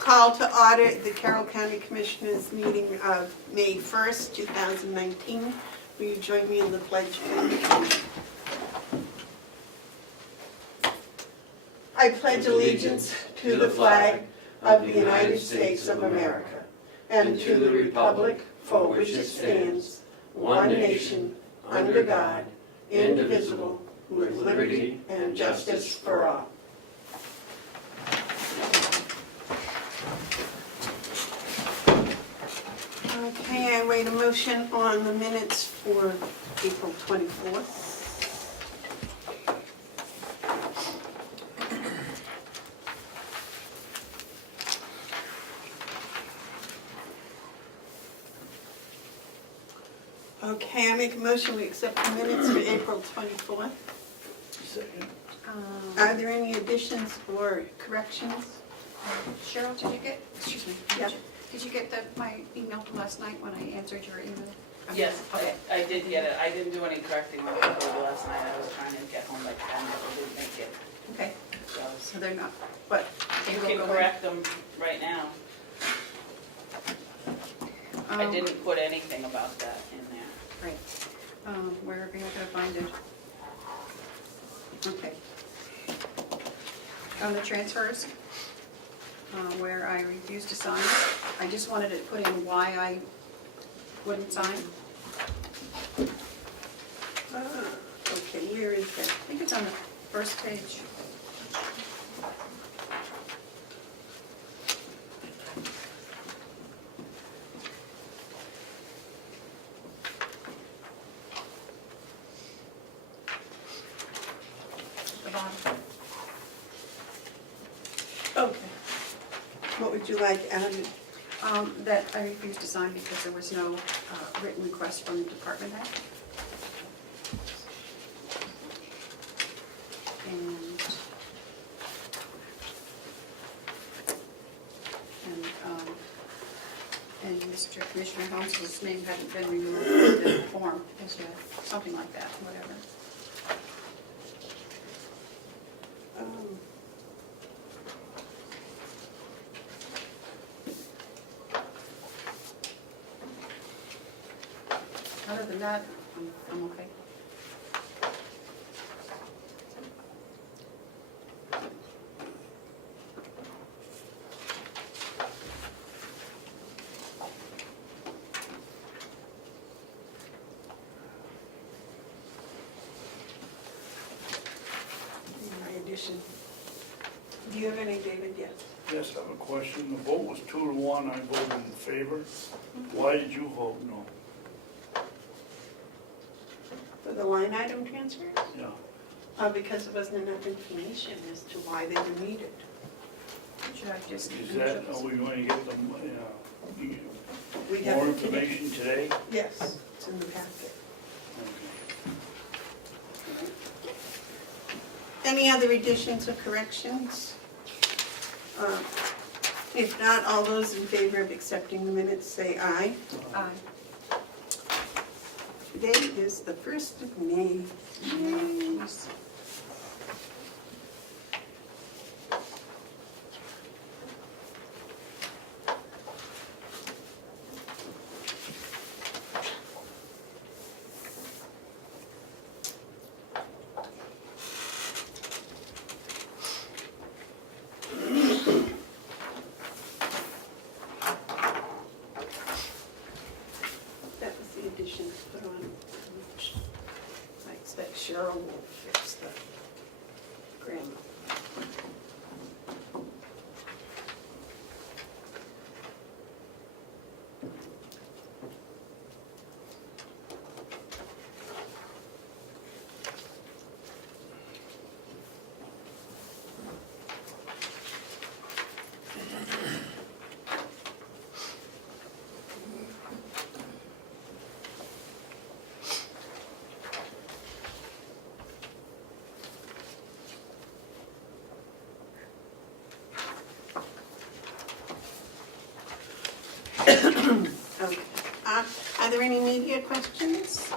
Call to order the Carroll County Commissioners meeting of May 1st, 2019. Will you join me in the pledge, please? I pledge allegiance to the flag of the United States of America and to the republic for which it stands, one nation, under God, indivisible, with liberty and justice for all. Okay, I wait a motion on the minutes for April 24th. Okay, I make a motion we accept the minutes for April 24th. Second. Are there any additions or corrections? Cheryl, did you get, excuse me, Yeah. did you get my email from last night when I answered your email? Yes, Okay. I did get it. I didn't do any correcting with the folder last night. I was trying to get home by 10, but I didn't make it. Okay, So so they're not, but they you will can go in. correct them right now. I didn't put anything about that in there. Right, where are we gonna find it? Okay. On the transfers, where I refused to sign, I just wanted to put in why I wouldn't sign. Okay, where is that? I think it's on the first page. The bottom. Okay. What would you like added? That I refused to sign because there was no written request from the department head. And Mr. Commissioner Holmes's name hadn't been removed from the form as yet, something like that, whatever. Other than that, I'm okay. My addition. Do you have any, David? Yes. Yes, I have a question. The vote was 2-1. I voted in favor. Why did you vote no? For the line item transfers? Yeah. Because there wasn't enough information as to why they were needed. Should I just? Is that, are we going to get them, We have more information today? Yes, it's in the packet. Okay. Any other additions or corrections? If not, all those in favor of accepting the minutes say aye. Aye. Today is the 1st of May. Jeez. That was the additions put on. I expect Cheryl will fix the grammar. Okay. Are there any media questions?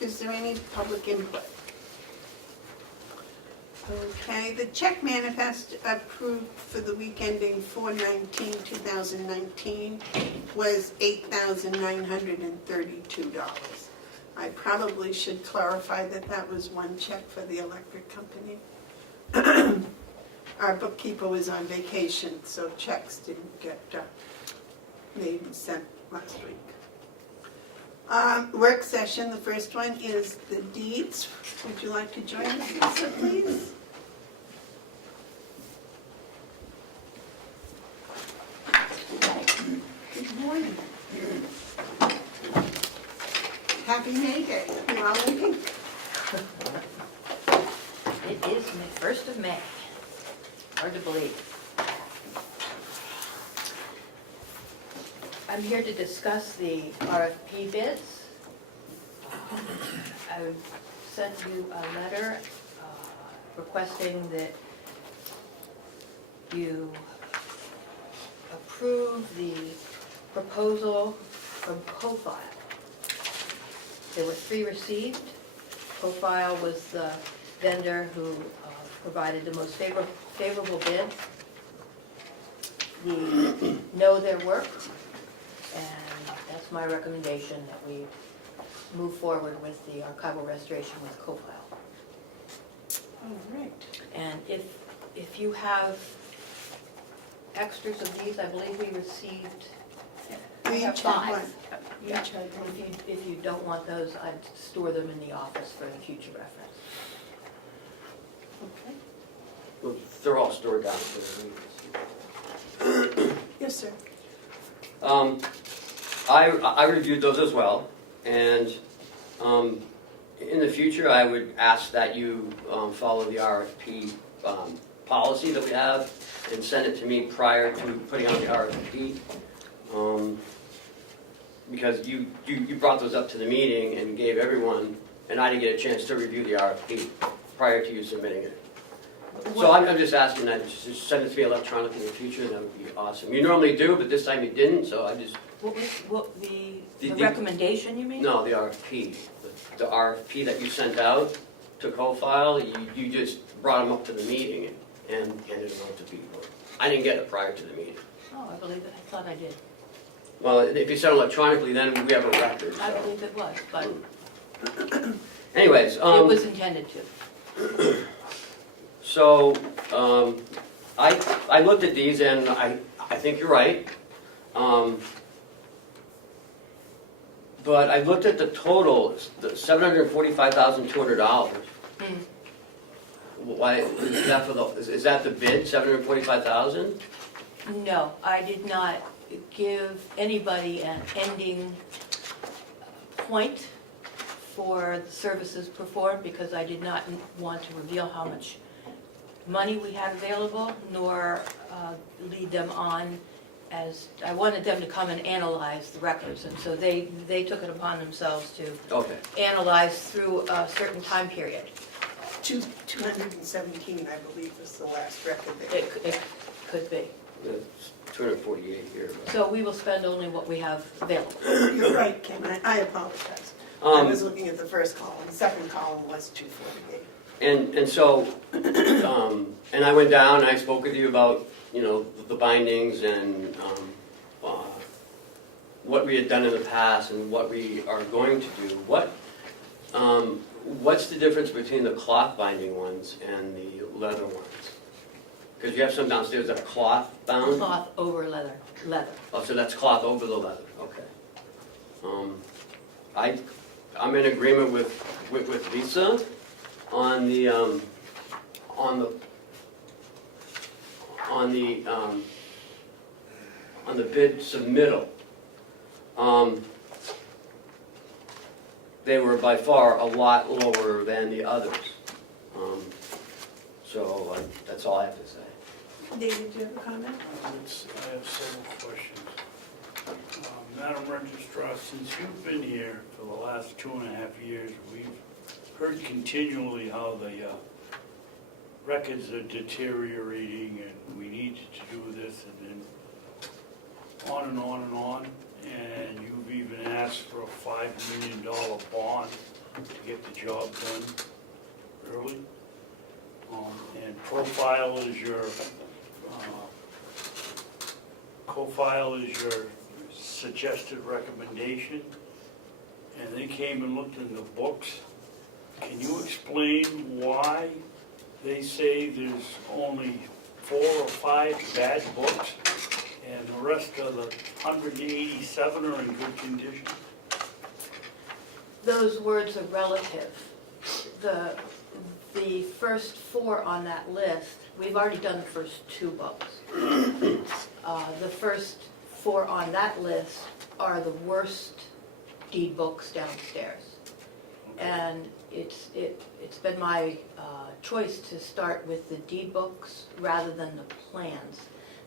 Is there any public input? Okay, the check manifest approved for the week ending 4/19/2019 was $8,932. I probably should clarify that that was one check for the electric company. Our bookkeeper was on vacation, so checks didn't get made and sent last week. Work session, the first one is the deeds. Would you like to join us, Lisa, please? Good morning. Happy May Day. You're all in pink. It is the 1st of May. Hard to believe. I'm here to discuss the RFP bids. I sent you a letter requesting that you approve the proposal from Profile. There were 3 received. Profile was the vendor who provided the most favorable bid. We know their work, and that's my recommendation, that we move forward with the archival restoration with Profile. All right. And if you have extras of these, I believe we received We have each had 5. one. We Yeah. each had one. If you don't want those, I'd store them in the office for future reference. Okay. Well, they're all stored downstairs. Yes, sir. I reviewed those as well, and in the future, I would ask that you follow the RFP policy that we have and send it to me prior to putting on the RFP. Because you brought those up to the meeting and gave everyone, and I didn't get a chance to review the RFP prior to you submitting it. So I'm just asking that, just send it to me electronically in the future, that would be awesome. You normally do, but this time you didn't, so I just, What the The- recommendation, you mean? no, the RFP. The RFP that you sent out to co-file, you just brought them up to the meeting and handed them out to people. I didn't get it prior to the meeting. Oh, I believe it, I thought I did. Well, if you sent it electronically, then we have a record, I so. believe it was, but Anyways, it was intended to. so, I looked at these and I think you're right. But I looked at the total, the $745,200. Why, is that for the, is that the bid, 745,000? No, I did not give anybody an ending point for the services performed, because I did not want to reveal how much money we had available, nor lead them on, as I wanted them to come and analyze the records, and so they took it upon themselves to Okay, analyze through a certain time period. 217, I believe, was the last record there. It could be. it's 248 here. but- So we will spend only what we have available. You're right, Kim, I apologize. I was looking at the first column, the second column was 248. And so, and I went down and I spoke with you about, you know, the bindings and what we had done in the past and what we are going to do. What's the difference between the cloth binding ones and the leather ones? Because you have some downstairs that are cloth bound? Cloth over leather. Oh, so that's cloth over the leather, okay. I'm in agreement with Lisa on the bid submittal. They were by far a lot lower than the others. So that's all I have to say. David, do you have a comment? I have several questions. Madam Registrar, since you've been here for the last 2.5 years, we've heard continually how the records are deteriorating and we need to do this, and then on and on and on. And you've even asked for a $5 million bond to get the job done early. profile is your, co-file is your suggested recommendation, and they came and looked in the books. Can you explain why they say there's only 4 or 5 bad books, and the rest of the 187 are in good condition? Those words are relative. The first 4 on that list, we've already done the first 2 books. The first 4 on that list are the worst deed books downstairs. And it's been my choice to start with the deed books rather than the plans.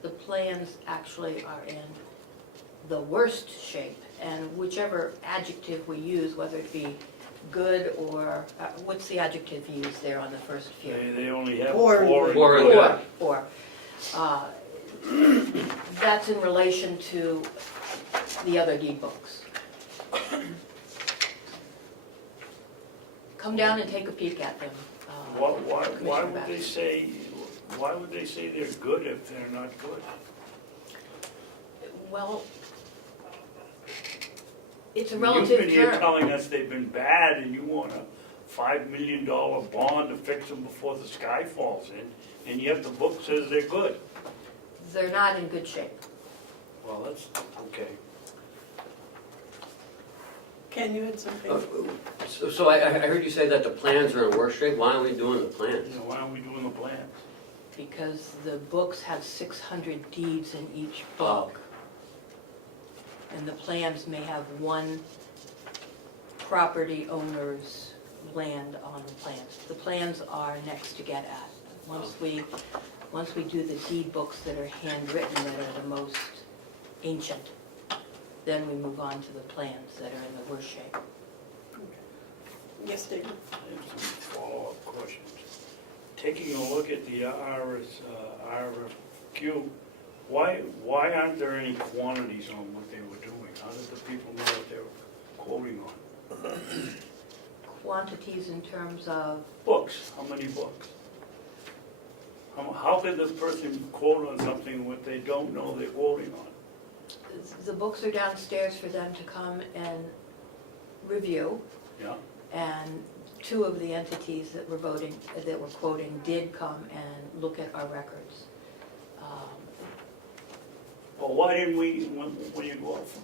The plans actually are in the worst shape, and whichever adjective we use, whether it be good or, what's the adjective used there on the first few? They only have Four. 4 in Four in good. Four. That's in relation to the other deed books. Come down and take a peek at them. Why Commissioner would they Babson. say, why would they say they're good if they're not good? Well, it's a You've relative been here term. telling us they've been bad, and you want a $5 million bond to fix them before the sky falls in, and yet the book says they're good. They're not in good shape. Well, that's, okay. Ken, you had something? So I heard you say that the plans are in worse shape. Why aren't we doing the plans? Why aren't we doing the plans? Because the books have 600 deeds in each book. And the plans may have one property owner's land on the plans. The plans are next to get at. Once we do the deed books that are handwritten, that are the most ancient, then we move on to the plans that are in the worst shape. Yes, David? I have some follow-up questions. Taking a look at the RFQ, why aren't there any quantities on what they were doing? How did the people know what they were quoting on? Quantities in terms of, Books, how many books? How can this person quote on something what they don't know they're quoting on? the books are downstairs for them to come and review. Yeah, And 2 of the entities that were quoting did come and look at our records. well, why didn't we, when you go out from,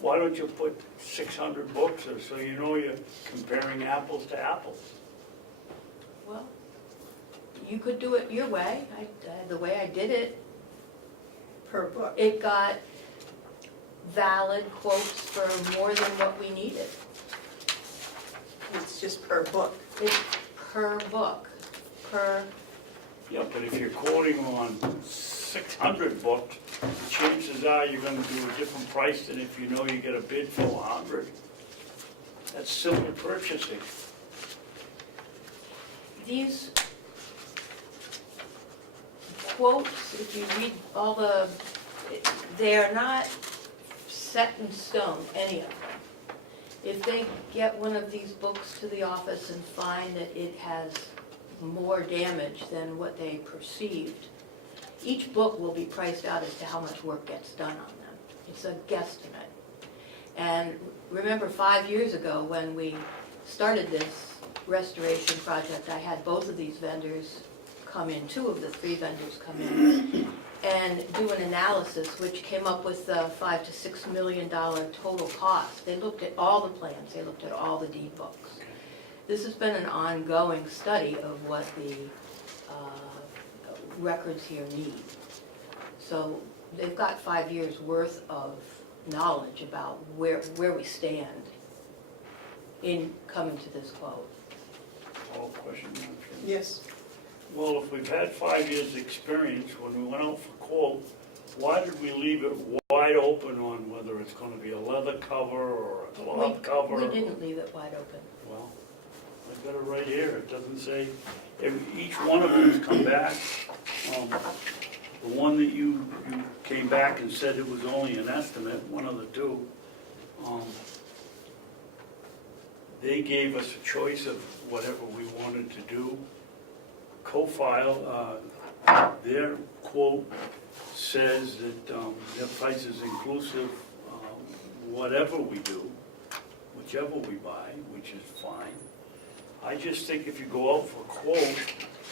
why don't you put 600 books or so you know you're comparing apples to apples? Well, you could do it your way. The way I did it, Per book. it got valid quotes for more than what we needed. It's just per book. It's per book, per, Yeah, but if you're quoting on 600 books, chances are you're gonna do a different price than if you know you get a bid for 100. That's simple purchasing. these quotes, if you read all they're not set in stone, any of them. If they get one of these books to the office and find that it has more damage than what they perceived, each book will be priced out as to how much work gets done on them. It's a guesstimate. And remember 5 years ago when we started this restoration project, I had both of these vendors come in, 2 of the 3 vendors come in, and do an analysis which came up with the $5 to $6 million total cost. They looked at all the plans, they looked at all the deed books. This has been an ongoing study of what the records here need. So they've got 5 years worth of knowledge about where we stand in coming to this quote. All question, Madam Chairman. Yes. Well, if we've had 5 years' experience, when we went out for quote, why did we leave it wide open on whether it's gonna be a leather cover or a cloth cover? We didn't leave it wide open. Well, I've got it right here, it doesn't say, each one of them's come back. The one that you came back and said it was only an estimate, one of the 2, they gave us a choice of whatever we wanted to do. Co-file, their quote says that their price is inclusive, whatever we do, whichever we buy, which is fine. I just think if you go out for a quote,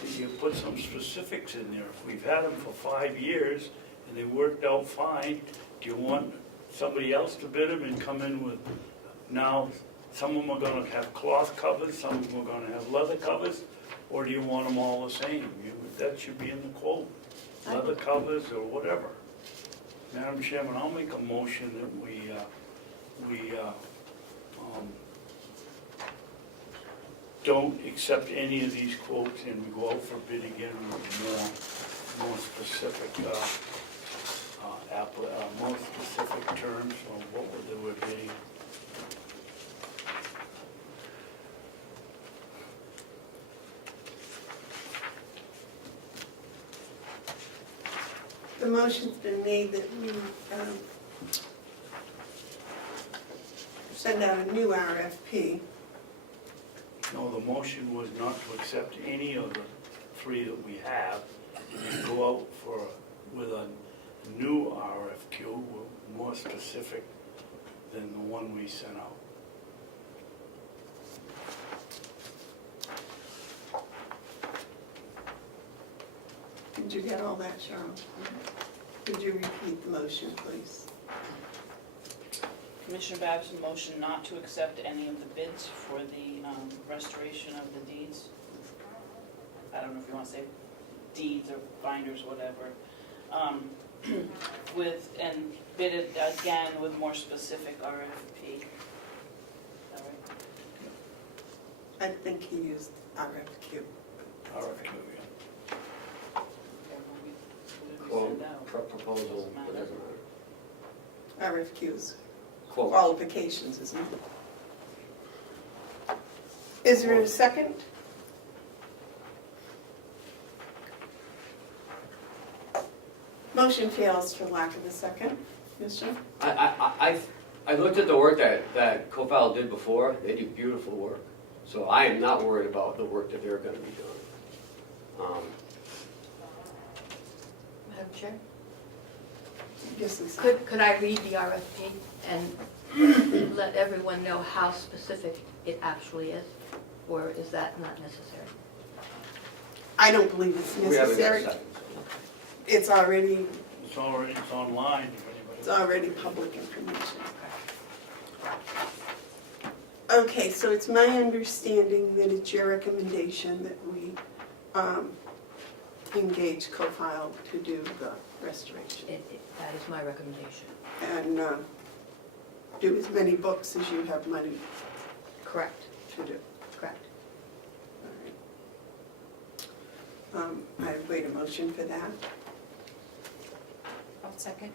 that you put some specifics in there. If we've had them for 5 years and they worked out fine, do you want somebody else to bid them and come in with, now, some of them are gonna have cloth covers, some of them are gonna have leather covers, or do you want them all the same? That should be in the quote, leather covers or whatever. Madam Chairman, I'll make a motion that we don't accept any of these quotes and we go out for bid again with more specific, more specific terms on what we're bidding. The motion's been made that we send out a new RFP. No, the motion was not to accept any of the 3 that we have and go out with a new RFQ, more specific than the one we sent out. Did you get all that, Cheryl? Could you repeat the motion, please? Commissioner Babson motion not to accept any of the bids for the restoration of the deeds. I don't know if you want to say deeds or binders, whatever. And bid it again with more specific RFP. Is that right? I think he used RFQ. RFQ, Okay, well, we Quote, send out? proposal, Doesn't matter. it doesn't matter. RFQs, Quote. qualifications, isn't it? Is there a second? Motion fails for lack of a second. Mr.? I looked at the work that CoFile did before. They do beautiful work. So I am not worried about the work that they're going to be doing. Madam Chair? Yes, Lisa. Could I read the RFP and let everyone know how specific it actually is? Or is that not necessary? I don't believe it's We haven't got a necessary. second. It's online, it's online if it's anybody. already public information. Okay, so it's my understanding that it's your recommendation that we engage CoFile to do the restoration That is my recommendation. and do as many books as you have money Correct, to do. correct. All right. I wait a motion for that. I'll second.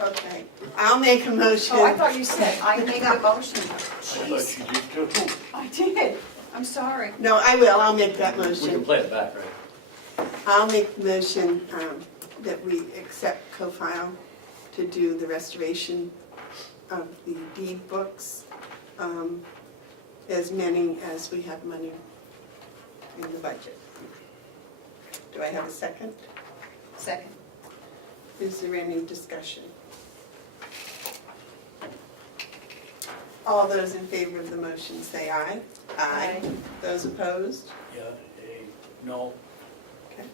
Okay, I'll make a motion. Oh, I thought you said I made a motion. I thought Jeez, you did too. I did. I'm sorry. No, I will, I'll make that We can motion. play it back, right? I'll make the motion that we accept CoFile to do the restoration of the deed books, as many as we have money in the budget. Do I have a second? Second. Is there any discussion? All those in favor of the motion say aye. Aye. Those opposed? Yeah, no. Okay.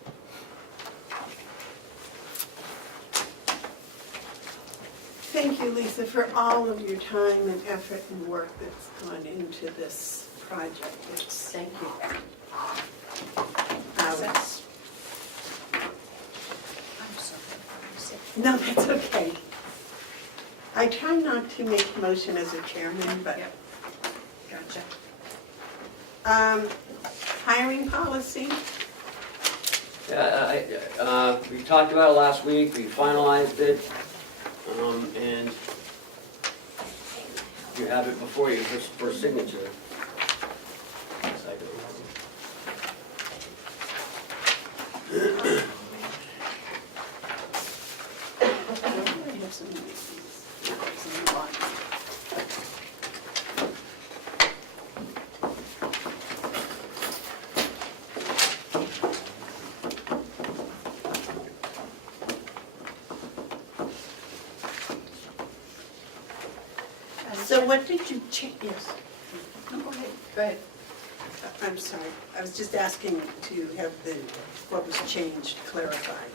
Thank you, Lisa, for all of your time and effort and work that's gone into this project. It's, Thank you. it's- I'm sorry. no, that's okay. I try not to make a motion as a chairman, but Yep. Gotcha. hiring policy, Yeah, we talked about it last week, we finalized it, and you have it before you for signature. Yes, I do. I have some of these. Some lines. So what did you change? Yes, No, go ahead. Go ahead. I'm sorry. I was just asking to have what was changed clarified.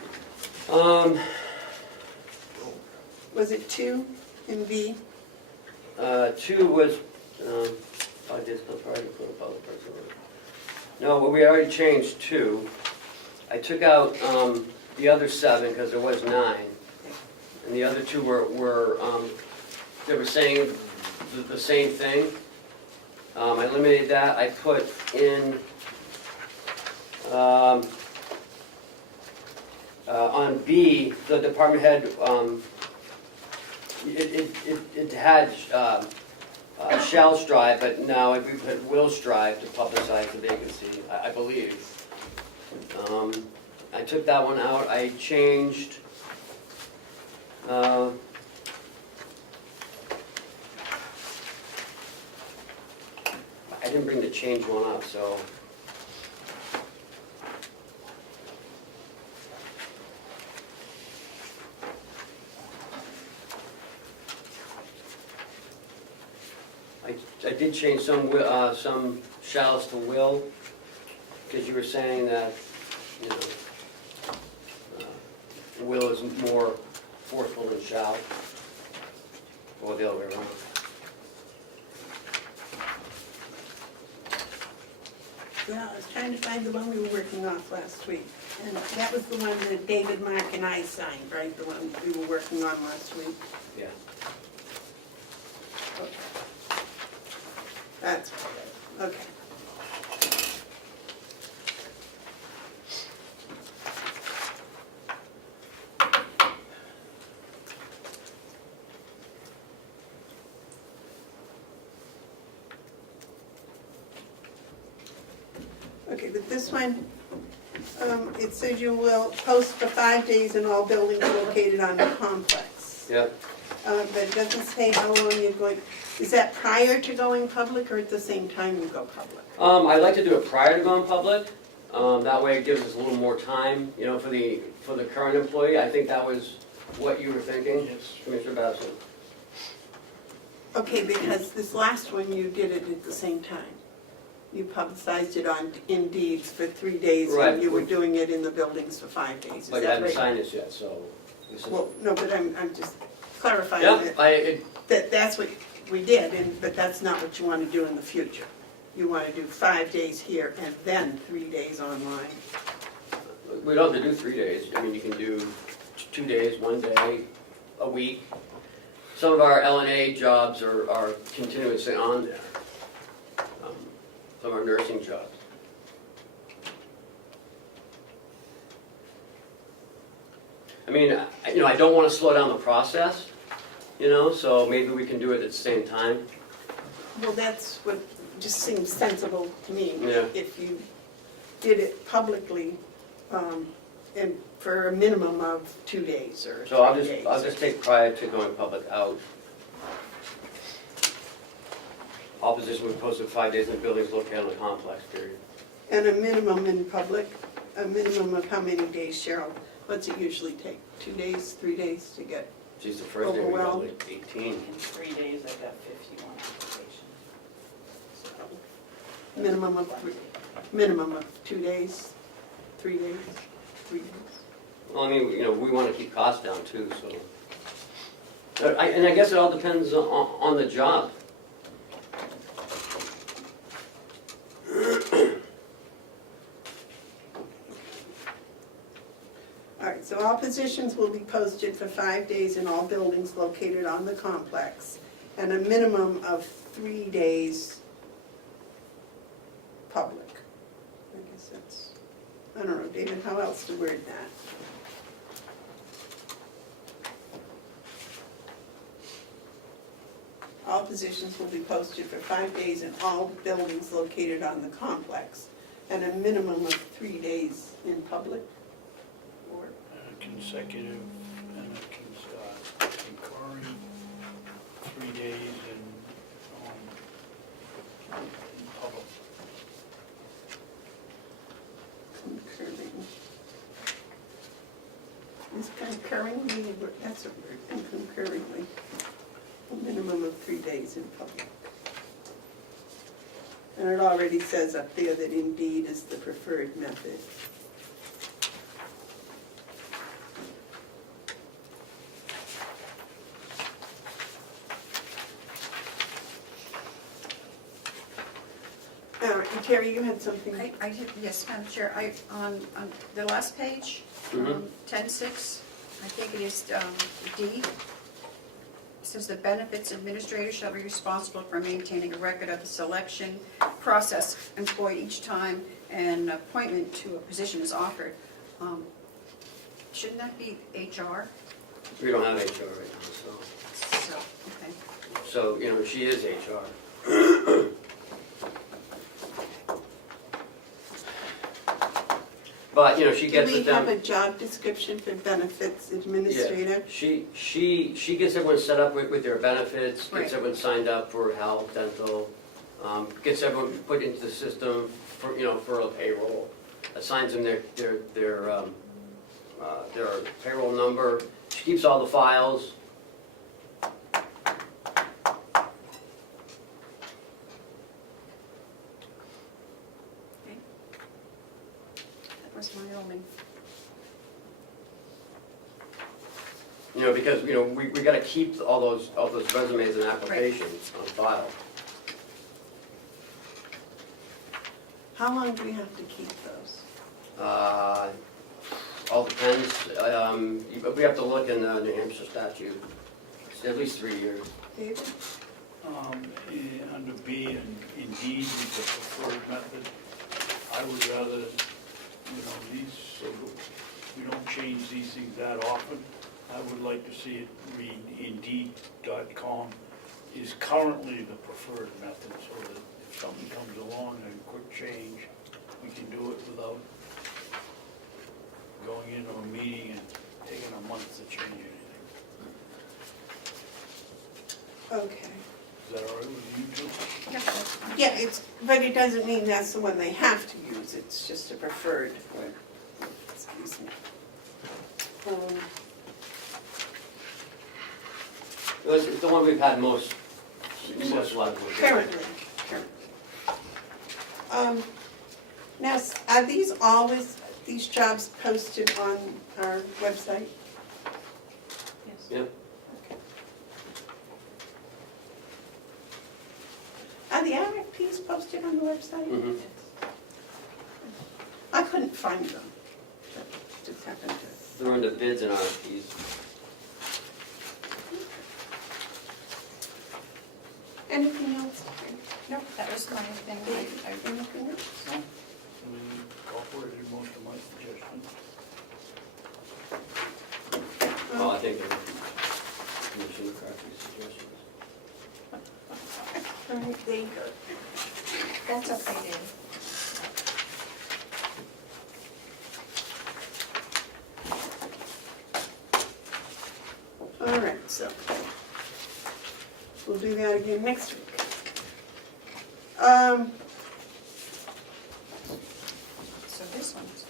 Was it 2 in B? 2 was, 5 days plus prior to public person. No, well, we already changed 2. I took out the other 7 because there was 9. And the other 2 were they were saying the same thing. I eliminated that. I put in, on B, the department head, it had shall strive, but now we put will strive to publicize the vacancy, I believe. I took that one out. I changed, I didn't bring the change one up, so. I did change some shalls to will, because you were saying that, you know, will is more forceful than shall, or the other way around. Well, I was trying to find the one we were working off last week. And that was the one that David, Mark, and I signed, right? The one we were working on last week. Yeah. Okay. That's okay. Okay, but this one, it says you will post for 5 days in all buildings located on the complex. Yep. But it doesn't say how long you're going, is that prior to going public or at the same time you go public? I'd like to do it prior to going public. That way it gives us a little more time, you know, for the current employee. I think that was what you were thinking, Yes. Commissioner Babson. Okay, because this last one you did it at the same time. You publicized it on Indeed for 3 days Right. and you were doing it in the buildings for 5 days. Is But you that hadn't right? signed this yet, so. This is- Well, no, but I'm just clarifying Yeah, that's what we did, but that's not what you want to do in the future. You want to do 5 days here and then 3 days online. we don't have to do 3 days. I mean, you can do 2 days, 1 day, a week. Some of our L&A jobs are continuously on there. Some are nursing jobs. I mean, you know, I don't want to slow down the process, you know, so maybe we can do it at the same time. Well, that's what just seems sensible to me. Yeah. If you did it publicly, and for a minimum of 2 days or 3 So I'll days. just take prior to going public out. All positions will be posted 5 days in the buildings located on the complex, period. And a minimum in public, a minimum of how many days, Cheryl? What's it usually take? 2 days, 3 days to get? Geez, the first day we got Overwhelmed. like 18. In 3 days, I got 51 applications. So, Minimum of 2 days, 3 days, 3 days? Well, I mean, you know, we want to keep costs down too, so. And I guess it all depends on the job. All right, so all positions will be posted for 5 days in all buildings located on the complex, and a minimum of 3 days public. I guess that's, I don't know, David, how else to word that? All positions will be posted for 5 days in all buildings located on the complex, and a minimum of 3 days in public, or Consecutive and concurring, 3 days in public. concurring. Is concurring, that's a word, and concurringly. A minimum of 3 days in public. And it already says up there that Indeed is the preferred method. Terry, you had something? I did, yes, Madam Chair, on the last page, 10.6, I think it is D. It says the benefits administrator shall be responsible for maintaining a record of the selection process employed each time an appointment to a position is offered. Shouldn't that be HR? We don't have HR right now, So, okay. so, you know, she is HR. But, you know, she Do gets we with them. have a job description for benefits administrator? She gets everyone set up with their benefits, Right. gets everyone signed up for health, dental, gets everyone put into the system for, you know, for a payroll, assigns them their payroll number. She keeps all the files. That was my only. You know, because, you know, we gotta keep all those resumes and applications on file. How long do we have to keep those? All depends, we have to look in the New Hampshire statute, it's at least 3 years. David? Under B, and Indeed is the preferred method. I would rather, you know, these, so we don't change these things that often. I would like to see it read Indeed.com is currently the preferred method, so that if something comes along, a quick change, we can do it without going into a meeting and taking a month to change anything. Okay. Is that all right with you two? Yes, that's fine. Yeah, but it doesn't mean that's the one they have to use, it's just a preferred. Excuse me. It's the one we've had most luck with. Currently. Now, are these always, these jobs posted on our website? Yes. Yeah. Are the RFPs posted on the website? Mhm. I couldn't find them. Just happened to. They're under bids and RFPs. Anything else? Nope, that was my thing. Anything else? No? We incorporated most of my suggestions. Well, I think they're Commissioner McCarthy's suggestions. All right, there you go. That's okay, Dave. All right, so we'll do that again next week. So this one's.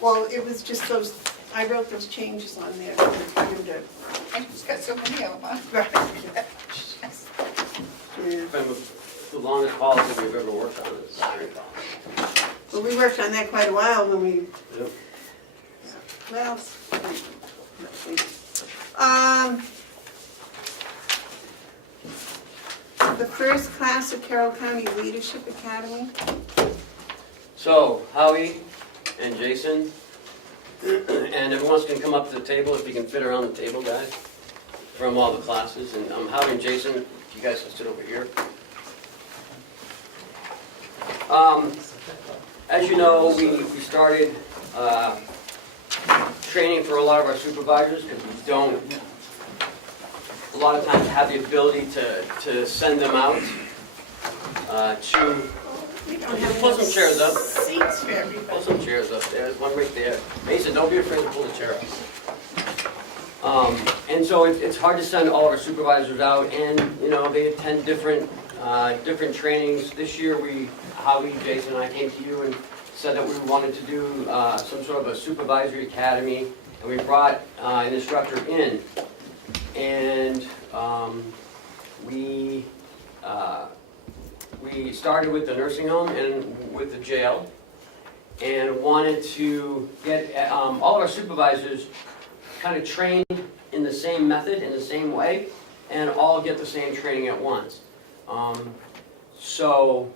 Well, it was just those, I wrote those changes on there for you to. I just got so many of them. Right. Yeah. Been the longest policy we've ever worked on is hiring policy. Well, we worked on that quite a while when we, Yep. well, the first class of Carroll County Leadership Academy. So, Howie and Jason, and everyone's gonna come up to the table, if you can fit around the table, guys, from all the classes, and Howie and Jason, if you guys can sit over here. As you know, we started training for a lot of our supervisors, because we don't, a lot of times, have the ability to send them out to. We don't have Pull some chairs up. seats for everybody. Pull some chairs up there, there's one right there. Mason, don't be afraid to pull the chair up. And so it's hard to send all of our supervisors out, and, you know, they attend different trainings. This year, Howie, Jason, and I came to you and said that we wanted to do some sort of a supervisory academy, and we brought an instructor in. And we started with the nursing home and with the jail, and wanted to get all of our supervisors kind of trained in the same method, in the same way, and all get the same training at once. So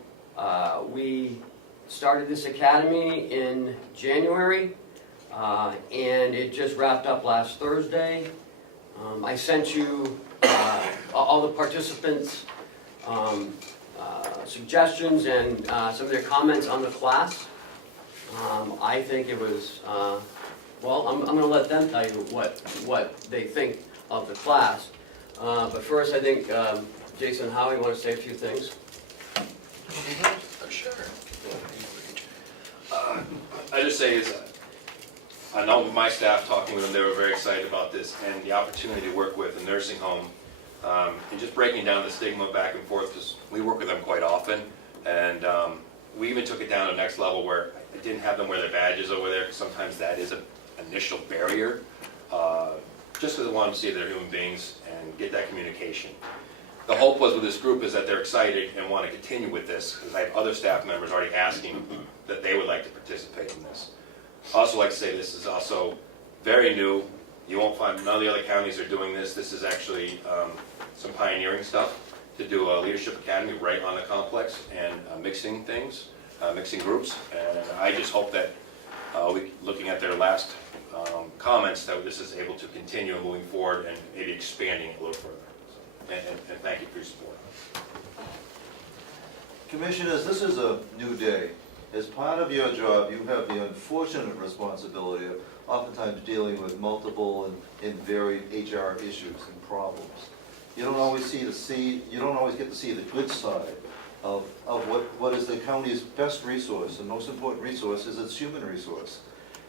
we started this academy in January, and it just wrapped up last Thursday. I sent you all the participants' suggestions and some of their comments on the class. I think it was, well, I'm going to let them tell you what they think of the class. But first, I think Jason and Howie want to say a few things. Sure. I just say is, I know my staff talking with them, they were very excited about this and the opportunity to work with a nursing home and just breaking down the stigma back and forth, because we work with them quite often, and we even took it down to the next level where I didn't have them wear their badges over there, because sometimes that is an initial barrier, just because I want them to see they're human beings and get that communication. The hope was with this group is that they're excited and want to continue with this, because I have other staff members already asking that they would like to participate in this. I also like to say this is also very new. You won't find, none of the other counties are doing this. This is actually some pioneering stuff to do a leadership academy right on the complex and mixing things, mixing groups. And I just hope that looking at their last comments, that this is able to continue moving forward and maybe expanding it a little further. And thank you for your support. Commissioners, this is a new day. As part of your job, you have the unfortunate responsibility of oftentimes dealing with multiple and varied HR issues and problems. You don't always get to see the good side of what is the county's best resource. The most important resource is its human resource.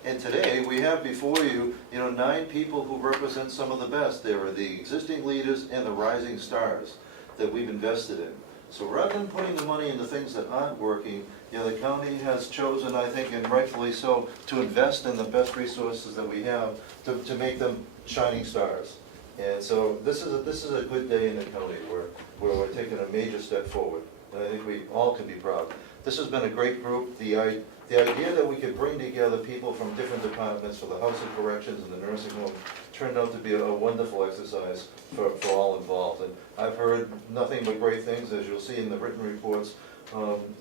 And today, we have before you, 9 people who represent some of the best. There are the existing leaders and the rising stars that we've invested in. So rather than putting the money into things that aren't working, the county has chosen, I think, and rightfully so, to invest in the best resources that we have to make them shining stars. And so this is a good day in the county where we're taking a major step forward. And I think we all can be proud. This has been a great group. The idea that we could bring together people from different departments for the House of Corrections and the nursing home turned out to be a wonderful exercise for all involved. And I've heard nothing but great things, as you'll see in the written reports.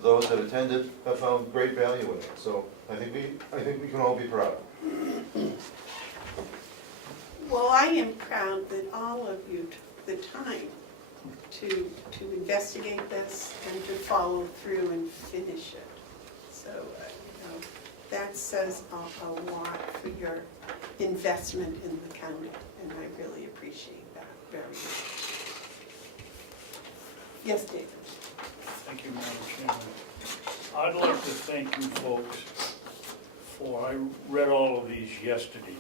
Those that attended have found great value in it. So I think we can all be proud. Well, I am proud that all of you took the time to investigate this and to follow through and finish it. So, that says a lot for your investment in the county, and I really appreciate that very much. Yes, David? Thank you, Madam Chairman. I'd like to thank you folks I read all of these yesterday,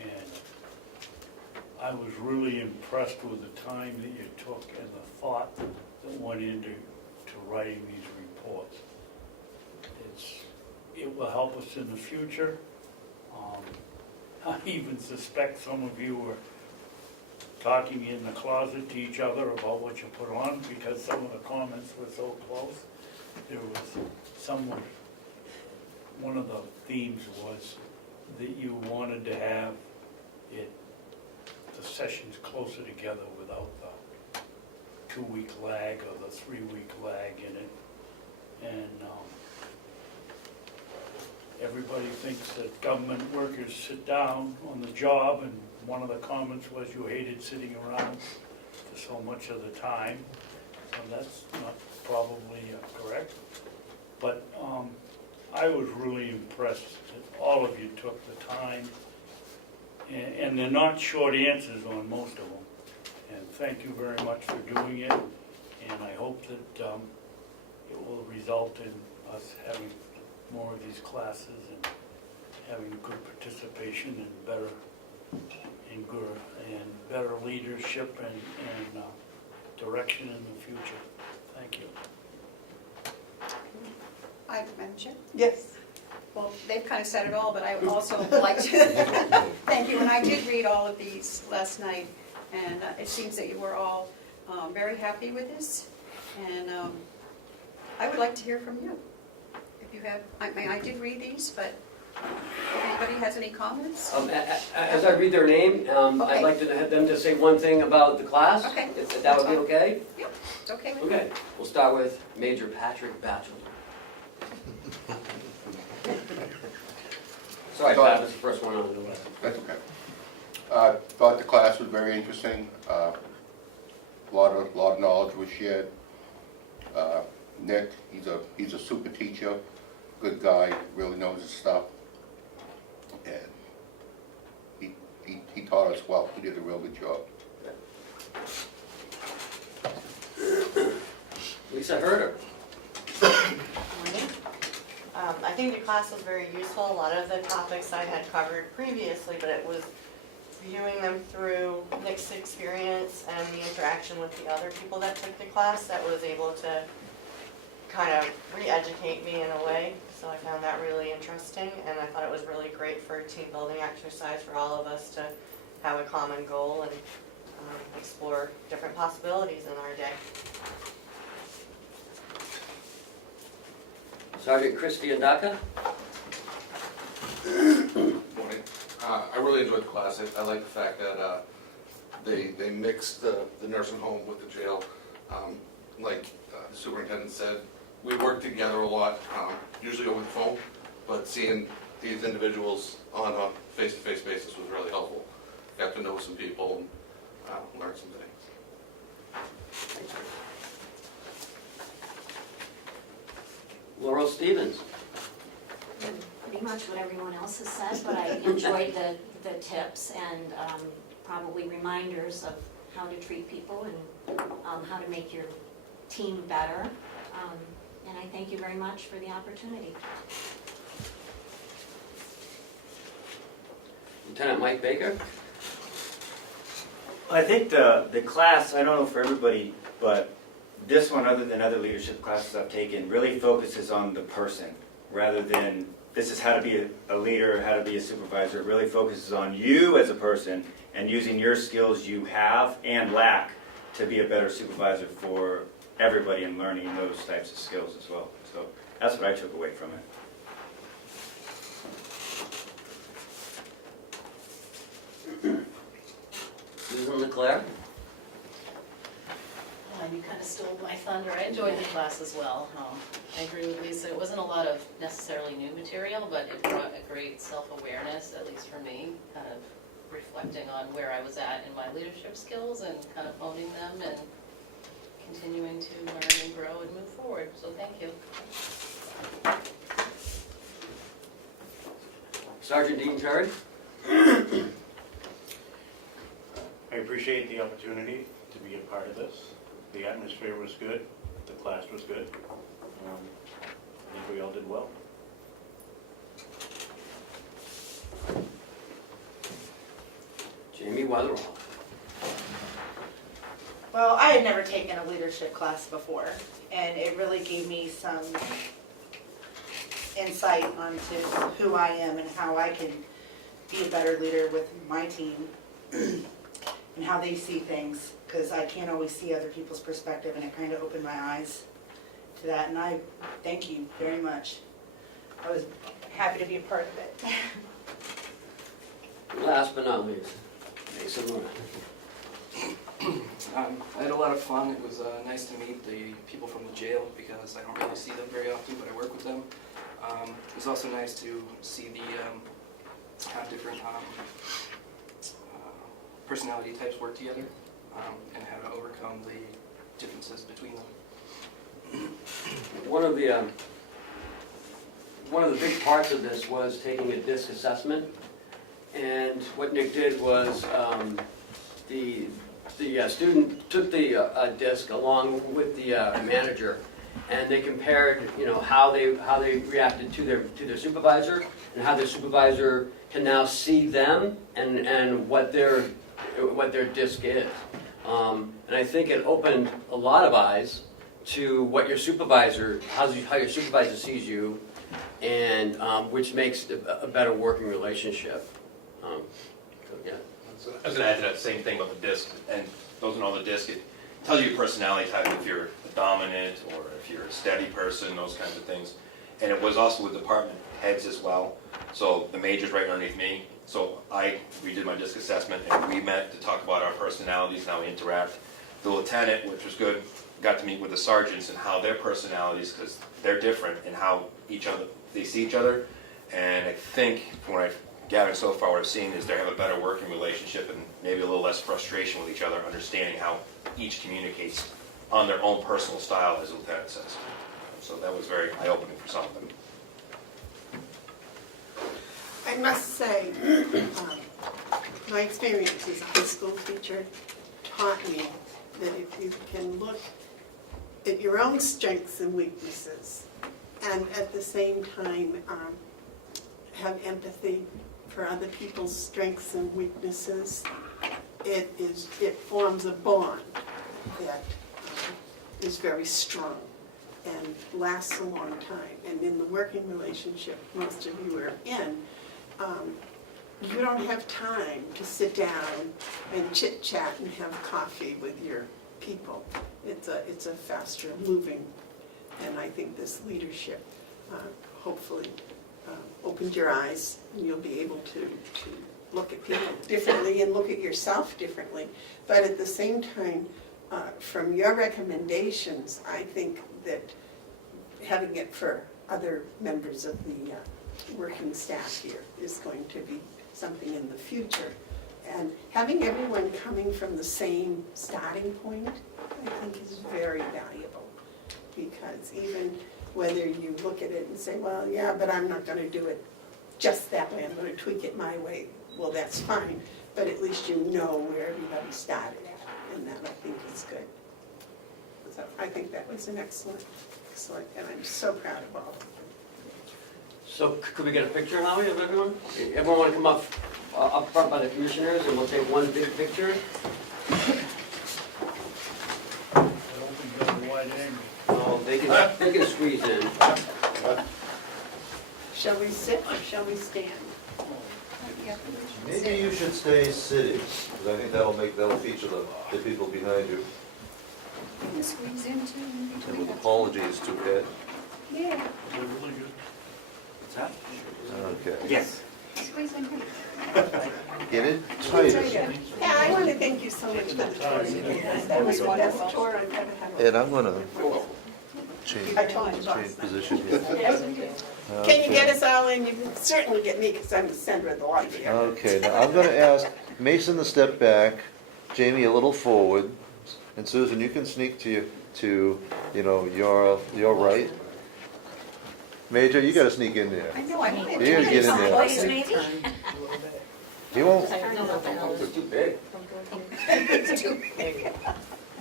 and I was really impressed with the time that you took and the thought that went into writing these reports. It will help us in the future. I even suspect some of you were talking in the closet to each other about what you put on, because some of the comments were so close. There was one of the themes was that you wanted to have the sessions closer together without the 2-week lag or the 3-week lag in it. And everybody thinks that government workers sit down on the job, and one of the comments was you hated sitting around for so much of the time. So that's not probably correct. But I was really impressed that all of you took the time, and they're not short answers on most of them. And thank you very much for doing it, and I hope that it will result in us having more of these classes and having good participation and better leadership and direction in the future. Thank you. Madam Chair? Yes. Well, they've kind of said it all, but I would also like to thank you. And I did read all of these last night, And it seems that you were all very happy with this. And I would like to hear from you. If you have, I mean, I did read these, but if anybody has any comments? As I read their name, Okay. I'd like to have them to say one thing about the class. Okay. If that would be okay? It's okay with me? Okay, we'll start with Major Patrick Batchelor. Sorry, Pat, that's the first one on the list. That's okay. Thought the class was very interesting. A lot of knowledge was shared. Nick, he's a super teacher, good guy, really knows his stuff. And he taught us well. He did a real good job. Lisa Herder. Morning. I think the class was very useful. A lot of the topics I had covered previously, but it was viewing them through Nick's experience and the interaction with the other people that took the class that was able to kind of re-educate me in a way. So I found that really interesting, and I thought it was really great for a team building exercise for all of us to have a common goal and explore different possibilities in our day. Sergeant Christy Andaka. Morning. I really enjoyed the class. I like the fact that they mixed the nursing home with the jail. Like the superintendent said, we work together a lot, usually over the phone, but seeing these individuals on a face-to-face basis was really helpful. Got to know some people and learn some things. Laurel Stevens. Pretty much what everyone else has said, but I enjoyed the tips and probably reminders of how to treat people and how to make your team better. And I thank you very much for the opportunity. Lieutenant Mike Baker. I think the class, I don't know for everybody, but this one, other than other leadership classes I've taken, really focuses on the person rather than this is how to be a leader, how to be a supervisor. It really focuses on you as a person and using your skills you have and lack to be a better supervisor for everybody and learning those types of skills as well. So that's what I took away from it. Susan LeClaire. You kind of stole my thunder. I enjoyed the class as well. I agree with Lisa. It wasn't a lot of necessarily new material, but it brought a great self-awareness, at least for me, kind of reflecting on where I was at in my leadership skills and kind of honing them and continuing to learn and grow and move forward. So thank you. Sergeant Dean Terry. I appreciate the opportunity to be a part of this. The atmosphere was good, the class was good. I think we all did well. Jamie Weatherall. Well, I had never taken a leadership class before, and it really gave me some insight onto who I am and how I can be a better leader with my team and how they see things, because I can't always see other people's perspective, and it kind of opened my eyes to that, and I thank you very much. I was happy to be a part of it. Last but not least, Mason Luna. I had a lot of fun. It was nice to meet the people from the jail because I don't really see them very often, but I work with them. It was also nice to see the how different personality types work together and how to overcome the differences between them. One of the big parts of this was taking a DISC assessment, and what Nick did was the student took the DISC along with the manager, and they compared, how they reacted to their supervisor, and how their supervisor can now see them and what their DISC is. And I think it opened a lot of eyes to what your supervisor, how your supervisor sees you, and which makes a better working relationship. So yeah, So I was gonna add to that same thing about the disc, and those and all the disc, it tells you your personality type, if you're dominant or if you're a steady person, those kinds of things. And it was also with department heads as well. So the major's right underneath me. So we did my disc assessment and we met to talk about our personalities and how we interact. The lieutenant, which was good, got to meet with the sergeants and how their personalities, because they're different, and how they see each other. And I think from what I've gathered so far, what I've seen is they have a better working relationship and maybe a little less frustration with each other, understanding how each communicates on their own personal style, as the lieutenant says. So that was very eye-opening for some of them. I must say, my experience as a high school teacher taught me that if you can look at your own strengths and weaknesses, and at the same time have empathy for other people's strengths and weaknesses, it forms a bond that is very strong and lasts a long time. And in the working relationship most of you are in, you don't have time to sit down and chit-chat and have coffee with your people. It's a faster moving, and I think this leadership hopefully opened your eyes, and you'll be able to look at people differently and look at yourself differently. But at the same time, from your recommendations, I think that having it for other members of the working staff here is going to be something in the future. And having everyone coming from the same starting point, I think is very valuable. Because even whether you look at it and say, well, yeah, but I'm not going to do it just that way, I'm going to tweak it my way, well, that's fine. But at least you know where everybody started at, and that I think is good. So I think that was an excellent, and I'm so proud of all of you. So could we get a picture, Howie, of everyone? Everyone want to come up front by the commissioners, and we'll take one big picture? I don't think you have a wide angle. Oh, they can squeeze in. Shall we sit or shall we stand? Maybe you should stay sitting, because I think that'll feature the people behind you. Can you squeeze in too? And with apologies to Ed. Yeah. They're really good. What's that? Okay. Yes. Squeeze in. Get it tighter. Yeah, I want to thank you so much for the tour. That was the best tour I've ever had. Ed, I'm gonna change I told you, boss. position here. Can you get us all in? You can certainly get me because I'm the center of the lot here. Okay, now I'm gonna ask Mason to step back, Jamie a little forward, and Susan, you can sneak to your right. Major, you gotta sneak in there. I know, I wanted You gotta get in there. someplace maybe. You won't, It's too big. It's too big.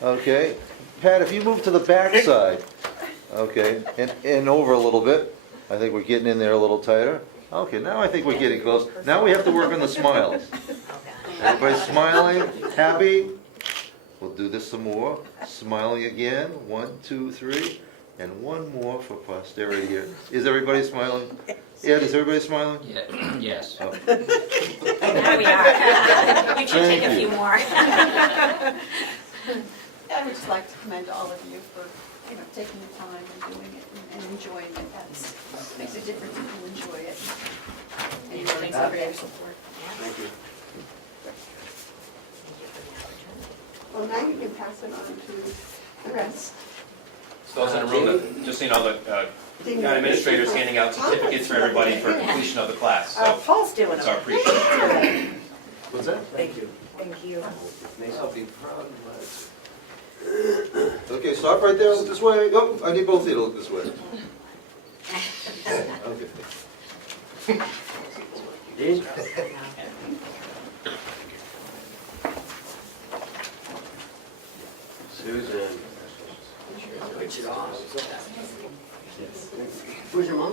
okay. Pat, if you move to the back side, okay, and over a little bit. I think we're getting in there a little tighter. Okay, now I think we're getting close. Now we have to work on the smiles. Everybody smiling, happy? We'll do this some more. Smiling again, 1, 2, 3, and one more for posterity here. Is everybody smiling? Ed, is everybody smiling? Yeah. Yes. Oh. Now we are. We should take a few more. I would just like to commend all of you for, taking the time and doing it and enjoying it. That makes a difference if you enjoy it. And thanks for your support. Thank you. Well, now you can pass it on to the rest. So those in the room, just so you know, the county administrator's handing out certificates for everybody for completion of the class. So Paul's doing it's it. our appreciation. What's that? Thank you. Thank you. I'll be proud. Okay, stop right there, look this way. Oh, I need both of you to look this way. Okay. Dean? Susan. Switch it off. Where's your mom?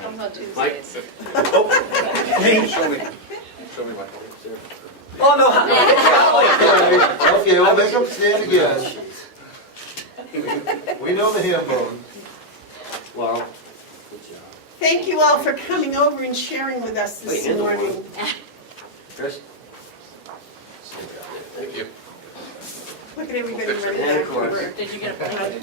Come on Mike? Tuesdays. Show me my phone. Oh, no. Okay, we'll make them stand again. We know the ham bone. Laurel? Good job. Thank you all for coming over and sharing with us this Wait, and the morning. Chris? Thank you. Look at everybody running And of back to course. work. Did you get a blanket?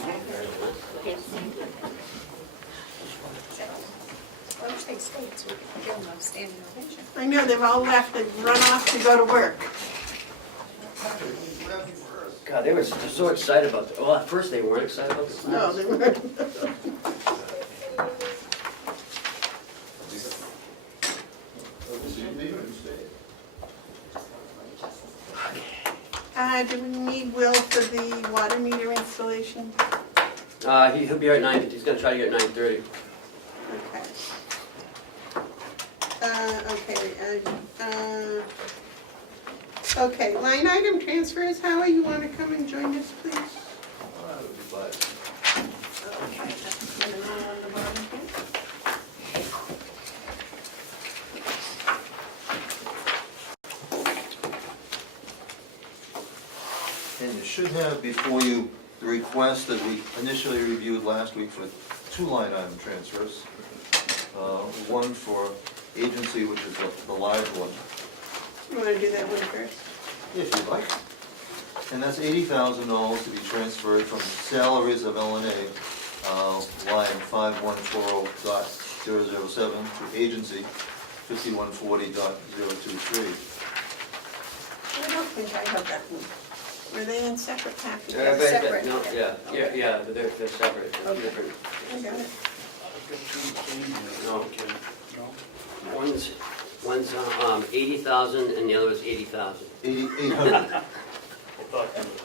Why don't they stay so we can give them a standing ovation? I know, they've all left and run off to go to work. God, they were so excited about it. Well, at first they weren't excited about the class. No, they weren't. Do we need Will for the water meter installation? He'll be here at 9, he's gonna try to get 9:30. Okay, line item transfers, Howie, you want to come and join us, please? I would be glad. Okay, that's the one on the bottom here. And you should have before you the request that we initially reviewed last week for 2 line item transfers. One for agency, which is the large one, You want to do that one first? if you'd like. And that's $80,000 to be transferred from salaries of LNA, line 5140.007 to agency 5140.023. I don't think I have that one. Were they in separate packages? Separate. No, yeah, they're separate. They're Okay. different. I got it. No. No? One's 80,000 and the other was 80,000. 800. I thought that was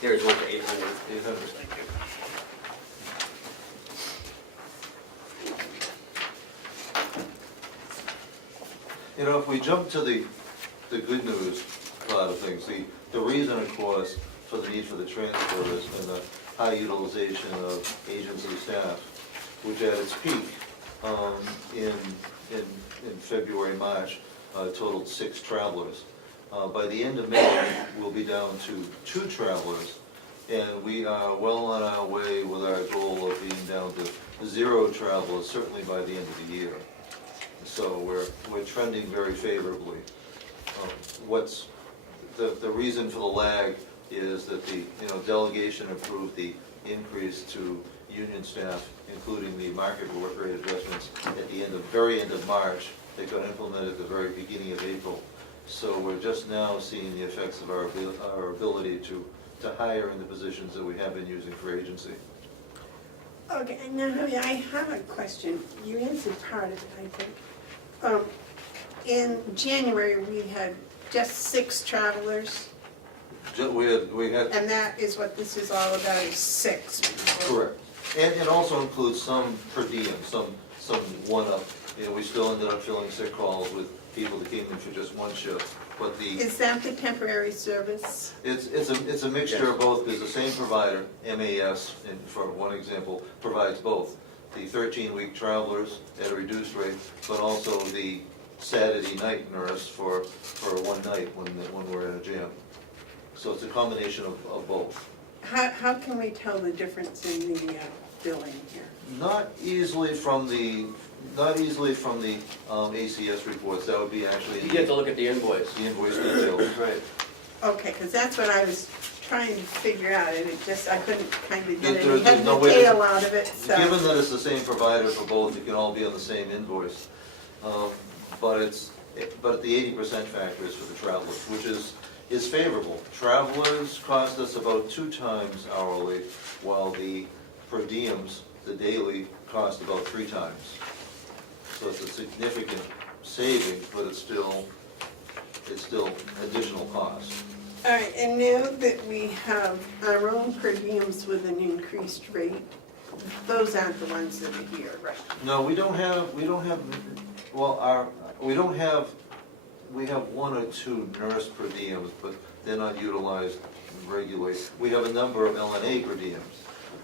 There's one for 800. 800. Thank you. You know, if we jump to the good news side of things, the reason, of course, for the need for the transfer has been the high utilization of agency staff, which at its peak in February, March, totaled 6 travelers. By the end of May, we'll be down to 2 travelers, and we are well on our way with our goal of being down to 0 travelers, certainly by the end of the year. So we're trending very favorably. What's the reason for the lag is that the delegation approved the increase to union staff, including the market work rate adjustments at the very end of March. They got implemented at the very beginning of April. So we're just now seeing the effects of our ability to hire in the positions that we have been using for agency. Okay, now, I have a question. You answered part of it, I think. In January, we had just 6 travelers, We had and that is what this is all about, is 6. correct, and it also includes some per diem, some one-up. We still ended up filling sick calls with people that came in for just 1 shift. But Is that the temporary service? it's a mixture of both, because the same provider, MAS, and for one example, provides both. The 13-week travelers at a reduced rate, but also the Saturday night nurse for 1 night when we're in a jam. So it's a combination of both. How can we tell the difference in the billing here? Not easily from the ACS reports. That would be actually You get to look at the invoice. the invoice details. Right. Okay, because that's what I was trying to figure out, and I couldn't kind of get There's any head no and way to- tail out of it, so. Given that it's the same provider for both, it can all be on the same invoice. But the 80% factor is for the travelers, which is favorable. Travelers cost us about 2 times hourly, while the per diems, the daily, cost about 3 times. So it's a significant savings, but it's still additional cost. All right, and now that we have our own per diems with an increased rate, those aren't the ones that are here, right? No, we have 1 or 2 nurse per diems, but they're not utilized regularly. We have a number of LNA per diems.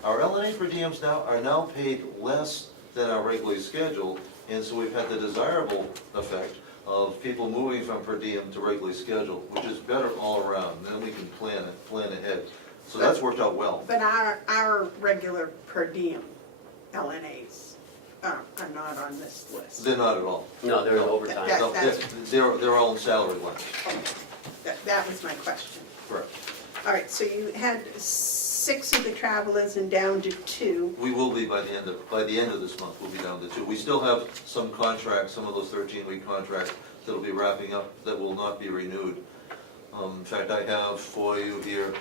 Our LNA per diems are now paid less than our regularly scheduled, and so we've had the desirable effect of people moving from per diem to regularly scheduled, which is better all around. Then we can plan ahead. So that's worked out well. But our regular per diem LNAs, are not on this list. They're not at all. No, they're overtime. That- No, that's- they're all in salary line. Okay. That was my question. Correct. All right, so you had 6 of the travelers and down to 2. We will be by the end of this month, we'll be down to 2. We still have some contracts, some of those 13-week contracts that'll be wrapping up that will not be renewed. In fact, I have for you here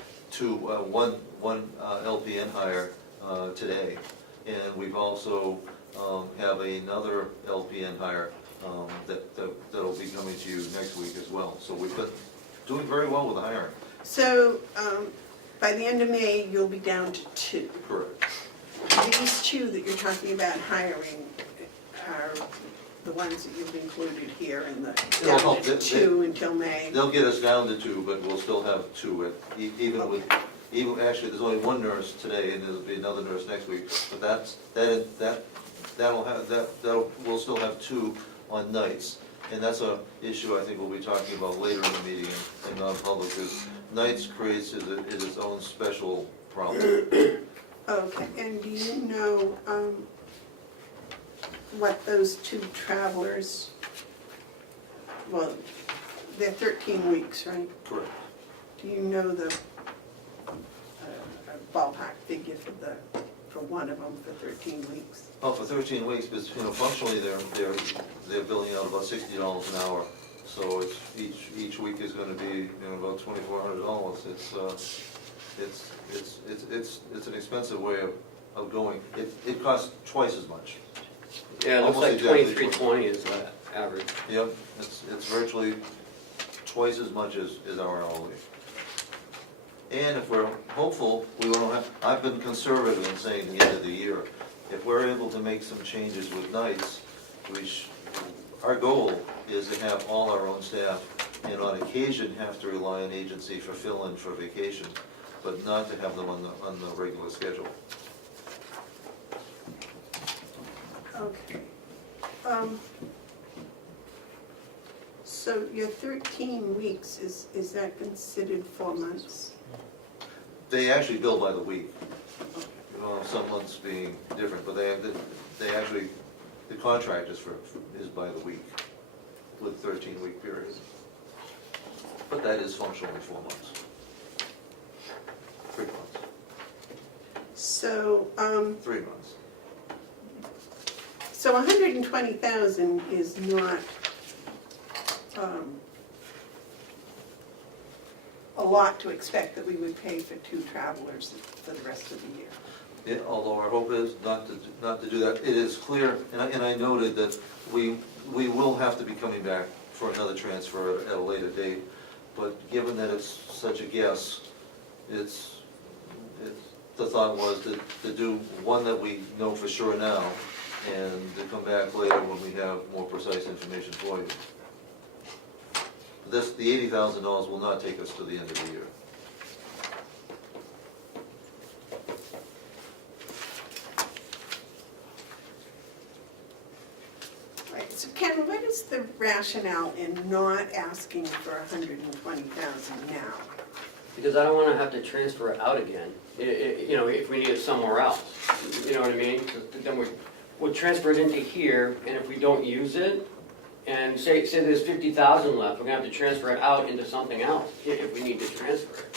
one LPN hire today, and we've also have another LPN hire that'll be coming to you next week as well. So we've been doing very well with the hiring. So by the end of May, you'll be down to 2. Correct. These 2 that you're talking about hiring are the ones that you've included here in the No, down to 2 until May. They'll get us down to 2, but we'll still have 2 even with, actually, there's only 1 nurse today, and there'll be another nurse next week. But we'll still have 2 on nights. And that's a issue I think we'll be talking about later in the meeting in non-public, is nights creates its own special problem. Okay, and do you know what those 2 travelers, well, they're 13 weeks, right? Correct. Do you know the ballpark figure for one of them for 13 weeks? Well, for 13 weeks, because, functionally, they're billing out about $60 an hour. So it's, each week is gonna be, about $2,400. It's an expensive way of going. It costs twice as much. Yeah, it looks Almost like exactly 2320 is the average. Yep, it's virtually twice as much as our hourly. And if we're hopeful, we won't have, I've been conservative in saying the end of the year. If we're able to make some changes with nights, our goal is to have all our own staff, and on occasion have to rely on agency for fill-in for vacation, but not to have them on the regular schedule. Okay. So your 13 weeks, is that considered 4 months? They actually bill by the week. Some months being different, but they actually, the contract is by the week with 13-week periods. But that is functionally 4 months. 3 months. So, 3 months. so 120,000 is not a lot to expect that we would pay for 2 travelers for the rest of the year. Yeah, although our hope is not to do that. It is clear, and I noted that we will have to be coming back for another transfer at a later date. But given that it's such a guess, the thought was to do one that we know for sure now, and to come back later when we have more precise information for you. The $80,000 will not take us to the end of the year. Right, so Ken, what is the rationale in not asking for 120,000 now? Because I don't want to have to transfer it out again, if we need it somewhere else. You know what I mean? Then we'll transfer it into here, and if we don't use it, and say there's 50,000 left, we're gonna have to transfer it out into something else, if we need to transfer it.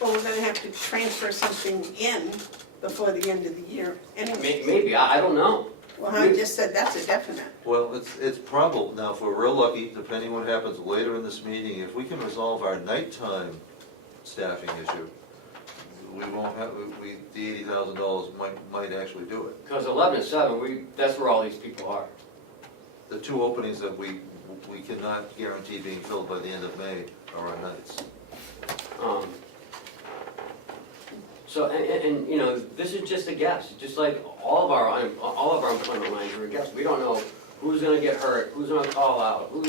Well, we're gonna have to transfer something in before the end of the year anyway. Maybe, I don't know. Well, Howard just said that's a definite. Well, it's probable, now if we're real lucky, depending what happens later in this meeting, if we can resolve our nighttime staffing issue, we won't have, the $80,000 might actually do it. Because 11 to 7, that's where all these people are. The 2 openings that we cannot guarantee being filled by the end of May are on nights. So, and this is just a guess, just like all of our employment lines are a guess. We don't know who's gonna get hurt, who's gonna call out, we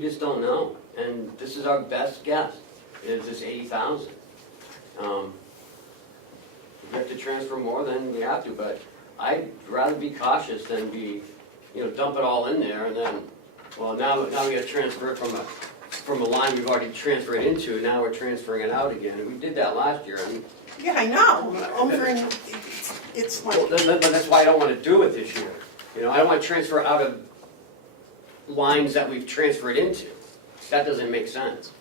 just don't know. And this is our best guess, is this 80,000. If we have to transfer more, then we have to, but I'd rather be cautious than be, dump it all in there and then, well, now we gotta transfer it from from a line we've already transferred into, now we're transferring it out again. And we did that last year. I mean, Yeah, I know, over in, it's like, but that's why I don't want to do it this year. You know, I don't want to transfer out of lines that we've transferred into. That doesn't make sense.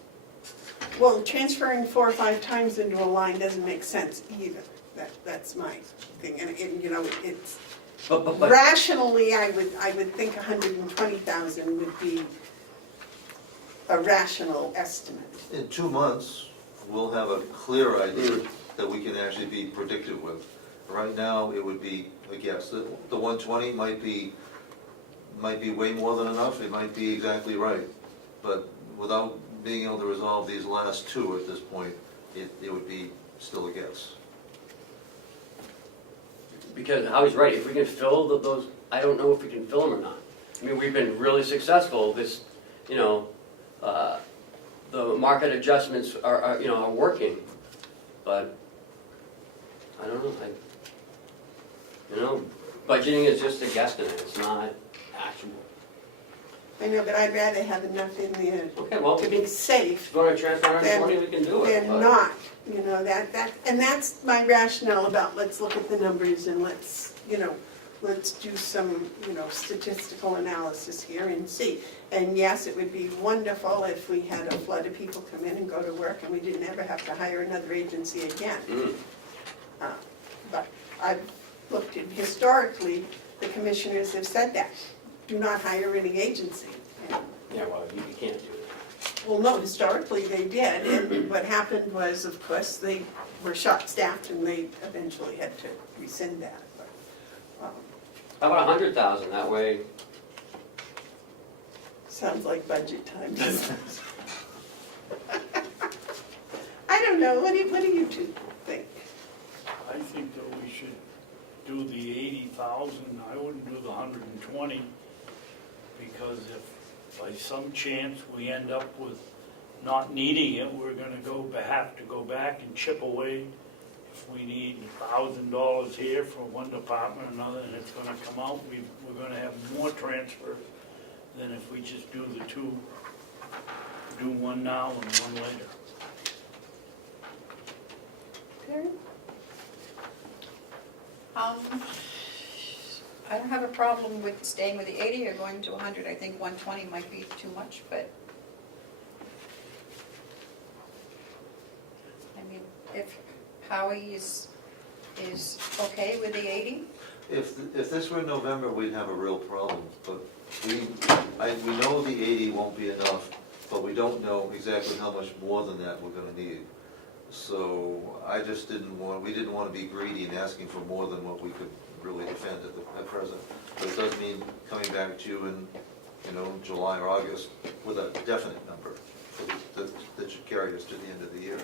well, transferring 4 or 5 times into a line doesn't make sense either. That's my thing, and you know, it's, But rationally, I would think 120,000 would be a rational estimate. In 2 months, we'll have a clear idea that we can actually be predictive with. Right now, it would be a guess. The 120 might be way more than enough, it might be exactly right. But without being able to resolve these last 2 at this point, it would be still a guess. because Howie's right, if we can fill those, I don't know if we can fill them or not. I mean, we've been really successful, this, you know, the market adjustments are, you know, are working, but I don't know, you know, budgeting is just a guesstimate, it's not actual. I know, but I'd rather have enough in there Okay, well, to be safe if you want to transfer 120, we can do it. than but- not, you know, and that's my rationale about, let's look at the numbers and let's, you know, let's do some, you know, statistical analysis here and see. And yes, it would be wonderful if we had a flood of people come in and go to work and we didn't ever have to hire another agency again. But I've looked at, historically, the commissioners have said that, do not hire any agency. Yeah, well, you can't do that. Well, no, historically they did, and what happened was, of course, they were short-staffed and they eventually had to rescind that. But, How about 100,000, that way, sounds like budget time. I don't know, what do you two think? I think that we should do the 80,000, I wouldn't do the 120, because if by some chance we end up with not needing it, we're gonna have to go back and chip away. If we need $1,000 here for one department or another, and it's gonna come out, we're gonna have more transfers than if we just do the two, do one now and one later. Karen? I don't have a problem with staying with the 80 or going to 100. I think 120 might be too much, but I mean, if Howie is okay with the 80? If this were November, we'd have a real problem, but we know the 80 won't be enough, but we don't know exactly how much more than that we're gonna need. So I just we didn't want to be greedy and asking for more than what we could really defend at present. But it does mean coming back to you in, you know, July or August with a definite number that should carry us to the end of the year.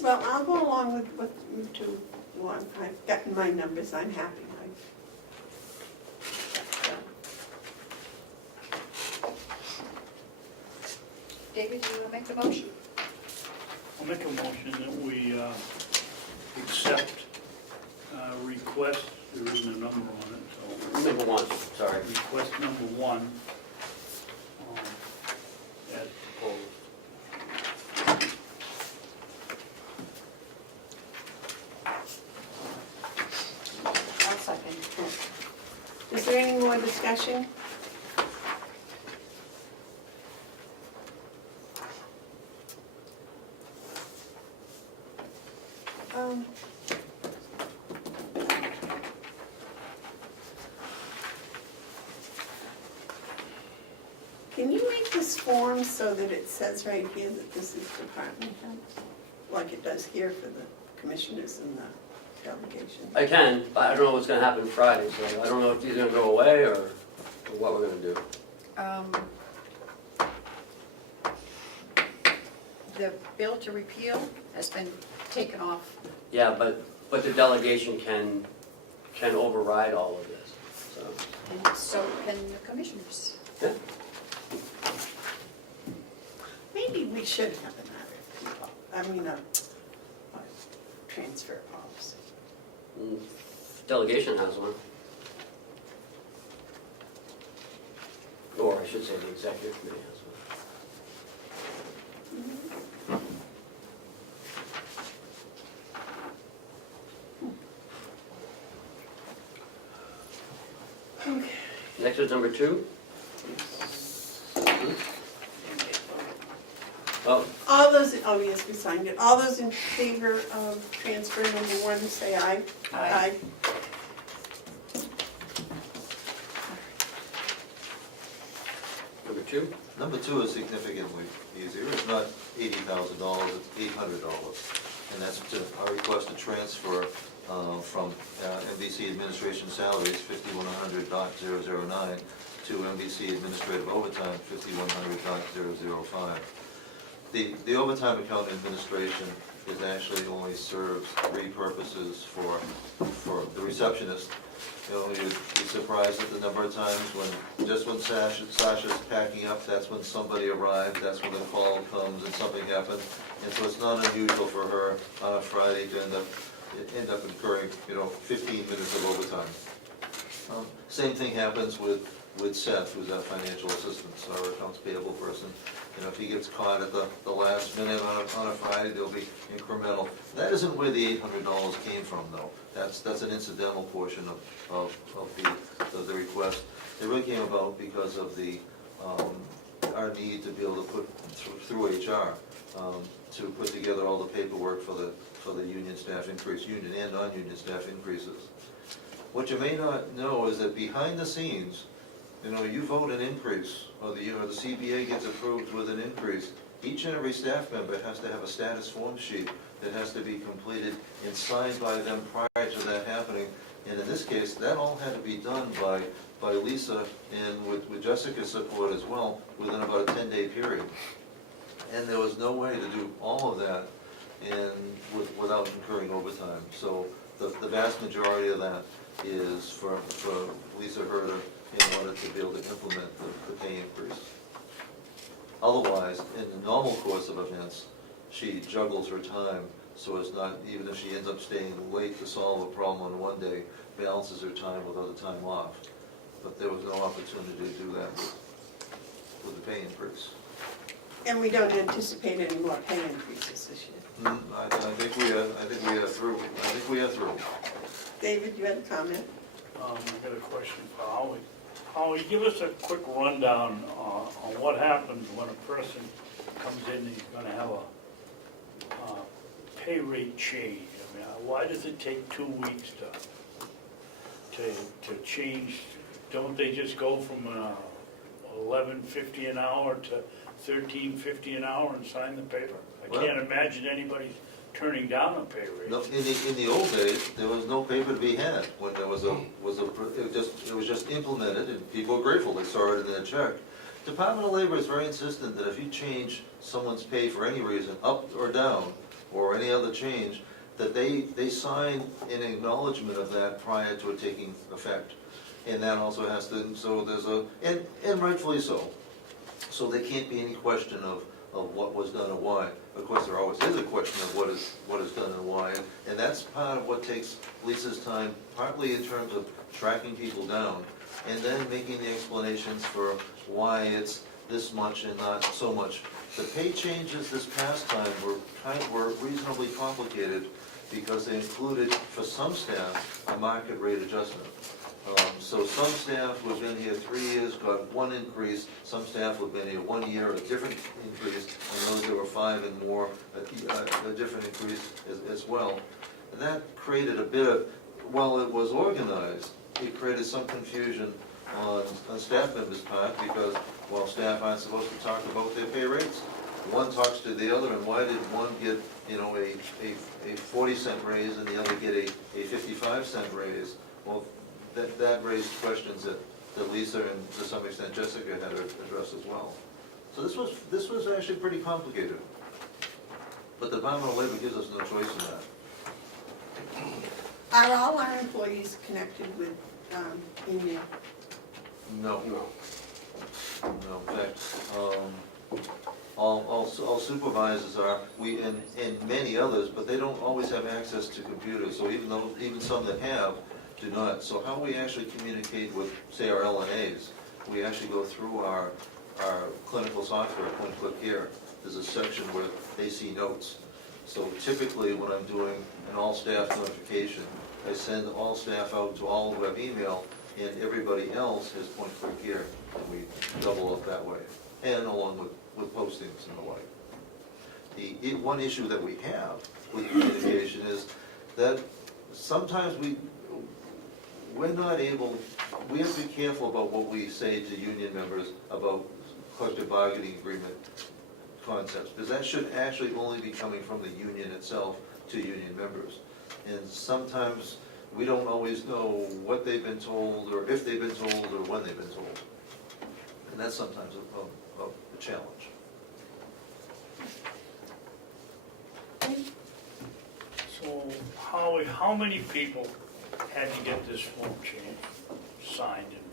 Well, I'll go along with what you two want. I've gotten my numbers, I'm happy. David, do you want to make the motion? I'll make a motion that we accept request, there isn't a number on it, so. number 1, sorry. Request number 1, as proposed. I'll second. Is there any more discussion? Can you make this form so that it says right here that this is department head? Like it does here for the commissioners and the delegation? I can, but I don't know what's gonna happen Friday, so I don't know if these are gonna go away or what we're gonna do. The bill to repeal has been taken off. Yeah, but the delegation can override all of this, so. And so can the commissioners. Yeah. Maybe we should have a transfer policy. Delegation has one. should say the executive committee has one. Next is number 2. Oh, All those, oh yes, we signed it. All those in favor of transfer number 1, say aye. Aye. number 2. Number 2 is significantly easier. It's not $80,000, it's $800. And that's our request to transfer from MVC administration salaries, 5100.009, to MVC administrative overtime, 5100.005. The overtime account administration is actually only serves 3 purposes for the receptionist. You know, you'd be surprised at the number of times when, just when Sasha's packing up, that's when somebody arrives, that's when the call comes and something happens. And so it's not unusual for her on a Friday to end up incurring, 15 minutes of overtime. Same thing happens with Seth, who's our financial assistant, so our accounts payable person. If he gets caught at the last minute on a Friday, there'll be incremental. That isn't where the $800 came from, though. That's an incidental portion of the request. It really came about because of our need to be able to put through HR to put together all the paperwork for the union staff increase, union and non-union staff increases. What you may not know is that behind the scenes, you vote an increase, or the CBA gets approved with an increase. Each and every staff member has to have a status form sheet that has to be completed and signed by them prior to that happening. And in this case, that all had to be done by Lisa and with Jessica's support as well within about a 10-day period. And there was no way to do all of that without incurring overtime. So the vast majority of that is for Lisa Herder in order to be able to implement the pay increase. Otherwise, in the normal course of events, she juggles her time so as not, even if she ends up staying late to solve a problem on one day, balances her time with other time off. But there was no opportunity to do that with the pay increase. And we don't anticipate any more pay increases this year. I think we are through. David, you had a comment? I got a question for Howie. Howie, give us a quick rundown on what happens when a person comes in and he's gonna have a pay rate change. I mean, why does it take 2 weeks to change? Don't they just go from $11.50 an hour to $13.50 an hour and sign the paper? I can't imagine anybody's turning down a pay raise. No, in the old days, there was no paper to be had when there was it was just implemented, and people were grateful they saw it in their check. Department of Labor is very insistent that if you change someone's pay for any reason, up or down, or any other change, that they sign an acknowledgement of that prior to it taking effect. And that also has to, so there's and rightfully so. So there can't be any question of what was done and why. Of course, there always is a question of what is done and why, and that's part of what takes Lisa's time, partly in terms of tracking people down, and then making the explanations for why it's this much and not so much. The pay changes this past time were reasonably complicated because they included, for some staff, a market rate adjustment. So some staff who have been here 3 years got one increase, some staff who have been here 1 year, a different increase, and those that were 5 and more, a different increase as well. And that created a bit of, while it was organized, it created some confusion on staff members' part because, well, staff aren't supposed to talk about their pay rates. One talks to the other, and why did one get, a 40-cent raise and the other get a 55-cent raise? Well, that raised questions that Lisa and to some extent Jessica had to address as well. So this was actually pretty complicated. But the Department of Labor gives us no choice in that. Are all our employees connected with email? No. In fact, all supervisors are, and many others, but they don't always have access to computers. So even some that have, do not. So how we actually communicate with, say, our LNAs we actually go through our clinical software, Point Click Care. There's a section where they see notes. So typically, when I'm doing an all-staff notification, I send all staff out to all web email, and everybody else has Point Click Care, and we double up that way, and along with postings and the like. The one issue that we have with communication is that sometimes we're not able, we have to be careful about what we say to union members about collective bargaining agreement concepts, because that should actually only be coming from the union itself to union members. And sometimes we don't always know what they've been told, or if they've been told, or when they've been told. And that's sometimes a challenge. So how many people had to get this form changed, signed and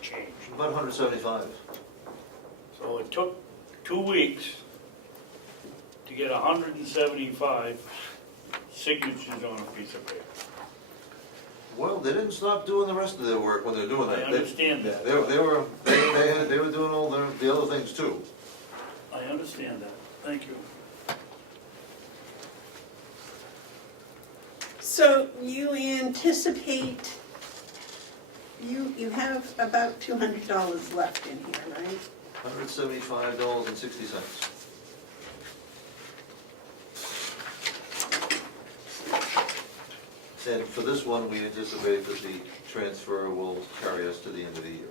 changed? About 175. So it took 2 weeks to get 175 signatures on a piece of paper. Well, they didn't stop doing the rest of their work when they're doing that. I understand that. They were doing all the other things too. I understand that. Thank you. So you anticipate, you have about $200 left in here, right? $175.60. And for this one, we anticipate that the transfer will carry us to the end of the year.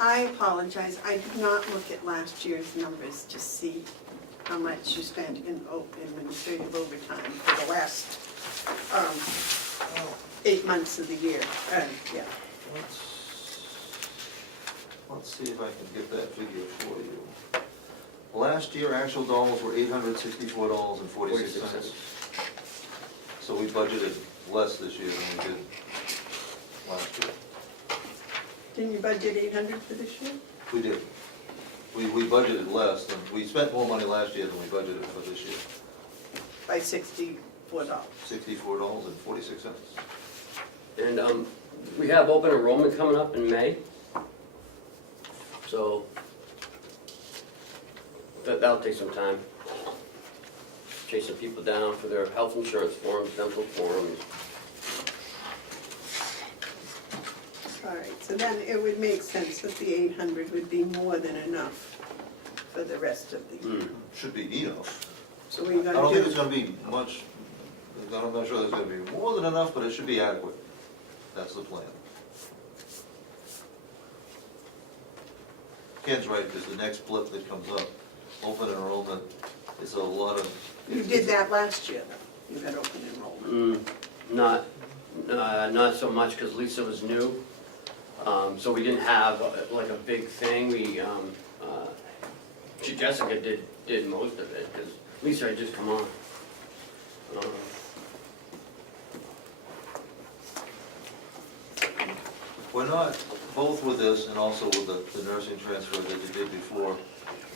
I apologize, I did not look at last year's numbers to see how much you spent in administrative overtime for the last 8 months of the year. Yeah. Let's see if I can get that figure for you. Last year, actual dollars were $864.46. So we budgeted less this year than we did last year. Didn't you budget 800 for this year? We did. We budgeted less than, we spent more money last year than we budgeted for this year. By $64. $64.46. And we have open enrollment coming up in May. So that'll take some time. Chasing people down for their health insurance forms, dental forms. All right, so then it would make sense that the 800 would be more than enough for the rest of the year. Should be enough. So we're I going don't to think do, it's gonna be much, I'm not sure there's gonna be more than enough, but it should be adequate. That's the plan. Ken's right, because the next blip that comes up, open enrollment, is a lot of. you did that last year, though. You had open enrollment. Not so much because Lisa was new. So we didn't have like a big thing. Jessica did most of it because Lisa had just come on. We're not, both with this and also with the nursing transfer that you did before,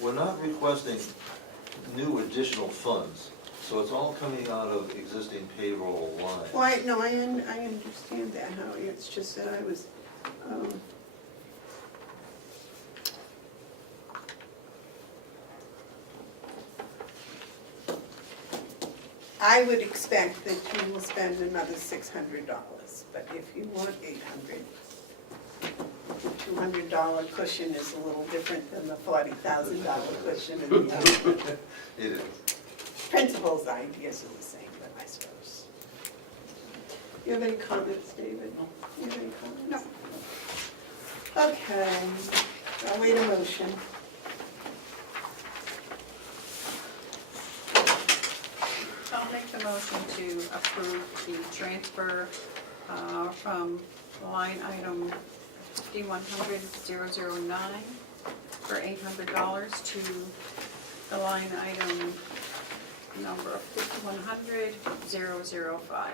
we're not requesting new additional funds. So it's all coming out of existing payroll lines. Well, I understand that, Howie, it's just that I was, I would expect that you will spend another $600, but if you want 800, the $200 cushion is a little different than the $40,000 cushion in the other. It is. Principal's ideas are the same, but I suppose. You have any comments, David? No. You have any comments? No. Okay, I'll wait a motion. I'll make the motion to approve the transfer from line item 5100-009 for $800 to the line item number 5100-005.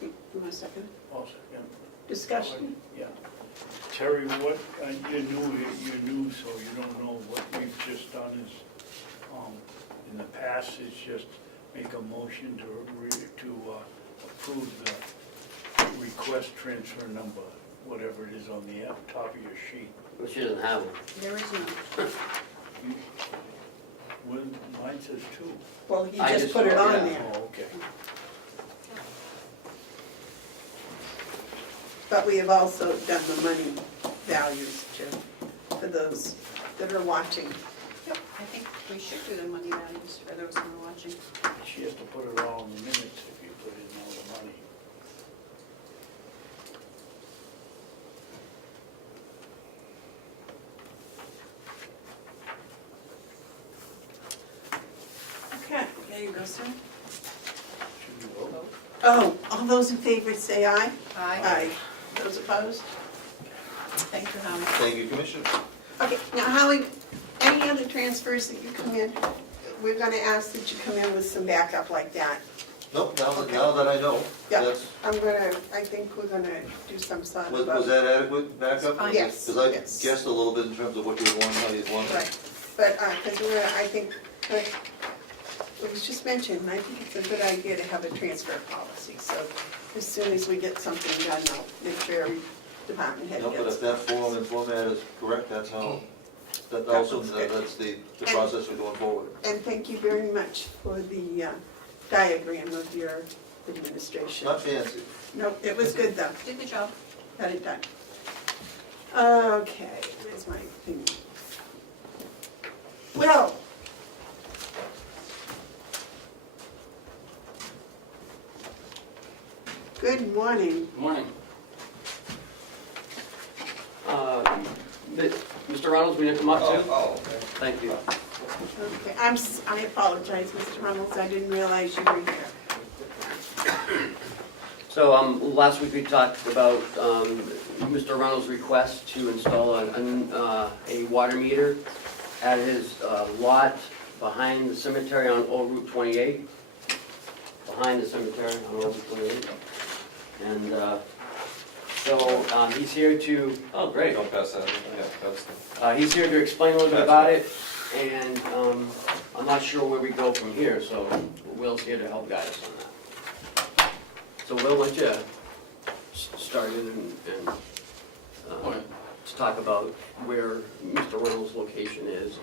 You want a second? Also, yeah. Discussion? Yeah. Terry, what, you're new, so you don't know what we've just done is, in the past, it's just make a motion to approve the request transfer number, whatever it is on the top of your sheet. Well, she doesn't have one. There is none. Mine says two. Well, he I just just put it wrote on it there. Oh, okay. But we have also done the money values, Jim, for those that are watching. Yep, I think we should do the money values for those who are watching. She has to put it all in the minutes if you put in all the money. Okay. There you go, sir. Should we vote? Oh, all those in favor say aye. Aye. Those opposed? Thank you, Howard. Thank you, Commissioner. Okay, now Howie, any other transfers that you come in, we're gonna ask that you come in with some backup like that. Nope, Okay. now that I know, Yeah. that's, I think we're gonna do some sort was of. that adequate backup? Fine. Yes, Because I yes. guessed a little bit in terms of what you'd want, how you'd want it. Right, but, because I think, like, it was just mentioned, I think it's a good idea to have a transfer policy, so as soon as we get something done, I'll make sure every department head No, but gets if it. that form and format is correct, that's how, that That also, looks good. that's the process we're going forward. And thank you very much for the diagram of your administration. Not fancy. Nope, it was good though, Did the job. got it done. Okay, where's my thing? Well. Good morning. Morning. Mr. Reynolds, we didn't come up too? Oh, okay. Thank you. Okay, I apologize, Mr. Reynolds, I didn't realize you were here. So, last week we talked about, Mr. Reynolds' request to install a water meter at his, lot behind the cemetery on Old Route 28. Behind the cemetery on Old Route 28. And, so, he's here to, oh, great. Don't pass that, yeah, that's He's here to explain a little bit about it, and I'm not sure where we go from here, so Will's here to help guide us on that. So Will, why don't you start in and Okay. let's talk about where Mr. Reynolds' location is.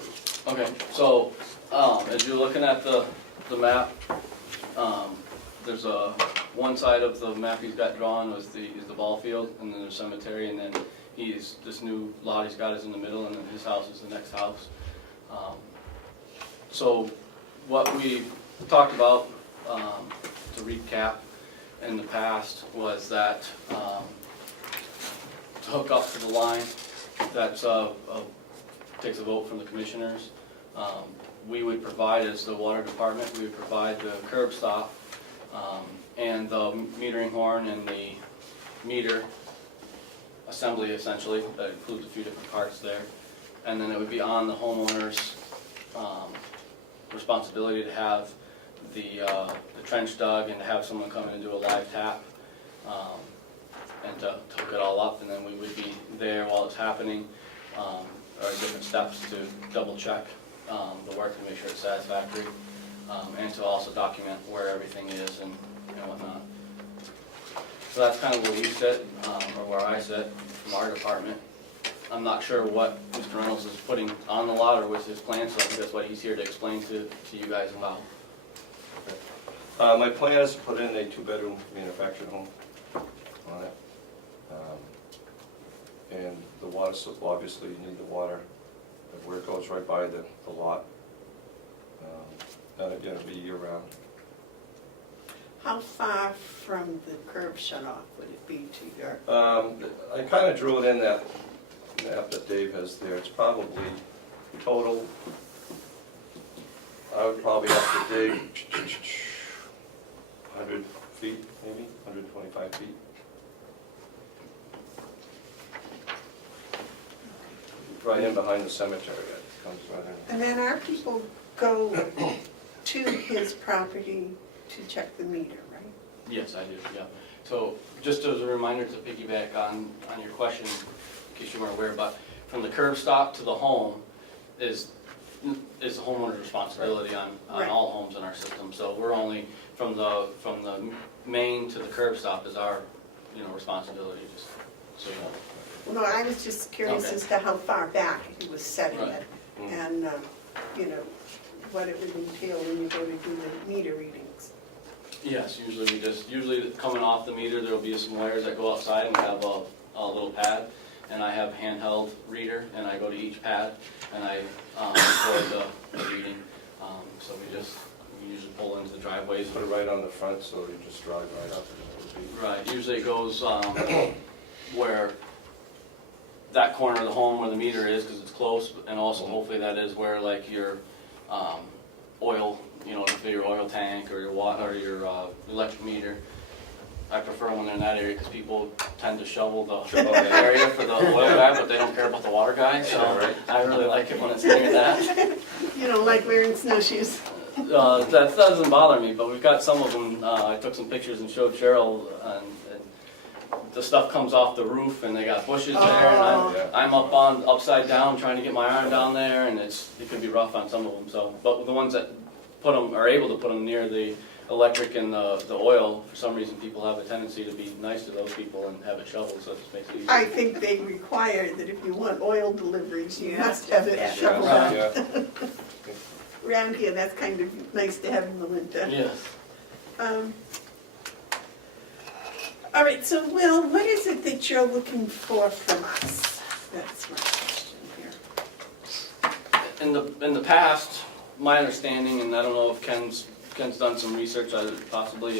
Okay, so, as you're looking at the map, there's one side of the map he's got drawn is the ball field, and then there's cemetery, and then this new lot he's got is in the middle, and then his house is the next house. So what we talked about, to recap, in the past was that to hook up to the line, that's takes a vote from the commissioners. We would provide, as the water department, we would provide the curb stop and the metering horn and the meter assembly, essentially. That includes a few different parts there. And then it would be on the homeowner's responsibility to have the trench dug and to have someone come in and do a live tap and to hook it all up. And then we would be there while it's happening, or different steps to double check the work to make sure it's satisfactory, and to also document where everything is and whatnot. So that's kind of where we sit, or where I sit from our department. I'm not sure what Mr. Reynolds is putting on the lot or what's his plan, so I think that's what he's here to explain to you guys about. My plan is to put in a two-bedroom manufactured home on it. And the water, so obviously you need the water where it goes right by the lot. And it'll be year-round. How far from the curb shut-off would it be to your? I kind of drew it in that map that Dave has there. It's probably total, I would probably have to dig 100 feet, maybe, 125 feet. Right in behind the cemetery, it comes right in. And then our people go to his property to check the meter, right? Yes, I do, yeah. So just as a reminder to piggyback on your question, in case you weren't aware, but from the curb stop to the home is the homeowner's responsibility on Right. all homes in our system. So we're only, from the main to the curb stop is our, responsibility, just so you know. Well, no, I was just curious Okay. as to how far back he was setting Right. it, Mm. and, what it would entail when you go to do the meter readings. Yes, usually coming off the meter, there'll be some wires that go outside and have a little pad, and I have a handheld reader, and I go to each pad, and I record the reading. So we usually pull into the driveways. Put it right on the front so you just drive right up and it would be. Right, usually it goes where that corner of the home where the meter is, because it's close, and also hopefully that is where like your oil, for your oil tank or your water or your electric meter. I prefer when they're in that area because people tend to shovel the area for the oil guy, but they don't care about the water guy. So I really like it when it's near that. You don't like wearing snowshoes? That doesn't bother me, but we've got some of them. I took some pictures and showed Cheryl, and the stuff comes off the roof, and they got bushes there, and I'm upside down trying to get my arm down there, and it can be rough on some of them. So, but the ones that are able to put them near the electric and the oil, for some reason people have a tendency to be nice to those people and have it shoveled, so it just makes it easier. I think they require that if you want oil deliveries, you must have it Yeah. shoveled Right. out. Around here, that's kind of nice to have in the winter. Yes. All right, so Will, what is it that you're looking for from us? That's my question here. In the past, my understanding, and I don't know if Ken's done some research, possibly,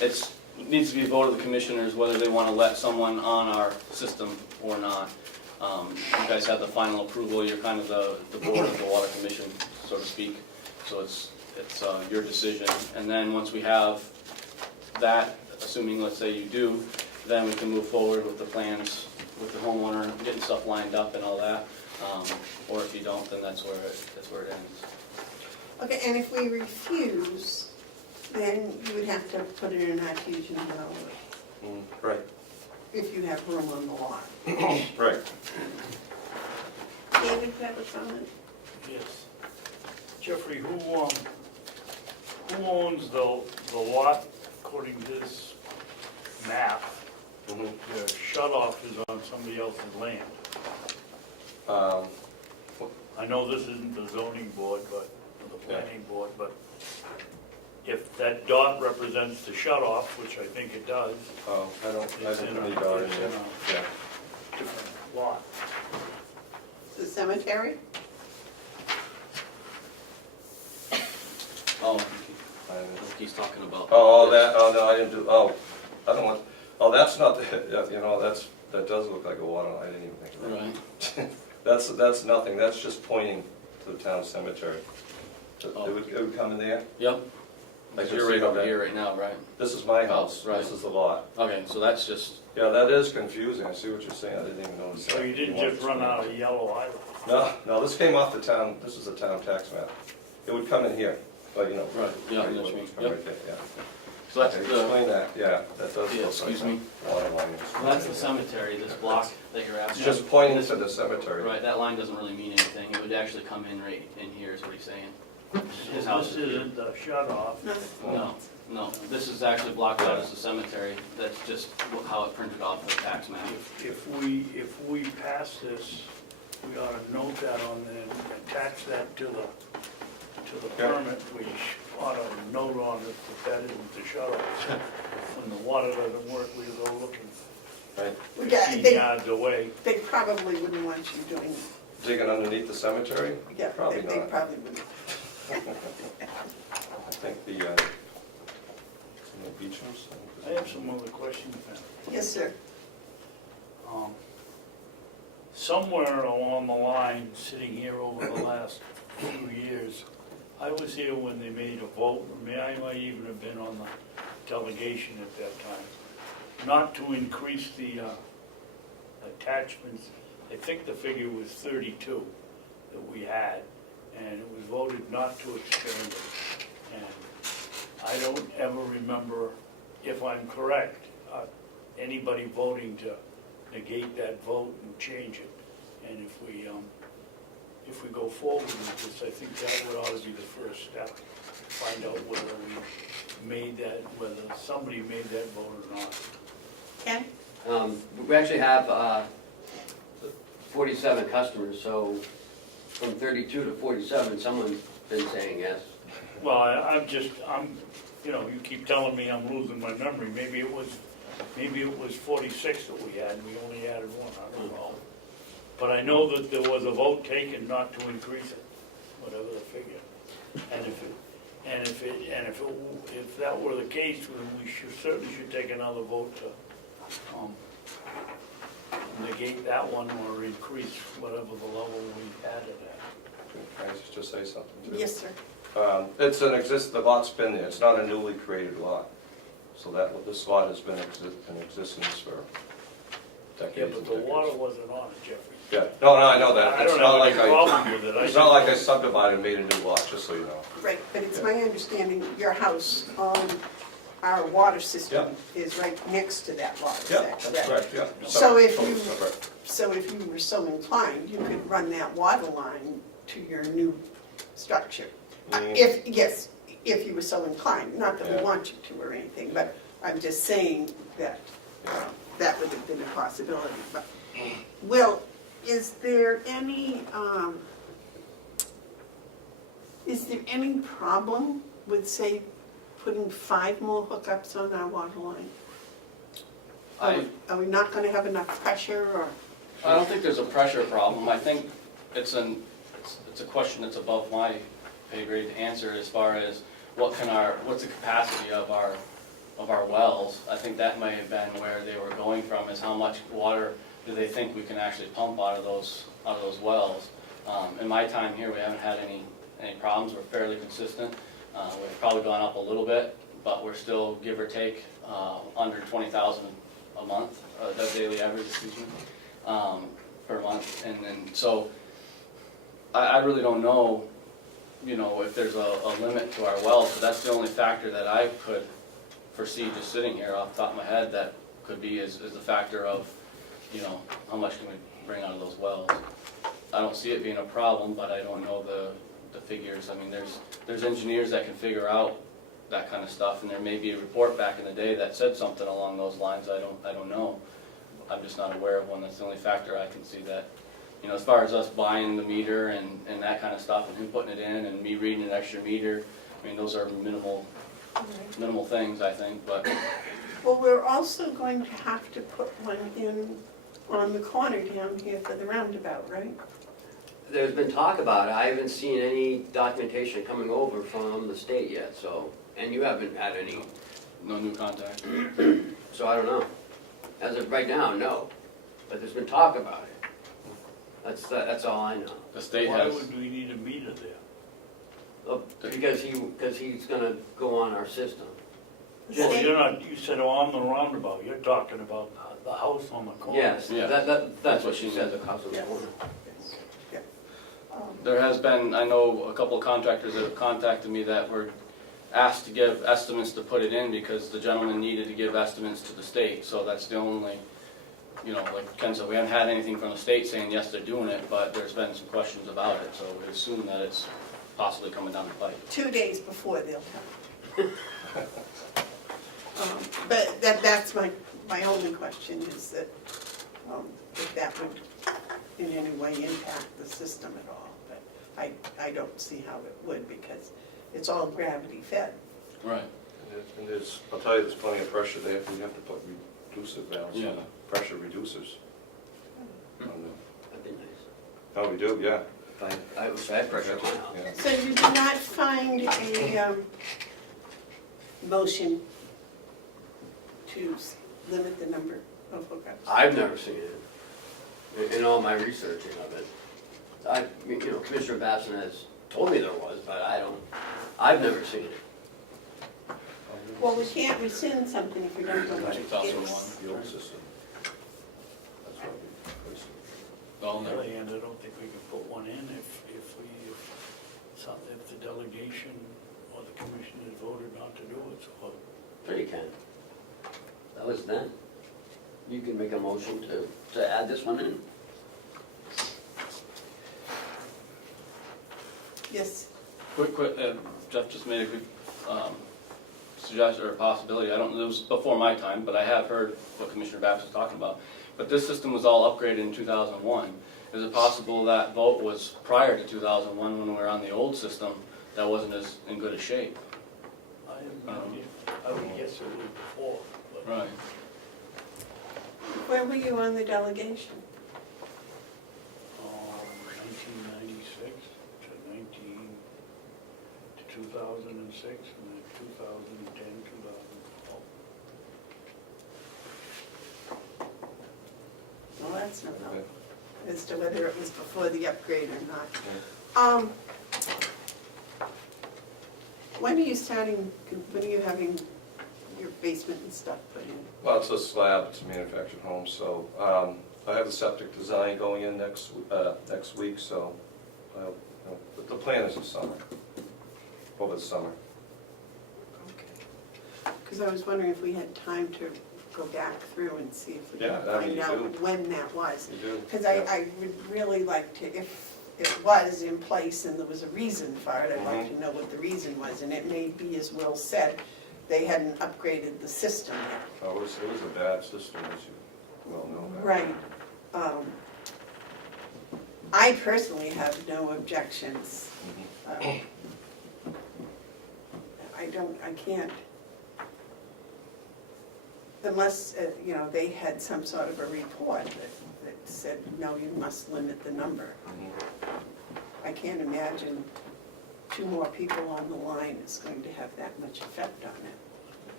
it needs to be a vote of the commissioners whether they want to let someone on our system or not. You guys have the final approval, you're kind of the board of the water commission, so to speak, so it's your decision. And then once we have that, assuming, let's say you do, then we can move forward with the plans with the homeowner, getting stuff lined up and all that. Or if you don't, then that's where it ends. Okay, and if we refuse, then you would have to put it in our fusion well, Right, if you have room on the lot. right. David, you have a comment? Yes. Jeffrey, who owns the lot according to this map? The shut-off is on somebody else's land. I know this isn't the zoning board, but the planning board, but if that dot represents the shut-off, which I think it does, I it's think in a we got it, it's in a yeah. different lot. The cemetery? Oh, he's talking about. No, I didn't do, I don't want, that's not, that does look like a water line, I didn't even think of that. Right. That's nothing, that's just pointing to the town cemetery. It would come in there? Yep. I can You're see right over that. here right now, right? This is my house, Right. this is the lot. Okay, so that's just, Yeah, that is confusing, I see what you're saying, I didn't even notice that. So you didn't just run out of yellow island? No, this came off the town, this is the town tax map. It would come in here, but right, yeah, it that's would me, come yep. right there, yeah. So that's Okay, the, explain that, yeah, that does look yeah, like excuse a me. water line. So that's the cemetery, this block that you're It's asking. just pointing to the cemetery. Right, that line doesn't really mean anything. It would actually come in right in here is what he's saying. His house This is here. isn't the shut-off. No, this is actually blocked out as a cemetery. That's just how it printed off the tax map. If we pass this, we ought to note that on there, and attach that to the permit. We ought to note on it that isn't the shut-off. When the water doesn't work, we go looking Right. 15 yards away. They probably wouldn't want you doing, Digging underneath the cemetery? yeah, Probably they not. probably wouldn't. I think the beach house. I have some other questions, Ben. Yes, sir. Somewhere along the line, sitting here over the last few years, I was here when they made a vote, or I might even have been on the delegation at that time, not to increase the attachments. I think the figure was 32 that we had, and it was voted not to expand it. And I don't ever remember, if I'm correct, anybody voting to negate that vote and change it. And if we go forward with this, I think that would ought to be the first step. Find out whether whether somebody made that vote or not. Ken? We actually have 47 customers, so from 32 to 47, someone's been saying yes. Well, I'm you keep telling me I'm losing my memory. Maybe it was 46 that we had, and we only added one, I don't know. But I know that there was a vote taken not to increase it, whatever the figure. And if that were the case, then we certainly should take another vote to negate that one or increase whatever the level we had it at. Can I just say something too? Yes, sir. The lot's been there, it's not a newly created lot. So this lot has been in existence for decades Yeah, and but decades. the water wasn't on it, Jeffrey. Yeah, no, I know that. I It's don't not have like any problem with it. It's not like I subdivided and made a new lot, just so you know. Right, but it's my understanding your house on our water system is right next to that lot, is Yeah, that that's correct? correct, yeah. So if Totally you, separate. so if you were so inclined, you could run that water line to your new structure. If you were so inclined, not that we Yeah. want you to or anything, but I'm just saying that that would have been a possibility. But, Will, is there any problem with, say, putting 5 more hookups on our water line? Are we not gonna have enough pressure, or? I don't think there's a pressure problem. I think it's a question that's above my pay grade to answer as far as what's the capacity of our wells. I think that may have been where they were going from, is how much water do they think we can actually pump out of those wells. In my time here, we haven't had any problems. We're fairly consistent. We've probably gone up a little bit, but we're still, give or take, under 20,000 a month, the daily average, per month. And then, so I really don't know, if there's a limit to our wells. So that's the only factor that I could foresee just sitting here off the top of my head that could be is the factor of, how much can we bring out of those wells. I don't see it being a problem, but I don't know the figures. I mean, there's engineers that can figure out that kind of stuff, and there may be a report back in the day that said something along those lines. I don't know. I'm just not aware of one. That's the only factor I can see that, as far as us buying the meter and that kind of stuff, and him putting it in, and me reading an extra meter, I mean, those are minimal things, I think, but. Well, we're also going to have to put one in on the corner down here for the roundabout, right? There's been talk about it. I haven't seen any documentation coming over from the state yet, so, and you haven't had any. No new contact. So I don't know. As of right now, no. But there's been talk about it. That's all I know. The state Why has. would we need a meter there? Because he's gonna go on our system. Well, you said on the roundabout, you're talking about the house on the corner. Yes, Yeah. that's what she said, the house on the corner. There has been, I know a couple of contractors that have contacted me that were asked to give estimates to put it in because the gentleman needed to give estimates to the state. So that's the only, like Ken said, we haven't had anything from the state saying, yes, they're doing it, but there's been some questions about it. So we assume that it's possibly coming down the pipe. 2 days before they'll come. But that's my only question, is that if that would in any way impact the system at all. But I don't see how it would, because it's all gravity fed. Right. And I'll tell you, there's plenty of pressure there. We have to put reducer valves on Yeah. the pressure reducers. That'd be nice. Oh, we do, yeah. I wish I had pressure on my house. Yeah. So you did not find a motion to limit the number of hookups? I've never seen it in all my researching of it. Commissioner Babson has told me there was, but I've never seen it. Well, we can't rescind something if we don't know what it 2001. is. The old system. That's what we replaced it. On the other hand, I don't think we can put one in if the delegation or the commission has voted not to do it, so. Sure you can. That was then. You can make a motion to add this one in. Yes, Quick, Jeff just made a good suggestion or possibility. I don't, it was before my time, but I have heard what Commissioner Babson was talking about. But this system was all upgraded in 2001. Is it possible that vote was prior to 2001 when we were on the old system that wasn't as in good a shape? I have no idea. I would guess it was before, but. Right. where were you on the delegation? 1996 to 2006, and then 2010, 2012. Well, that's not helpful, as to whether it was before the upgrade or not. When are you having your basement and stuff put in? Well, it's a slab, it's a manufactured home, so I have the septic design going in next week, so the plan is the summer, over the summer. Okay. Because I was wondering if we had time to go back through and see if we Yeah, could I mean, find you out do. when that was. You do. Because I would really like to, if it was in place and there was a reason for it, I'd like to know what the reason was. And it may be, as Will said, they hadn't upgraded the system yet. Oh, it was a bad system, as you well know. that. Right. I personally have no objections. I can't, unless, they had some sort of a report that said, no, you must limit the number. I can't imagine 2 more people on the line is going to have that much effect on it.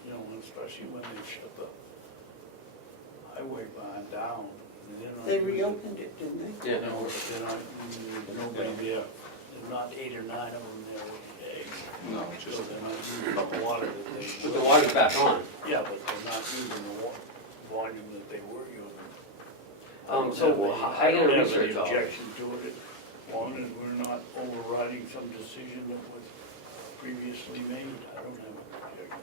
You know, especially when they shut the highway barn down. They reopened it, didn't they? Yeah. No, they're not, nobody there. There's not 8 or 9 of them there every day. No, So just, they're not using the water that they. But the water's back on. Yeah, but they're not using the volume that they were using. So I I don't gotta have research any all this. objection to it, as long as we're not overriding some decision that was previously made. I don't have an objection.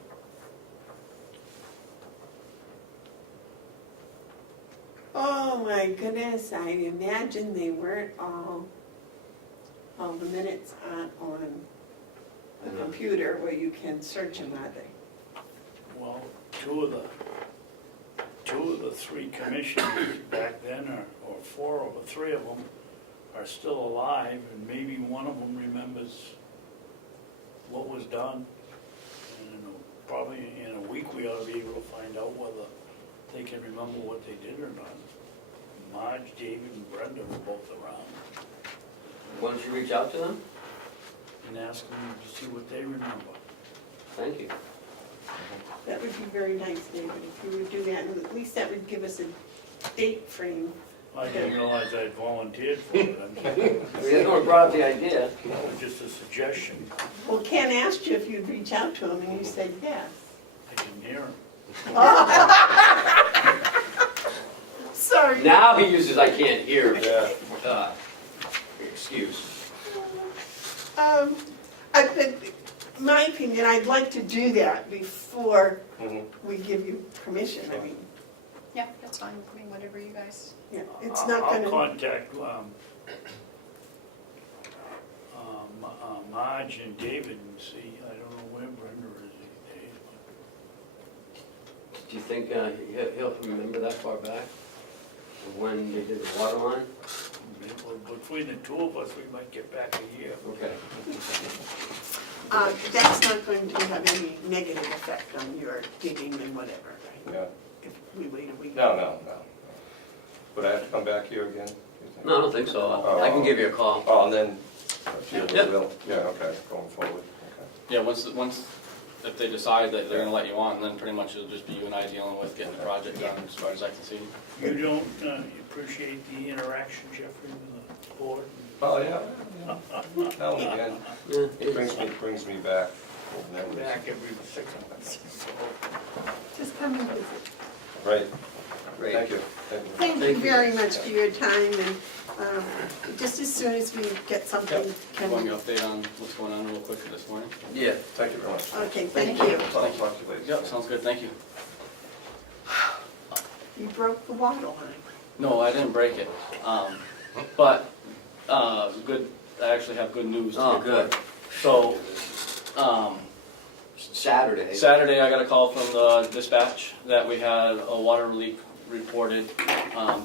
Oh my goodness, I imagine they weren't all the minutes aren't on the computer where you can search them, are they? Well, two of the 3 commissioners back then, or 4 of the 3 of them are still alive, and maybe one of them remembers what was done. And probably in a week, we ought to be able to find out whether they can remember what they did or not. Marge, David, and Brenda were both around, Why don't you reach out to them? and ask them to see what they remember. Thank you. That would be very nice, David, if you would do that, and at least that would give us a date frame. I didn't realize I'd volunteered for it. We didn't want to brought up the idea. That was just a suggestion. Well, Ken asked you if you'd reach out to him, and you said yes. I didn't hear him. Sorry. Now he uses I can't hear excuse. My opinion, I'd like to do that before Mhm. we give you permission. I mean, Yeah, that's fine with me, whatever you guys. yeah, it's not I'll gonna, contact Marge and David and see. I don't know where Brenda is these days. Do you think he'll remember that far back? When they did the water line? But between the 2 of us, we might get back a year. Okay. that's not going to have any negative effect on your digging and whatever, right? Yeah. If we wait a week. No. Would I have to come back here again? do you think? No, I don't think so. I can give you a call. Oh, and then, Yeah. okay, going forward, okay. Yeah, once, if they decide that they're gonna let you on, then pretty much it'll just be you and I dealing with getting the project done, as far as I can see. You don't appreciate the interaction, Jeffrey, with the board? Oh, yeah. Now and again, Yeah, it brings me back. old memories. Back every 6 months. Just come and visit. Right, Great. thank you. Thank you very much for your time, and just as soon as we get something, You can want me we? to update on what's going on real quick this morning? Yeah. Thank you very much. Okay, thank you. Talk to you later. Yep, sounds good, thank you. You broke the water line. No, I didn't break it. But, good, I actually have good news to Oh, report. good. So, Saturday, I got a call from the dispatch that we had a water leak reported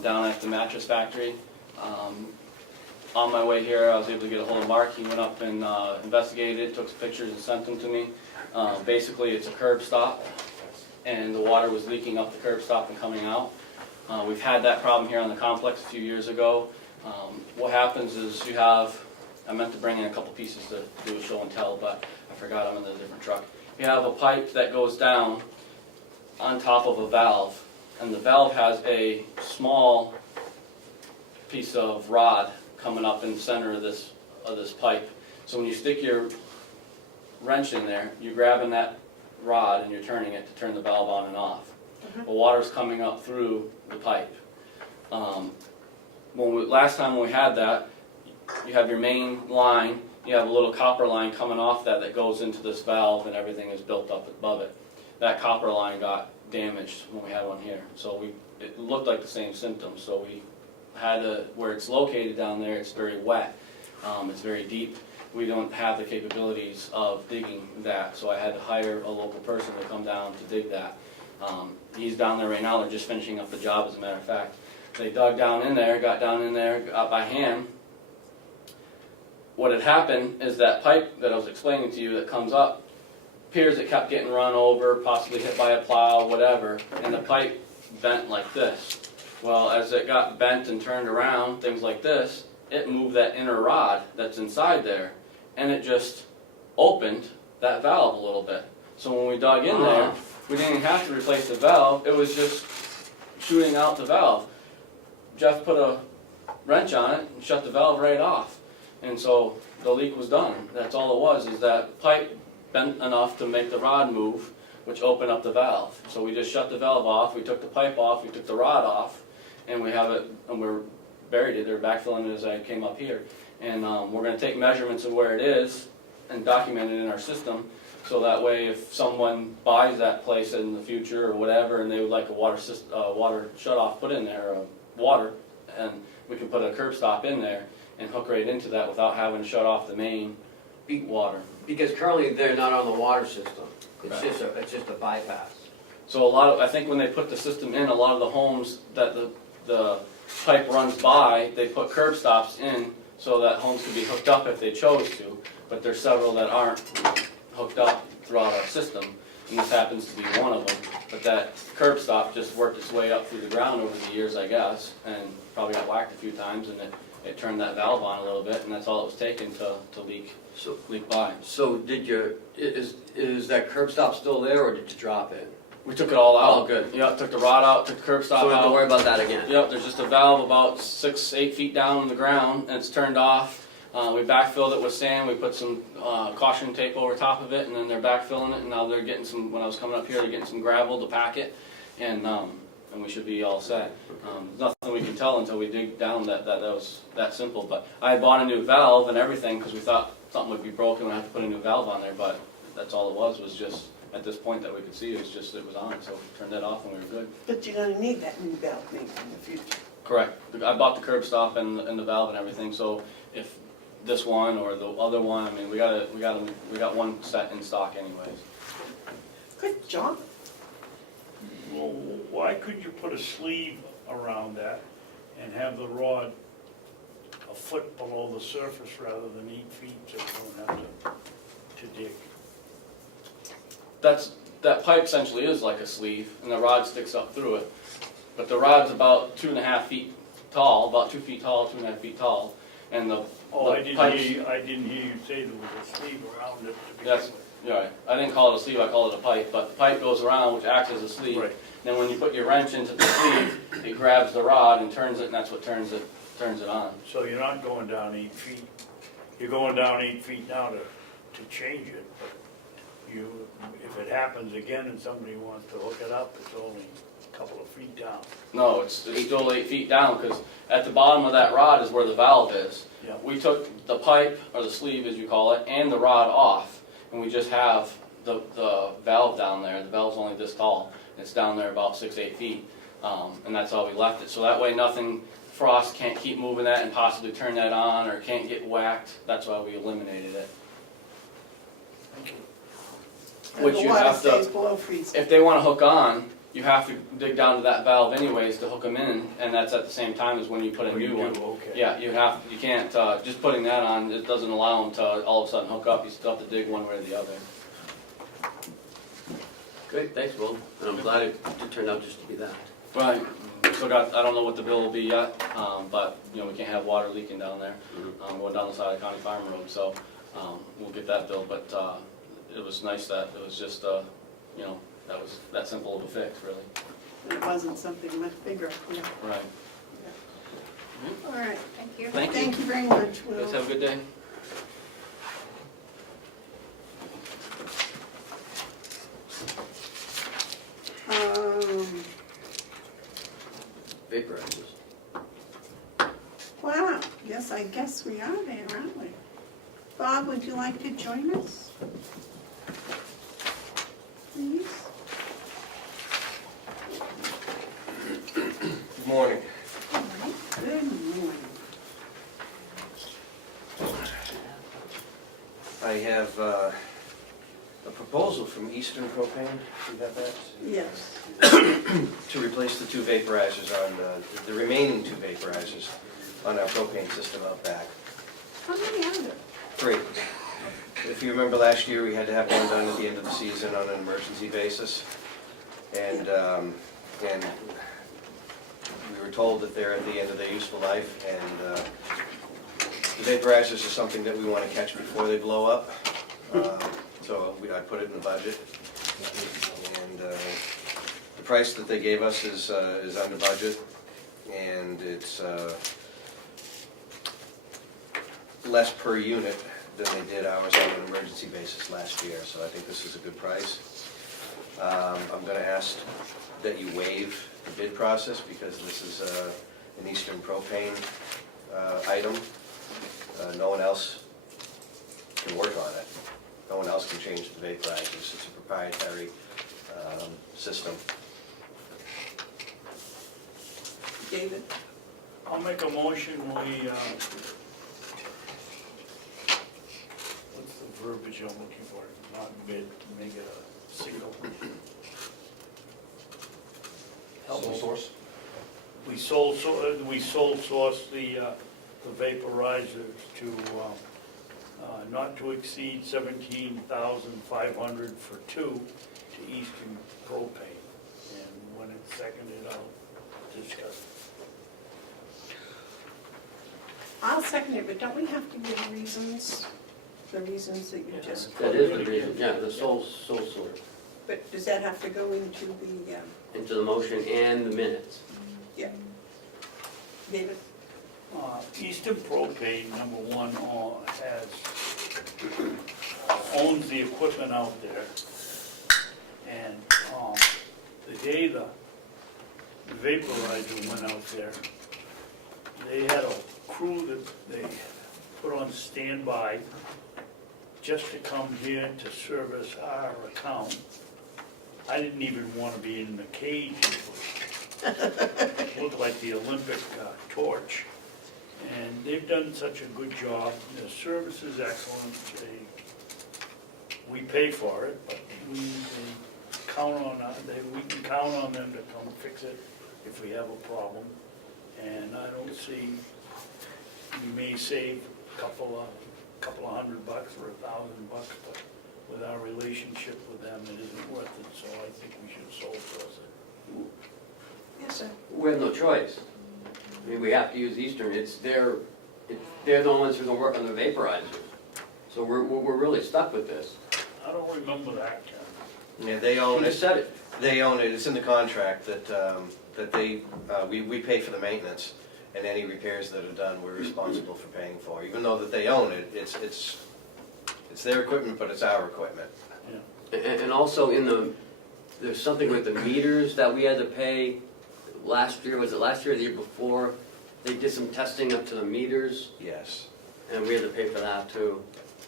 down at the mattress factory. On my way here, I was able to get a hold of Mark. He went up and investigated it, took some pictures and sent them to me. Basically, it's a curb stop, and the water was leaking up the curb stop and coming out. We've had that problem here on the complex a few years ago. What happens is you have, I meant to bring in a couple pieces to do a show and tell, but I forgot I'm in a different truck. You have a pipe that goes down on top of a valve, and the valve has a small piece of rod coming up in the center of this pipe. So when you stick your wrench in there, you're grabbing that rod and you're turning it to turn the valve on and off. The water's coming up through the pipe. Last time we had that, you have your main line, you have a little copper line coming off that goes into this valve, and everything is built up above it. That copper line got damaged when we had one here, so it looked like the same symptoms. So we had where it's located down there, it's very wet, it's very deep. We don't have the capabilities of digging that, so I had to hire a local person to come down to dig that. He's down there right now. They're just finishing up the job, as a matter of fact. They dug down in there, got by hand. What had happened is that pipe that I was explaining to you that comes up, appears it kept getting run over, possibly hit by a plow, whatever, and the pipe bent like this. Well, as it got bent and turned around, things like this, it moved that inner rod that's inside there, and it just opened that valve a little bit. So when we dug in there, we didn't have to replace the valve, it was just shooting out the valve. Jeff put a wrench on it and shut the valve right off. And so the leak was done. That's all it was, is that pipe bent enough to make the rod move, which opened up the valve. So we just shut the valve off, we took the pipe off, we took the rod off, and we have it, and we're buried it. They're backfilling it as I came up here. And we're going to take measurements of where it is and document it in our system, so that way if someone buys that place in the future or whatever, and they would like a water shut-off put in there, water, and we can put a curb stop in there and hook right into that without having to shut off the main water. Because currently they're not on the water system. It's Right. just a bypass. So I think when they put the system in, a lot of the homes that the pipe runs by, they put curb stops in so that homes could be hooked up if they chose to. But there's several that aren't hooked up throughout our system, and this happens to be one of them. But that curb stop just worked its way up through the ground over the years, I guess, and probably got whacked a few times, and it turned that valve on a little bit, and that's all it was taking to leak by. So is that curb stop still there, or did you drop it? We took it all out. Oh, good. Yep, took the rod out, took the curb stop out. So we don't have to worry about that again? Yep, there's just a valve about 6-8 feet down on the ground, and it's turned off. We backfilled it with sand, we put some caution tape over top of it, and then they're backfilling it, and now they're getting some, when I was coming up here, they're getting some gravel to pack it, and we should be all set. There's nothing we can tell until we dig down that was that simple. But I had bought a new valve and everything because we thought something would be broken and I had to put a new valve on there, but that's all it was just, at this point that we could see, it was on, so we turned that off and we were good. But you're gonna need that new valve maybe in the future. Correct. I bought the curb stop and the valve and everything, so if this one or the other one, I mean, we got one set in stock anyways. Good job. Well, why could you put a sleeve around that and have the rod a foot below the surface rather than 8 feet, so you don't have to dig? That pipe essentially is like a sleeve, and the rod sticks up through it. But the rod's about 2.5 feet tall, about 2 feet tall, 2.5 feet tall, and I didn't hear you say there was a sleeve around it to begin with. Yeah, I didn't call it a sleeve, I called it a pipe, but the pipe goes around, which acts as a sleeve. Right. Then when you put your wrench into the sleeve, it grabs the rod and turns it, and that's what turns it on. So you're not going down 8 feet. You're going down 8 feet now to change it, but if it happens again and somebody wants to hook it up, it's only a couple of feet down. No, it's still 8 feet down, because at the bottom of that rod is where the valve is. Yeah. We took the pipe, or the sleeve as you call it, and the rod off, and we just have the valve down there. The valve's only this tall. It's down there about 6-8 feet. And that's how we left it. So that way nothing, frost can't keep moving that and possibly turn that on or can't get whacked. That's why we eliminated it. Which And you the water have to, stays below freezing. if they want to hook on, you have to dig down to that valve anyways to hook them in, and that's at the same time as when you put a new one. Okay. Yeah, you can't, just putting that on, it doesn't allow them to all of a sudden hook up, you still have to dig one way or the other. Great, thanks, Will, and I'm glad it turned out just to be that. Right, still got, I don't know what the bill will be yet, but, you know, we can't have water leaking down there, going down the side of County Farm Road, so, we'll get that bill, but, it was nice that it was just, you know, that was that simple of a fix, really. It wasn't something much bigger, yeah. Right. All right. Thank you. Thank you. Thank you very much, Will. Guys have a good day. Vaporizers. Wow, yes, I guess we are there, aren't we? Bob, would you like to join us? Please? Good morning. Good morning. I have a proposal from Eastern Propane, you have that? Yes. To replace the two vaporizers on, the remaining two vaporizers on our propane system out back. How many are there? 3. If you remember last year, we had to have one done at the end of the season on an emergency basis. And we were told that they're at the end of their useful life, and the vaporizers are something that we want to catch before they blow up. So I put it in the budget. And the price that they gave us is under budget, and it's less per unit than they did ours on an emergency basis last year, so I think this is a good price. I'm going to ask that you waive the bid process because this is an Eastern Propane item. No one else can work on it. No one else can change the vaporizers. It's a proprietary system. David? I'll make a motion, we, what's the verbiage I'm looking for? Not bid, make it a single. Sole source? We sole source the vaporizers to, not to exceed $17,500 for 2 to Eastern Propane. And when it's seconded, I'll discuss it. I'll second it, but don't we have to give reasons? The reasons that you just That quoted? is the reason, yeah, the sole source, But does that have to go into the, into the motion and the minutes. yeah. David? Eastern Propane, number one, owns the equipment out there. And the day the vaporizer went out there, they had a crew that they put on standby just to come here to service our account. I didn't even want to be in the cage. It looked like the Olympic torch. And they've done such a good job. The service is excellent. We pay for it, but we count on we can count on them to come fix it if we have a problem. And I don't see, we may save a couple of $100 or $1,000, but with our relationship with them, it isn't worth it. So I think we should sole source it. Yes, sir. We have no choice. I mean, we have to use Eastern. They're the ones who are going to work on the vaporizers. So we're really stuck with this. I don't remember that, Ken. Yeah, they own You it. said it. They own it. It's in the contract that we pay for the maintenance, and any repairs that are done, we're responsible for paying for. Even though that they own it, it's their equipment, but it's our equipment. Yeah. And also there's something with the meters that we had to pay last year. Was it last year or the year before? They did some testing up to the meters. Yes. And we had to pay for that too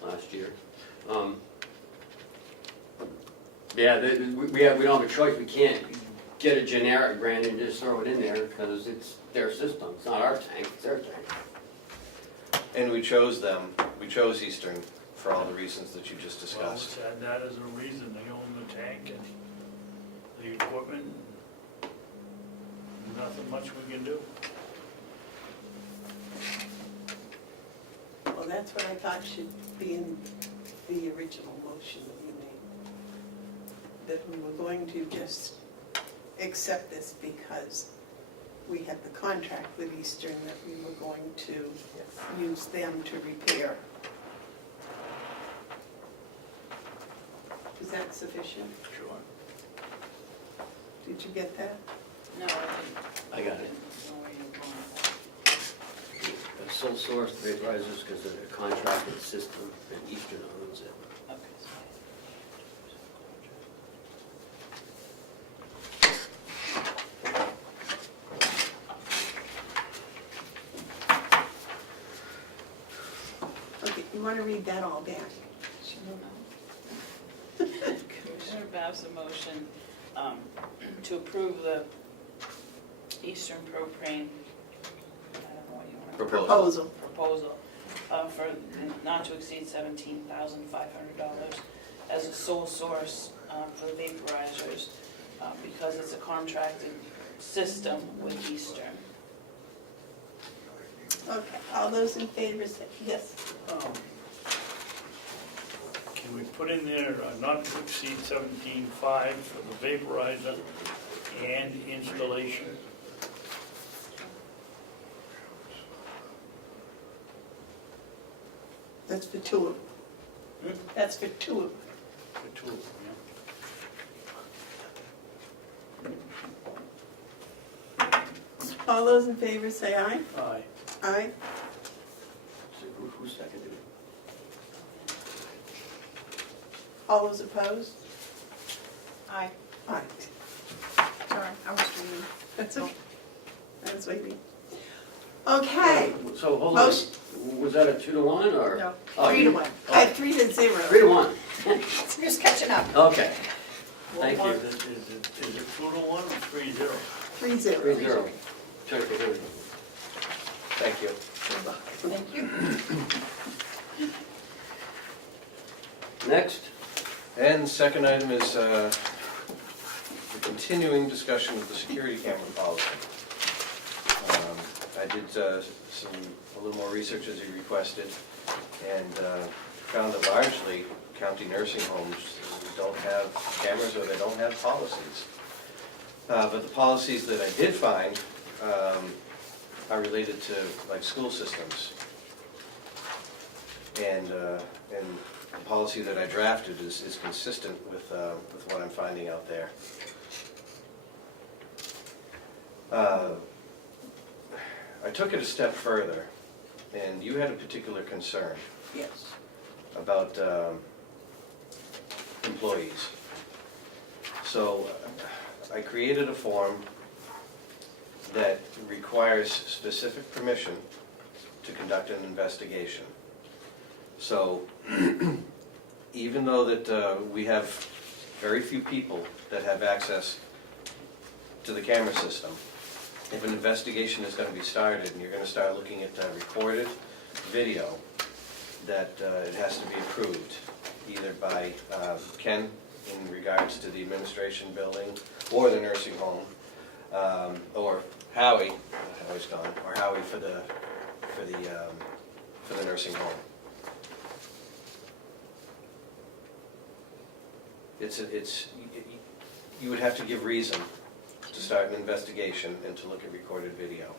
last year. Yeah, we don't have a choice. We can't get a generic brand and just throw it in there, because it's their system, it's not our tank, it's their tank. And we chose them, we chose Eastern for all the reasons that you just Well, discussed. and that is a reason, they own the tank and the equipment, nothing much we can do. Well, that's what I thought should be in the original motion that you made. That we were going to just accept this because we had the contract with Eastern, that we were going to use them to repair. Is that sufficient? Sure. Did you get that? No, I didn't. I got it. know where you're going with that. Sole source vaporizers because of their contracted system, and Eastern owns it. Okay. Okay, you want to read that all down? Commissioner Babson motion to approve the Eastern Propane, I don't know what you want. Proposal. Proposal for not to exceed $17,500 as a sole source for the vaporizers because it's a contracted system with Eastern. Okay, all those in favor say yes. Can we put in there not to exceed 17.5 for the vaporizer and installation? That's for two of them. That's for two of them. For two of them, All those in favor say aye. yeah. Aye. Aye. So who seconded it? All those opposed? Aye. Aye. Sorry, I was reading. That's okay. I was waiting. Okay. So hold on, Motion. was that a 2-to-1 or? No, Oh, 3 to 1. 3 to 0. 3-to-1, I'm just catching up. okay. What Thank was you. it? Is it 2-to-1 or 3-0? 3-0. 3-0. Check the hearing. Thank you. Thank you. Next, And the second item is the continuing discussion of the security camera policy. I did a little more research as you requested, and found that largely county nursing homes don't have cameras or they don't have policies. But the policies that I did find are related to like school systems. And the policy that I drafted is consistent with what I'm finding out there. I took it a step further, and you had a particular concern Yes. about employees. So I created a form that requires specific permission to conduct an investigation. So even though that we have very few people that have access to the camera system, if an investigation is going to be started and you're going to start looking at recorded video, that it has to be approved either by Ken in regards to the administration building or the nursing home, or Howie, Howie's gone, or Howie for the nursing home. You would have to give reason to start an investigation and to look at recorded video.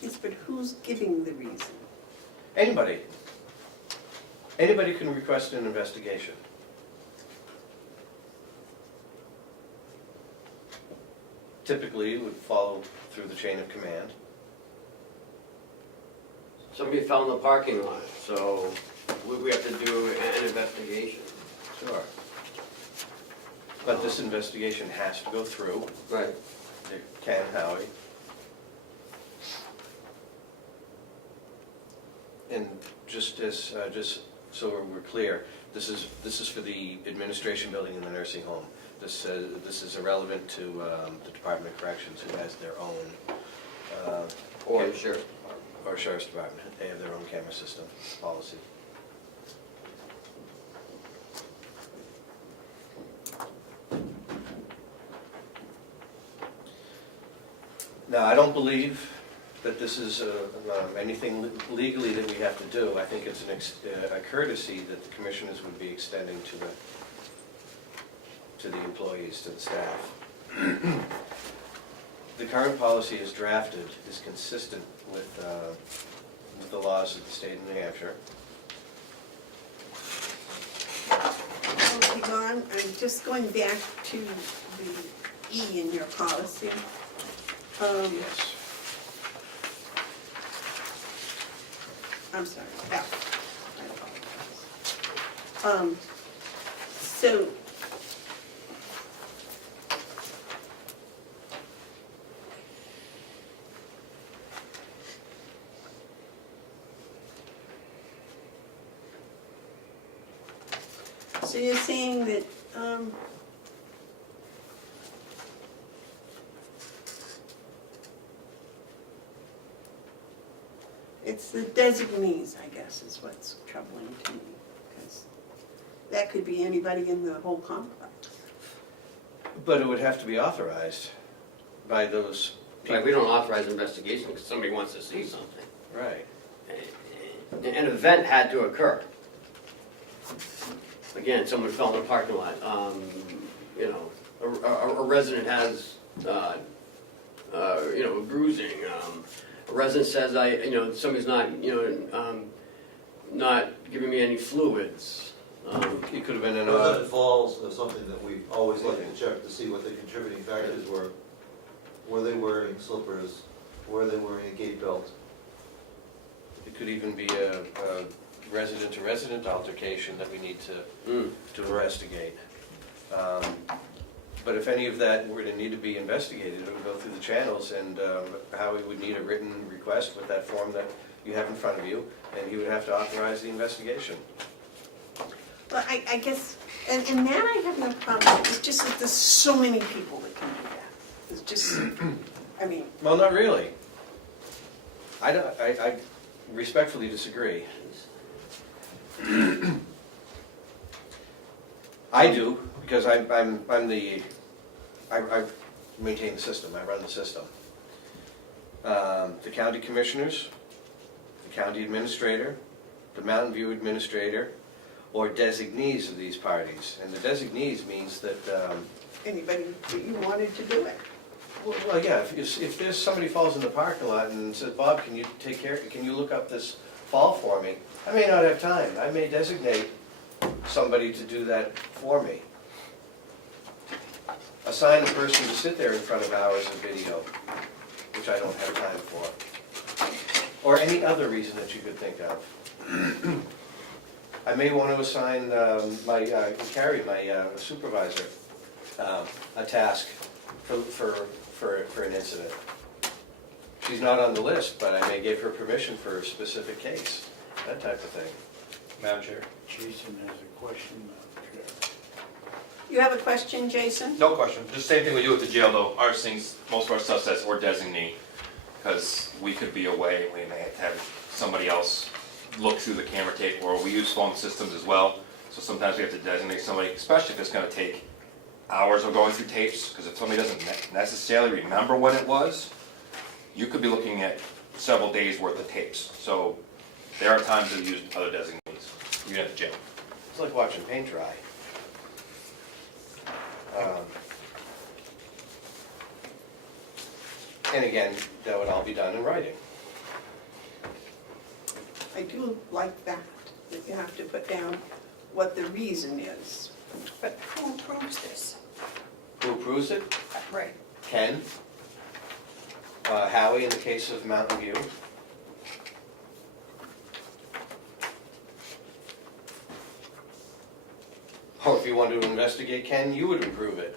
Yes, but who's giving the reason? Anybody. Anybody can request an investigation. Typically, it would follow through the chain of command. somebody fell in the parking lot, so we have to do an investigation. Sure. But this investigation has to go through. Right. Ken, Howie. this, just so we're clear, this is for the administration building in the nursing home. This is irrelevant to the Department of Corrections, who has their own, Or the sheriff. or Sheriff's Department. They have their own camera system policy. Now, I don't believe that this is anything legally that we have to do. I think it's a courtesy that the commissioners would be extending to the employees, to the staff. The current policy as drafted is consistent with the laws of the state of New Hampshire. Hold on, I'm just going back to the E in your policy. Yes. I'm sorry, F. I apologize. So, you're saying that, it's the designees, I guess, is what's troubling to me, because that could be anybody in the whole complex. But it would have to be authorized by those people. Like, we don't authorize investigation because somebody wants to see something. Right. An event had to occur. Again, someone fell in the parking lot. You know, a resident has, you know, bruising. A resident says, somebody's not, not giving me any fluids. It could have been an Resident falls is something that we always like to check to see what the contributing factors were. Were they wearing slippers? Were they wearing a gait belt? It could even be a resident-to-resident altercation that we need to investigate. But if any of that were to need to be investigated, it would go through the channels, and Howie would need a written request with that form that you have in front of you, and he would have to authorize the investigation. Well, I guess, and that I have no problem with. It's just that there's so many people that can do that. It's just, I mean. Well, not really. I respectfully disagree. I do, because I maintain the system, I run the system. The county commissioners, the county administrator, the Mountain View administrator, or designees of these parties. And the designees means that... anybody that you wanted to do it. Well, yeah, if there's somebody falls in the parking lot and says, Bob, can you look up this fall for me? I may not have time. I may designate somebody to do that for me. Assign a person to sit there in front of hours of video, which I don't have time for. Or any other reason that you could think of. I may want to assign Carrie, my supervisor, a task for an incident. She's not on the list, but I may give her permission for a specific case, that type of thing. Madam Chair? Jason has a question, Madam Chair. You have a question, Jason? No question. Just same thing we do with the jail though. Our things, most of our stuff says or designee, because we could be away, we may have to have somebody else look through the camera tape, or we use phone systems as well. So sometimes we have to designate somebody, especially if it's going to take hours of going through tapes, because if somebody doesn't necessarily remember when it was, you could be looking at several days worth of tapes. So there are times that we use other designees, even at the jail. It's like watching paint dry. And again, that would all be done in writing. I do like that you have to put down what the reason is. But who approves this? Who approves it? Right. Ken. Howie in the case of Mountain View. Or if you wanted to investigate Ken, you would approve it.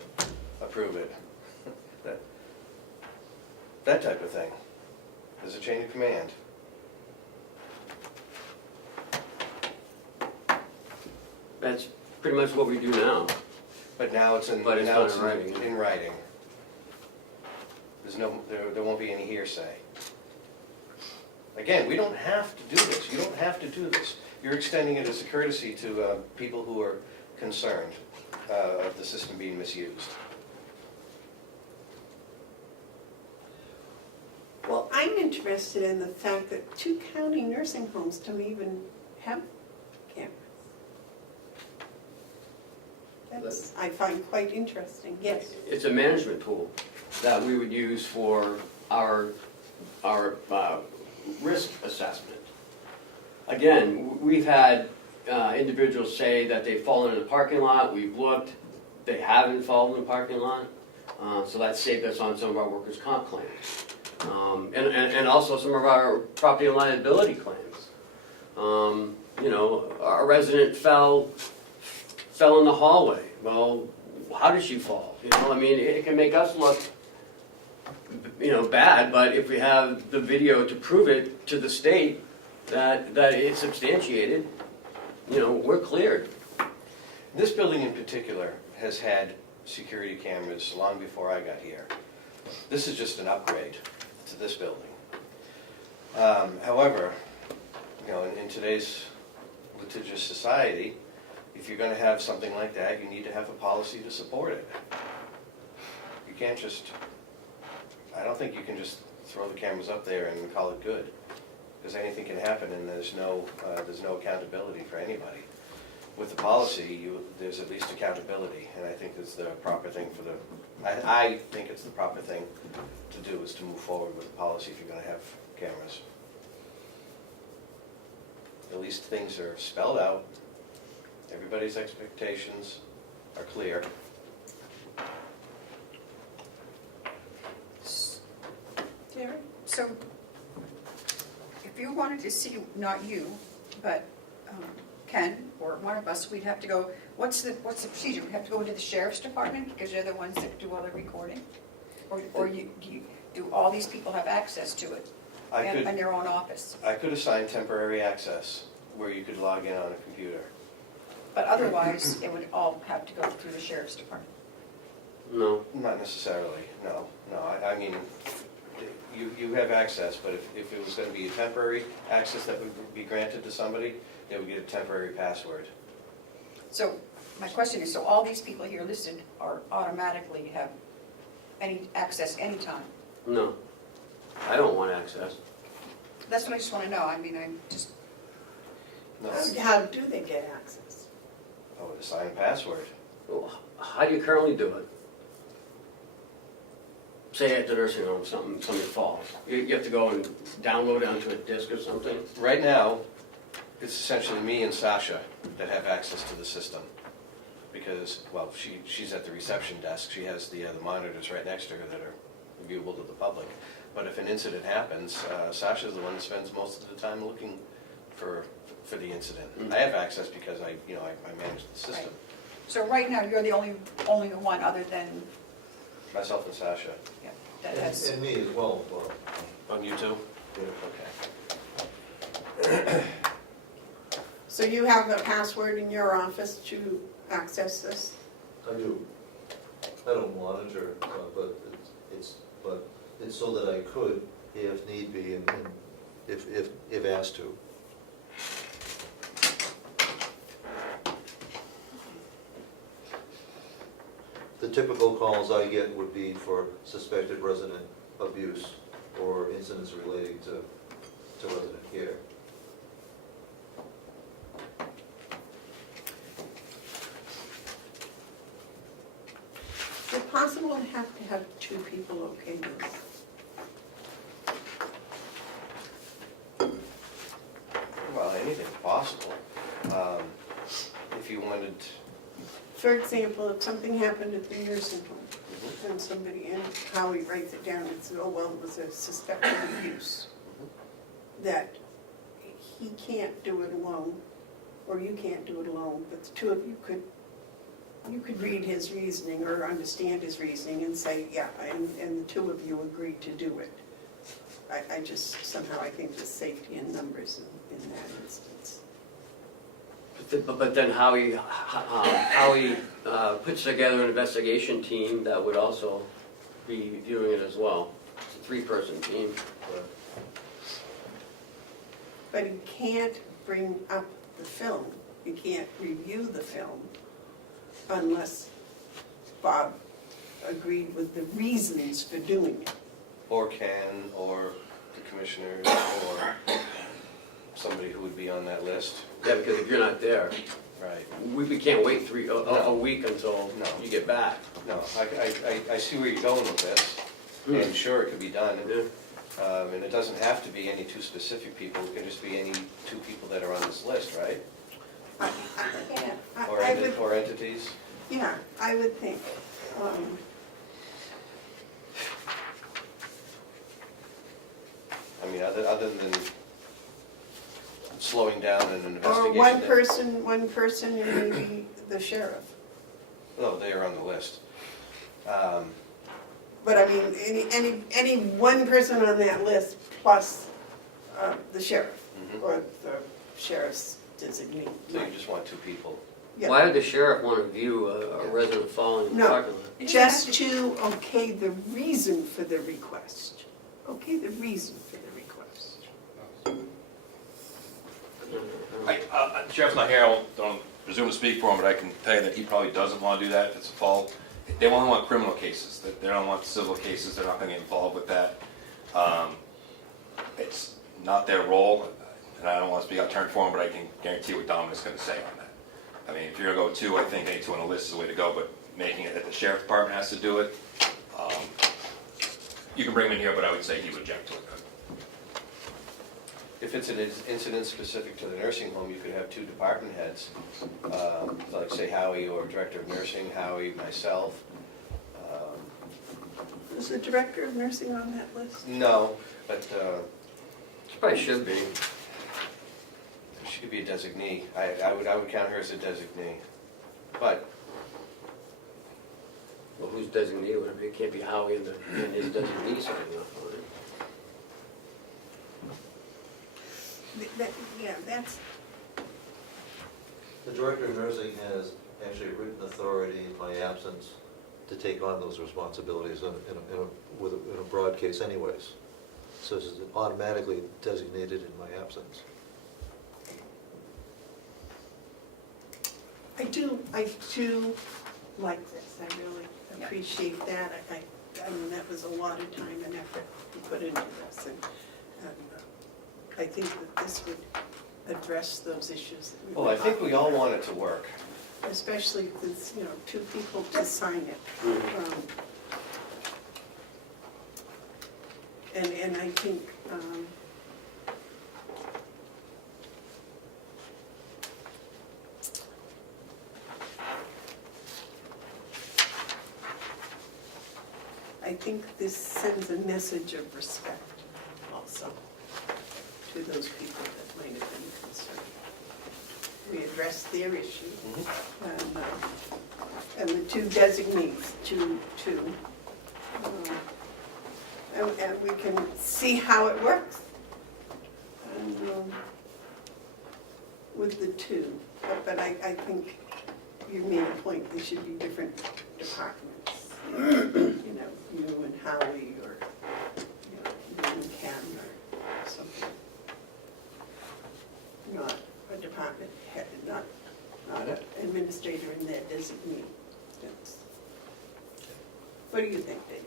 That type of thing. There's a chain of command. That's pretty much what we do now. But now it's in, But it's now not it's in writing. in writing. There's no, there won't be any hearsay. Again, we don't have to do this. You don't have to do this. You're extending it as a courtesy to people who are concerned of the system being misused. Well, I'm interested in the fact that 2 county nursing homes don't even have cameras. That's, I find quite interesting, yes. It's a management tool that we would use for our risk assessment. Again, we've had individuals say that they've fallen in a parking lot, we've looked, they haven't fallen in a parking lot, so that saved us on some of our workers' comp claims. And also some of our property and liability claims. You know, a resident fell in the hallway. Well, how did she fall? You know, I mean, it can make us look, you know, bad, but if we have the video to prove it to the state that it's substantiated, you know, we're cleared. This building in particular has had security cameras long before I got here. This is just an upgrade to this building. However, you know, in today's litigious society, if you're going to have something like that, you need to have a policy to support it. You can't just, I don't think you can just throw the cameras up there and call it good, because anything can happen and there's no accountability for anybody. With the policy, there's at least accountability, and I think it's the proper thing for the, I think it's the proper thing to do is to move forward with the policy if you're going to have cameras. At least things are spelled out, everybody's expectations are clear. Jerry? So, if you wanted to see, not you, but Ken or one of us, we'd have to go, what's the procedure? We'd have to go into the sheriff's department because they're the ones that do all the recording? Or do all these people have access to it in their own office? I could assign temporary access where you could log in on a computer. But otherwise, it would all have to go through the sheriff's department. No. Not necessarily, no. I mean, you have access, but if it was going to be a temporary access that would be granted to somebody, they would get a temporary password. So my question is, so all these people here listed are automatically have any access anytime? No. I don't want access. That's what I just want to know. I mean, I'm just, No. How do they get access? I would assign a password. Well, how do you currently do it? Say at the nursing home, somebody falls. You have to go and download it onto a disk or something? Right now, it's essentially me and Sasha that have access to the system. Because, well, she's at the reception desk. She has the monitors right next to her that are viewable to the public. But if an incident happens, Sasha's the one that spends most of the time looking for the incident. I have access because I manage the system. Right. So right now, you're the only one other than, Myself and Sasha. yeah, that has. And me as well, Bob. On YouTube? Okay. So you have a password in your office to access this? I do. I don't monitor, but it's so that I could, if need be, and if asked to. The typical calls I get would be for suspected resident abuse or incidents relating to resident care. Is it possible to have 2 people okay this? Well, anything's possible. If you wanted, For example, if something happened at the nursing home, and somebody, and Howie writes it down and says, oh, well, it was a suspected abuse, that he can't do it alone, or you can't do it alone, but the 2 of you could read his reasoning or understand his reasoning and say, yeah, and the 2 of you agreed to do it. I just, somehow I think there's safety in numbers in that instance. the But then Howie puts together an investigation team that would also be viewing it as well. It's a three-person team. But he can't bring up the film, he can't review the film unless Bob agreed with the reasons for doing it. Or Ken, or the commissioners, or somebody who would be on that list. Yeah, because if you're not there, Right. we can't wait a week until No. you get back. No, I see where you're going with this, and sure, it could be done. Yeah. And it doesn't have to be any two specific people, it can just be any two people that are on this list, right? Yeah, Or I would, or entities. yeah, I would think. I mean, other than slowing down an investigation. Or one person and maybe the sheriff. No, they are on the list. But I mean, any one person on that list plus the sheriff, or the sheriff's designee. So you just want two people. Yeah. Why would the sheriff want to view a resident falling in the No. parking lot? Just to okay the reason for the request. Okay, the reason for the request. Sheriff's not here, I don't presume to speak for him, but I can tell you that he probably doesn't want to do that if it's a fault. They only want criminal cases, they don't want civil cases, they're not going to get involved with that. It's not their role, and I don't want to speak out of turn for him, but I can guarantee what Dominic's going to say on that. I mean, if you're going to go two, I think any two on the list is the way to go, but making it that the sheriff's department has to do it, you can bring him in here, but I would say he would object to it. If it's an incident specific to the nursing home, you could have two department heads, like say Howie or Director of Nursing, Howie, myself. Is the director of nursing on that list? No, but She probably should be. she could be a designee. I would count her as a designee. But Well, who's designated, whatever, it can't be Howie and his designee signing off on it. Yeah, that's, The Director of Nursing has actually written authority in my absence to take on those responsibilities in a broad case anyways. So it's automatically designated in my absence. I do like this, I really appreciate that. I mean, that was a lot of time and effort you put into this, and I think that this would address those issues. That we well, were I think we all talking want it to work. about. Especially with, two people to sign it. And I think, this sends a message of respect also to those people that might have been concerned. We address their issues, and the two designees, and we can see how it works. And, with the two, but I think you made a point, they should be different departments. You and Howie, or you and Ken, or something. Not a department head, not an administrator in their designee. What do you think, David?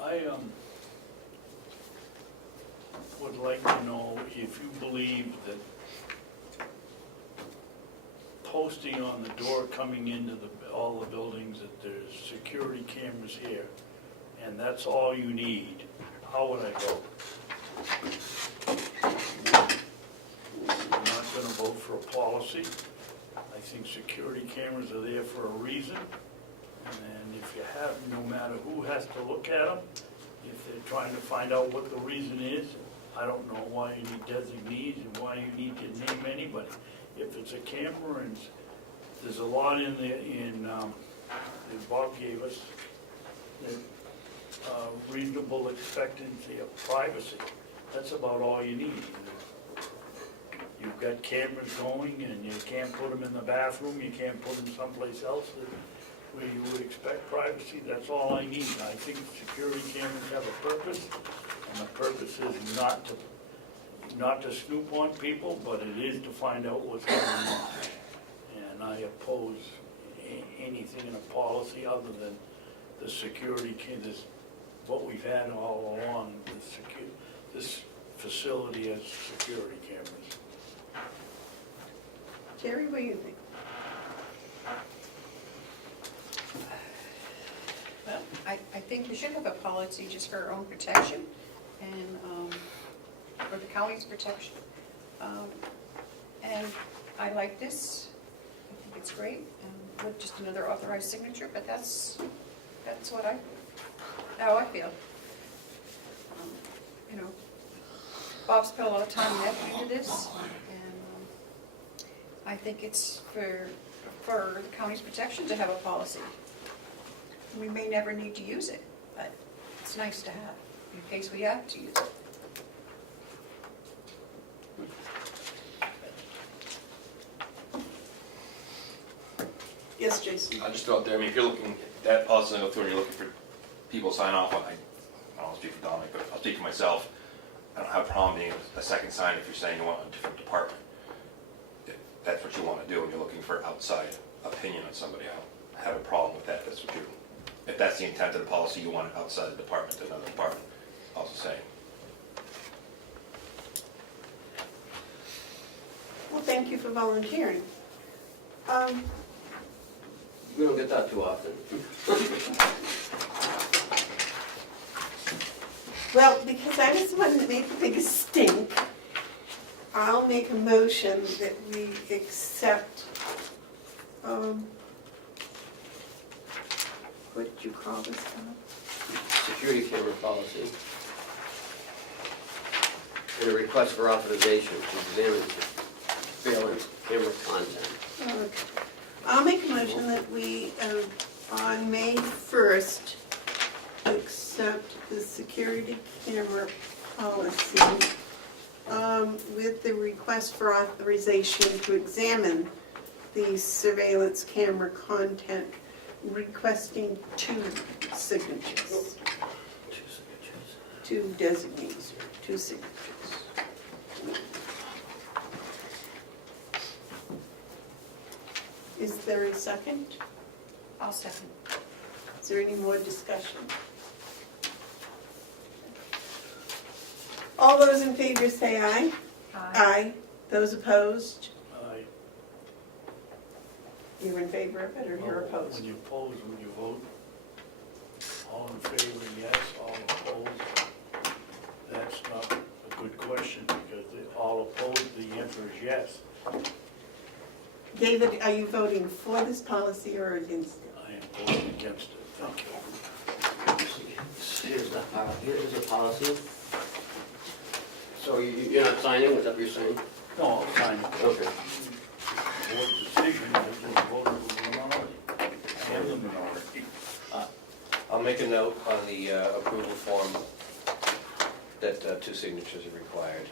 I would like to know if you believe that posting on the door coming into all the buildings that there's security cameras here, and that's all you need, how would I vote? I'm not going to vote for a policy. I think security cameras are there for a reason, and if you have, no matter who has to look at them, if they're trying to find out what the reason is, I don't know why you need designees and why you need to name anybody. If it's a camera, and there's a lot in there that Bob gave us, that reasonable expectancy of privacy. That's about all you need. you've got cameras going and you can't put them in the bathroom, you can't put them someplace else where you would expect privacy, that's all I need. I think security cameras have a purpose, and the purpose is not to snoop on people, but it is to find out what's going on. And I oppose anything in a policy other than the security cameras, what we've had all along, this facility has security cameras. Jerry, what do you think? Well, I think we should have a policy just for our own protection and for the county's protection. And I like this. I think it's great. With just another authorized signature, but that's how I feel. You know, Bob spent a lot of time and effort into this, and I think it's for the county's protection to have a policy. We may never need to use it, but it's nice to have in case we have to use it. Yes, Jason? I'll just throw out there, I mean, if you're looking, that policy go through and you're looking for people to sign off on, I don't want to speak for Dominic, but I'll speak for myself. I don't have a problem being a second sign if you're saying you want a different department. If that's what you want to do and you're looking for outside opinion on somebody, I don't have a problem with that. That's what you, if that's the intent of the policy, you want it outside the department to another department, also saying. Well, thank you for volunteering. We don't get that too often. Well, because I was the one that made the biggest stink, I'll make a motion that we accept, what did you call this one? Security camera policy. And a request for authorization to examine surveillance camera content. Okay. I'll make a motion that we, on May 1st, accept the security camera policy with the request for authorization to examine the surveillance camera content, requesting 2 signatures. 2 designees, 2 signatures. Is there a second? I'll second. Is there any more discussion? All those in favor say aye. Aye. Those opposed? Aye. You're in favor of it or you're opposed? When you oppose, would you vote? All in favor, yes, all opposed? That's not a good question, because they all opposed, the answer is yes. David, are you voting for this policy or against it? I am voting against it, thank you. Here's the policy. So you're not signing, is that what you're saying? No, I'll sign it. Okay. Board decision, I just voted with the minority, and the minority. I'll make a note on the approval form that 2 signatures are required.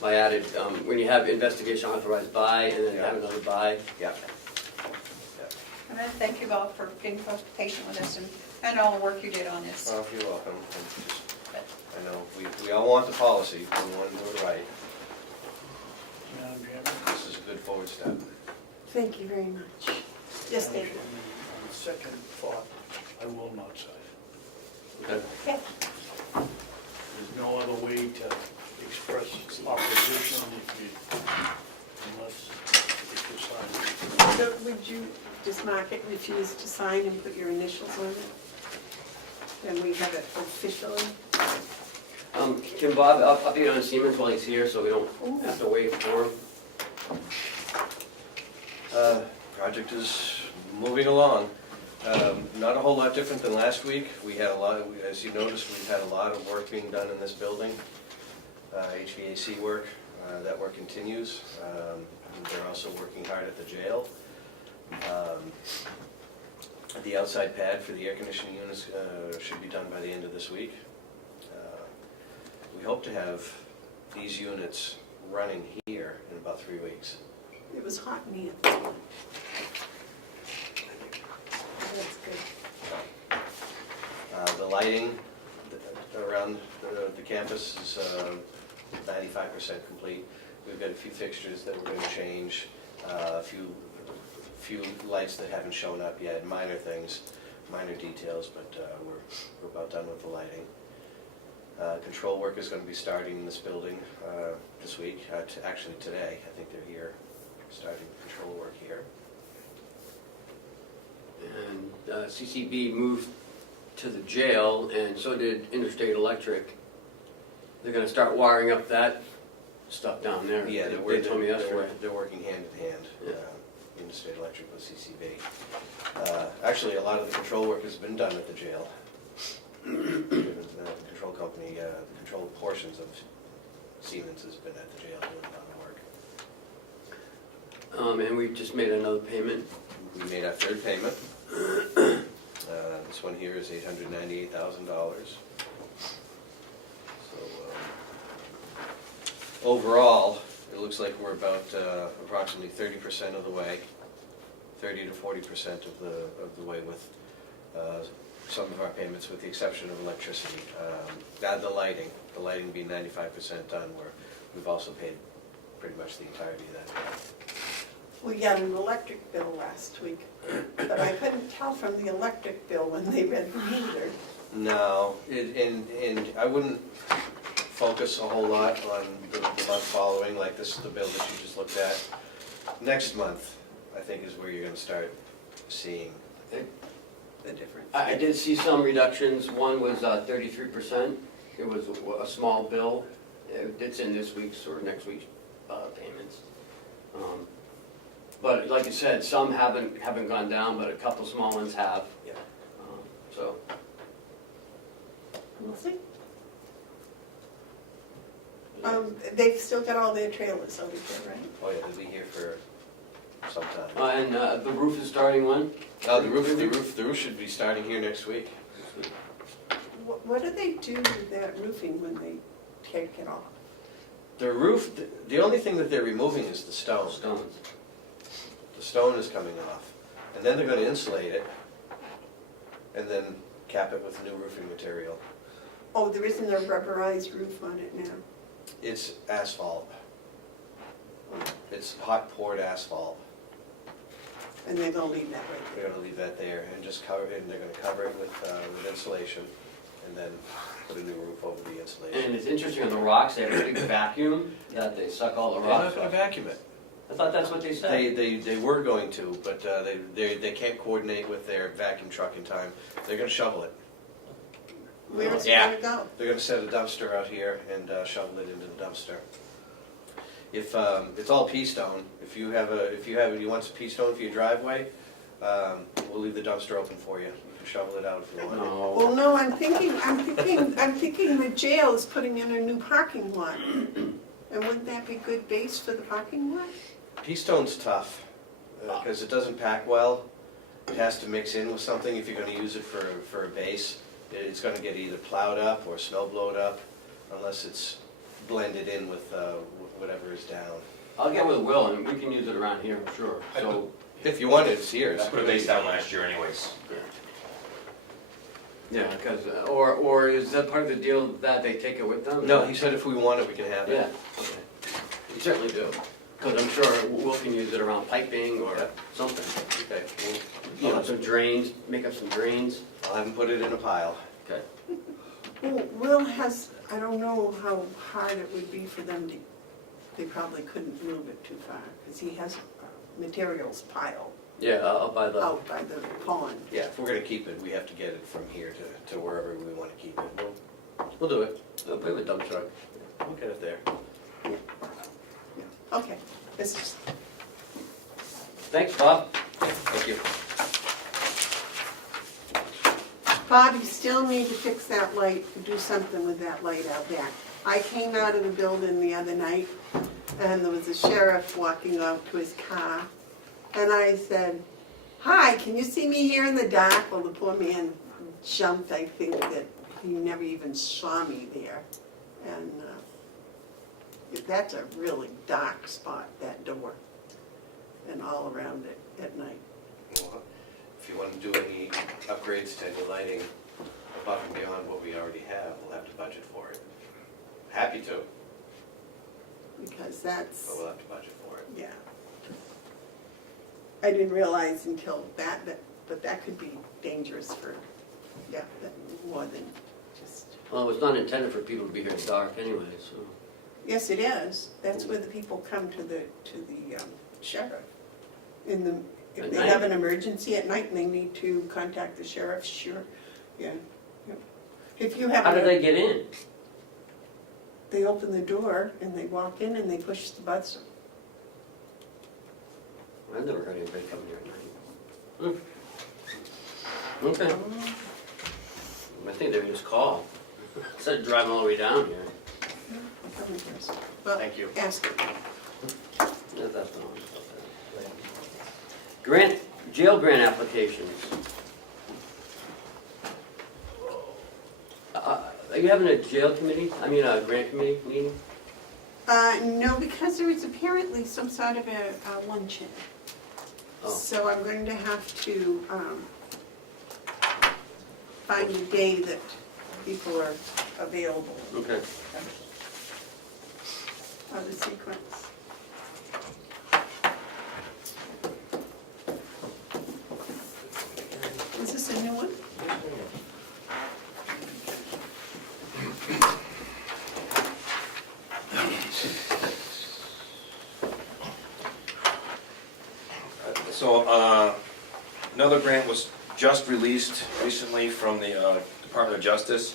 I added, when you have investigation authorized by, and then have another by. Yeah. And I thank you, Bob, for being patient with us and all the work you did on this. Oh, you're welcome. I know, we all want the policy, we want to do it right. Madam Chairman? This is a good forward step. Thank you very much. Yes, David? On second thought, I will not sign. Okay. Okay. There's no other way to express opposition unless you sign. So would you just mark it, refuse to sign and put your initials on it? Then we have it officially. Can Bob update on Siemens while he's here, so we don't have to wait for him? Project is moving along. Not a whole lot different than last week. We had a lot, as you noticed, we've had a lot of work being done in this building. HVAC work, that work continues. They're also working hard at the jail. The outside pad for the air conditioning units should be done by the end of this week. We hope to have these units running here in about about 3 weeks. It was hot in here. That's good. The lighting around the campus is 95% complete. We've got a few fixtures that we're going to change, a few lights that haven't shown up yet, minor things, minor details, but we're about done with the lighting. Control work is going to be starting in this building this week, actually today. I think they're here, starting control work here. And CCB moved to the jail, and so did Interstate Electric. They're gonna start wiring up that stuff down there. Yeah, they told me yesterday. they're working hand in hand, Yeah. Interstate Electric with CCB. Actually, a lot of the control work has been done at the jail. The control company, the control portions of Siemens has been at the jail doing a lot of work. And we just made another payment. We made our third payment. This one here is $898,000. So overall, it looks like we're about approximately 30% of the way, 30 to 40% of the way with some of our payments, with the exception of electricity. The lighting being 95% done, where we've also paid pretty much the entirety of that. We got an electric bill last week, but I couldn't tell from the electric bill when they read the meter. No, and I wouldn't focus a whole lot on the month following, like this is the bill that you just looked at. Next month, I think, is where you're going to start seeing the difference. I did see some reductions. One was 33%. It was a small bill. It's in this week's or next week's payments. But like I said, some haven't gone down, but a couple small ones have. Yeah. So. We'll see. They've still got all their trailers over there, right? Oh yeah, they'll be here for some time. And the roof is starting when? The roof should be starting here next week. What do they do with that roofing when they take it off? The roof, the only thing that they're removing is the stone. Stones. The stone is coming off, and then they're going to insulate it, and then cap it with new roofing material. Oh, there isn't a rubberized roof on it now? It's asphalt. It's hot poured asphalt. And they're going to leave that right They're going to leave that there and just cover it, and they're going to cover it with insulation, and then put a new roof over the insulation. And it's interesting, on the rocks, they have a big vacuum that they suck all the They're rocks not going off. to vacuum it. I thought that's what they said. They were going to, but they can't coordinate with their vacuum truck in time. They're going to shovel it. Where is it Yeah. going to go? They're going to set a dumpster out here and shovel it into the dumpster. If it's all pea stone, if you want some pea stone for your driveway, we'll leave the dumpster open for you. You can shovel it out if you want. No. Well, no, I'm thinking the jail is putting in a new parking lot. And wouldn't that be good base for the parking lot? Pea stone's tough because it doesn't pack well. It has to mix in with something if you're going to use it for a base. It's going to get either plowed up or snow blowed up unless it's blended in with whatever is down. I'll get with Will, and we can use it around here, I'm sure. So, If you want it, it's here. I put a base down last year anyways. yeah, because, or is that part of the deal that they take it with them? No, he said if we want it, we can have it. Yeah, okay. You certainly do. Because I'm sure Will can use it around piping or something. Okay. You know, some drains, make up some drains. I'll have him put it in a pile. Okay. Well, Will has, I don't know how hard it would be for them to, they probably couldn't move it too far, because he has materials pile Yeah, up by the. out by the pond. Yeah, if we're going to keep it, we have to get it from here to wherever we want to keep it. We'll do it. We'll put it with a dump truck. We'll get it there. Okay, this is, Thanks, Bob. Thank you. Bob, you still need to fix that light, do something with that light out there. I came out of the building the other night, and there was a sheriff walking out to his car, and I said, "Hi, can you see me here in the dark?" Well, the poor man jumped, I think that he never even saw me there. And That's a really dark spot, that door, and all around it at night. Well, if you want to do any upgrades to any lighting above and beyond what we already have, we'll have to budget for it. Happy to, Because that's, but we'll have to budget for it. yeah. I didn't realize until that, but that could be dangerous for, yeah, more than just. Well, it's not intended for people to be here at dark anyway, so. Yes, it is. That's where the people come to the sheriff. If At they night? have an emergency at night and they need to contact the sheriff, sure, yeah. Yeah. If you have. How do they get in? They open the door and they walk in and they push the buzzer. I've never heard anybody come here at night. Okay. I think they would just call, instead of driving all the way down here. Well, Thank you. ask it. Yeah, that's not. Grant, jail grant applications. Are you having a jail committee, a grant committee meeting? No, because there was apparently some sort of a luncheon. Oh. So I'm going to have to find a day that people are available Okay. of the sequence. Is this a new one? So, another grant was just released recently from the Department of Justice.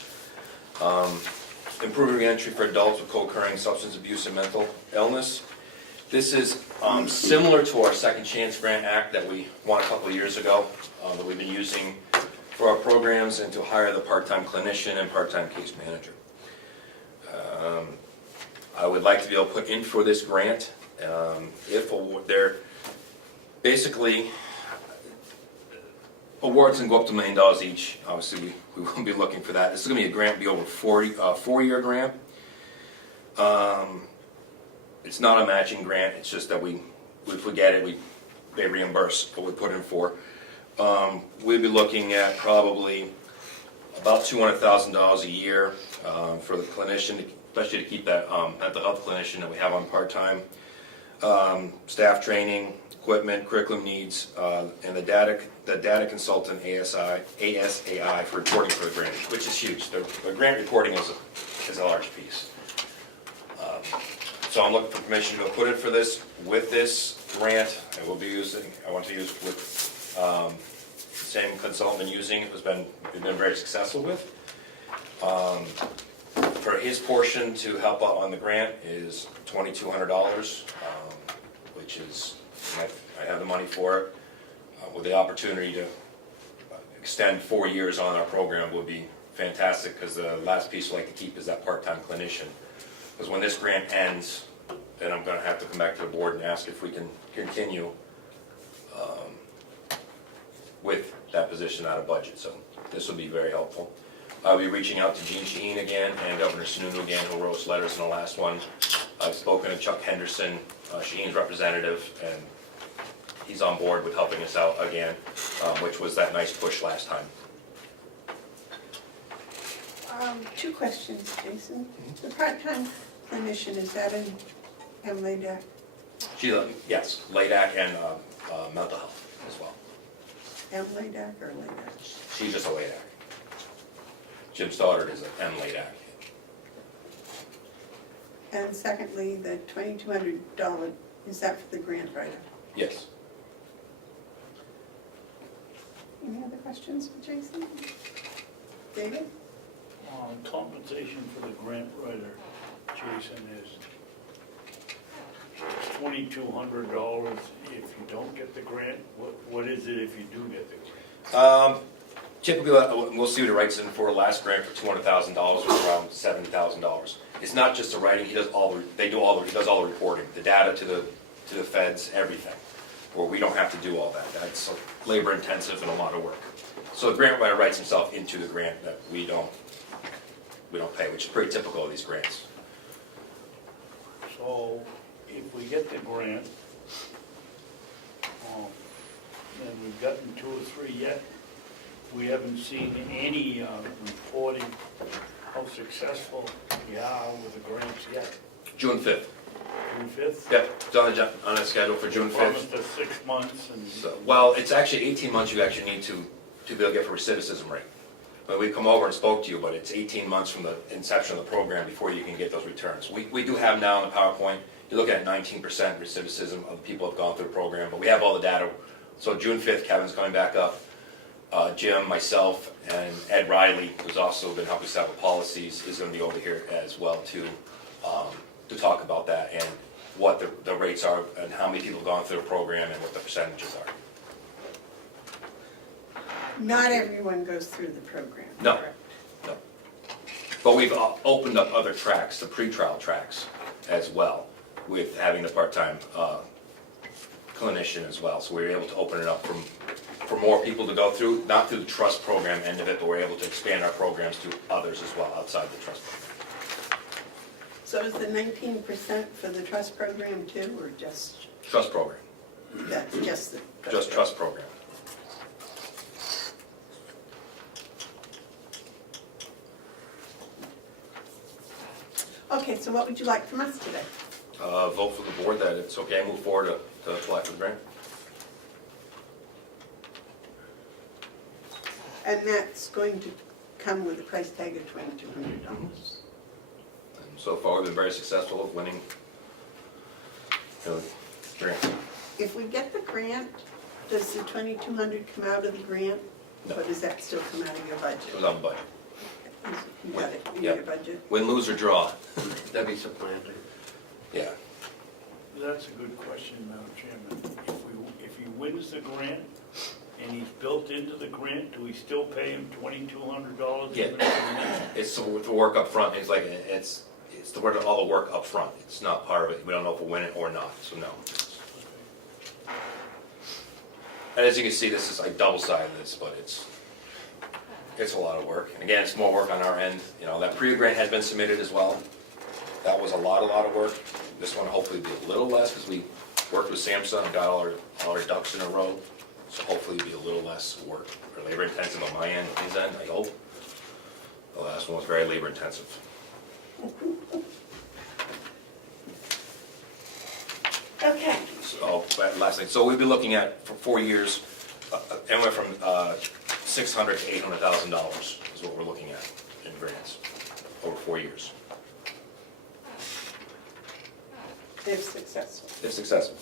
Improving reentry for adults with co-occurring substance abuse and mental illness. This is similar to our Second Chance Grant Act that we won a couple of years ago, that we've been using for our programs and to hire the part-time clinician and part-time case manager. I would like to be able to put in for this grant. They're basically, awards can go up to $1 million each. Obviously, we won't be looking for that. This is going to be a grant, be over 4-year grant. It's not a matching grant. It's just that if we get it, they reimburse what we put in for. We'll be looking at probably about $200,000 a year for the clinician, especially to keep that mental health clinician that we have on part-time. Staff training, equipment, curriculum needs, and the data consultant ASAI for reporting for the grant, which is huge. The grant reporting is a large piece. So I'm looking for permission to put in for this. With this grant, I want to use with the same consultant using it. We've been very successful with. For his portion to help out on the grant is $2,200, which is, I have the money for it. With the opportunity to extend 4 years on our program would be fantastic, because the last piece we like to keep is that part-time clinician. Because when this grant ends, then I'm going to have to come back to the board and ask if we can continue with that position out of budget. So this will be very helpful. I'll be reaching out to Gene Shaheen again and Governor Sununu again, who wrote us letters in the last one. I've spoken to Chuck Henderson, Shaheen's representative, and he's on board with helping us out again, which was that nice push last time. 2 questions, Jason. The part-time clinician, is that an MLADAC? Yes, LADAC and mental health as well. MLADAC or LADAC? She's just a LADAC. Jim Stoddard is an MLADAC. And secondly, the $2,200, is that for the grant writer? Yes. Any other questions for Jason? David? Compensation for the grant writer, Jason, is $2,200 if you don't get the grant. What is it if you do get the grant? Typically, we'll see what he writes in for a last grant for $200,000, which is around $70,000. It's not just the writing; he does all the reporting, the data to the feds, everything. Where we don't have to do all that. That's labor intensive and a lot of work. So the grant writer writes himself into the grant that we don't pay, which is pretty typical of these grants. So if we get the grant, and we've gotten 2 or 3 yet, we haven't seen any reporting how successful we are with the grants yet. June 5th. June 5th? Yep, it's on a schedule for June 5th. Promised us 6 months and. So, well, it's actually 18 months you actually need to be able to get for recidivism rate. But we come over and spoke to you, but it's 18 months from the inception of the program before you can get those returns. We do have now in the PowerPoint, you're looking at 19% recidivism of the people who have gone through the program, but we have all the data. So June 5th, Kevin's coming back up. Jim, myself, and Ed Riley, who's also been helping us out with policies, is going to be over here as well to talk about that and what the rates are and how many people have gone through the program and what the percentages are. Not everyone goes through the program. No, no. But we've opened up other tracks, the pretrial tracks as well, with having the part-time clinician as well. So we were able to open it up for more people to go through, not through the trust program end of it, but we're able to expand our programs to others as well outside the trust program. So is the 19% for the trust program too, or just? Trust program. That's just the. Just trust program. Okay, so what would you like from us today? Vote for the board that it's okay, move forward to apply for the grant. And that's going to come with a price tag of $2,200. So far, we've been very successful of winning the grant. If we get the grant, does the $2,200 come out of the grant? No. Or does that still come out of your budget? It was on budget. You got it, you Yep. got your budget? Win, lose, or draw. That'd be supplanting. Yeah. That's a good question, Madam Chairman. If he wins the grant and he's built into the grant, do we still pay him $2,200? Yeah. It's the work up front. It's like it's the work, all the work up front. It's not part of it. We don't know if we'll win it or not. So no. And as you can see, this is like double-sided this, but it's a lot of work. And again, it's more work on our end. You know, that pre-grant has been submitted as well. That was a lot of work. This one hopefully will be a little less because we worked with Samsung and got all our ducks in a row. So hopefully it'll be a little less work or labor intensive on my end, his end, I hope. The last one was very labor intensive. Okay. So, last thing, so we'll be looking at, for 4 years, anywhere from $600,000 to $800,000 is what we're looking at in grants over 4 years, If successful. if successful.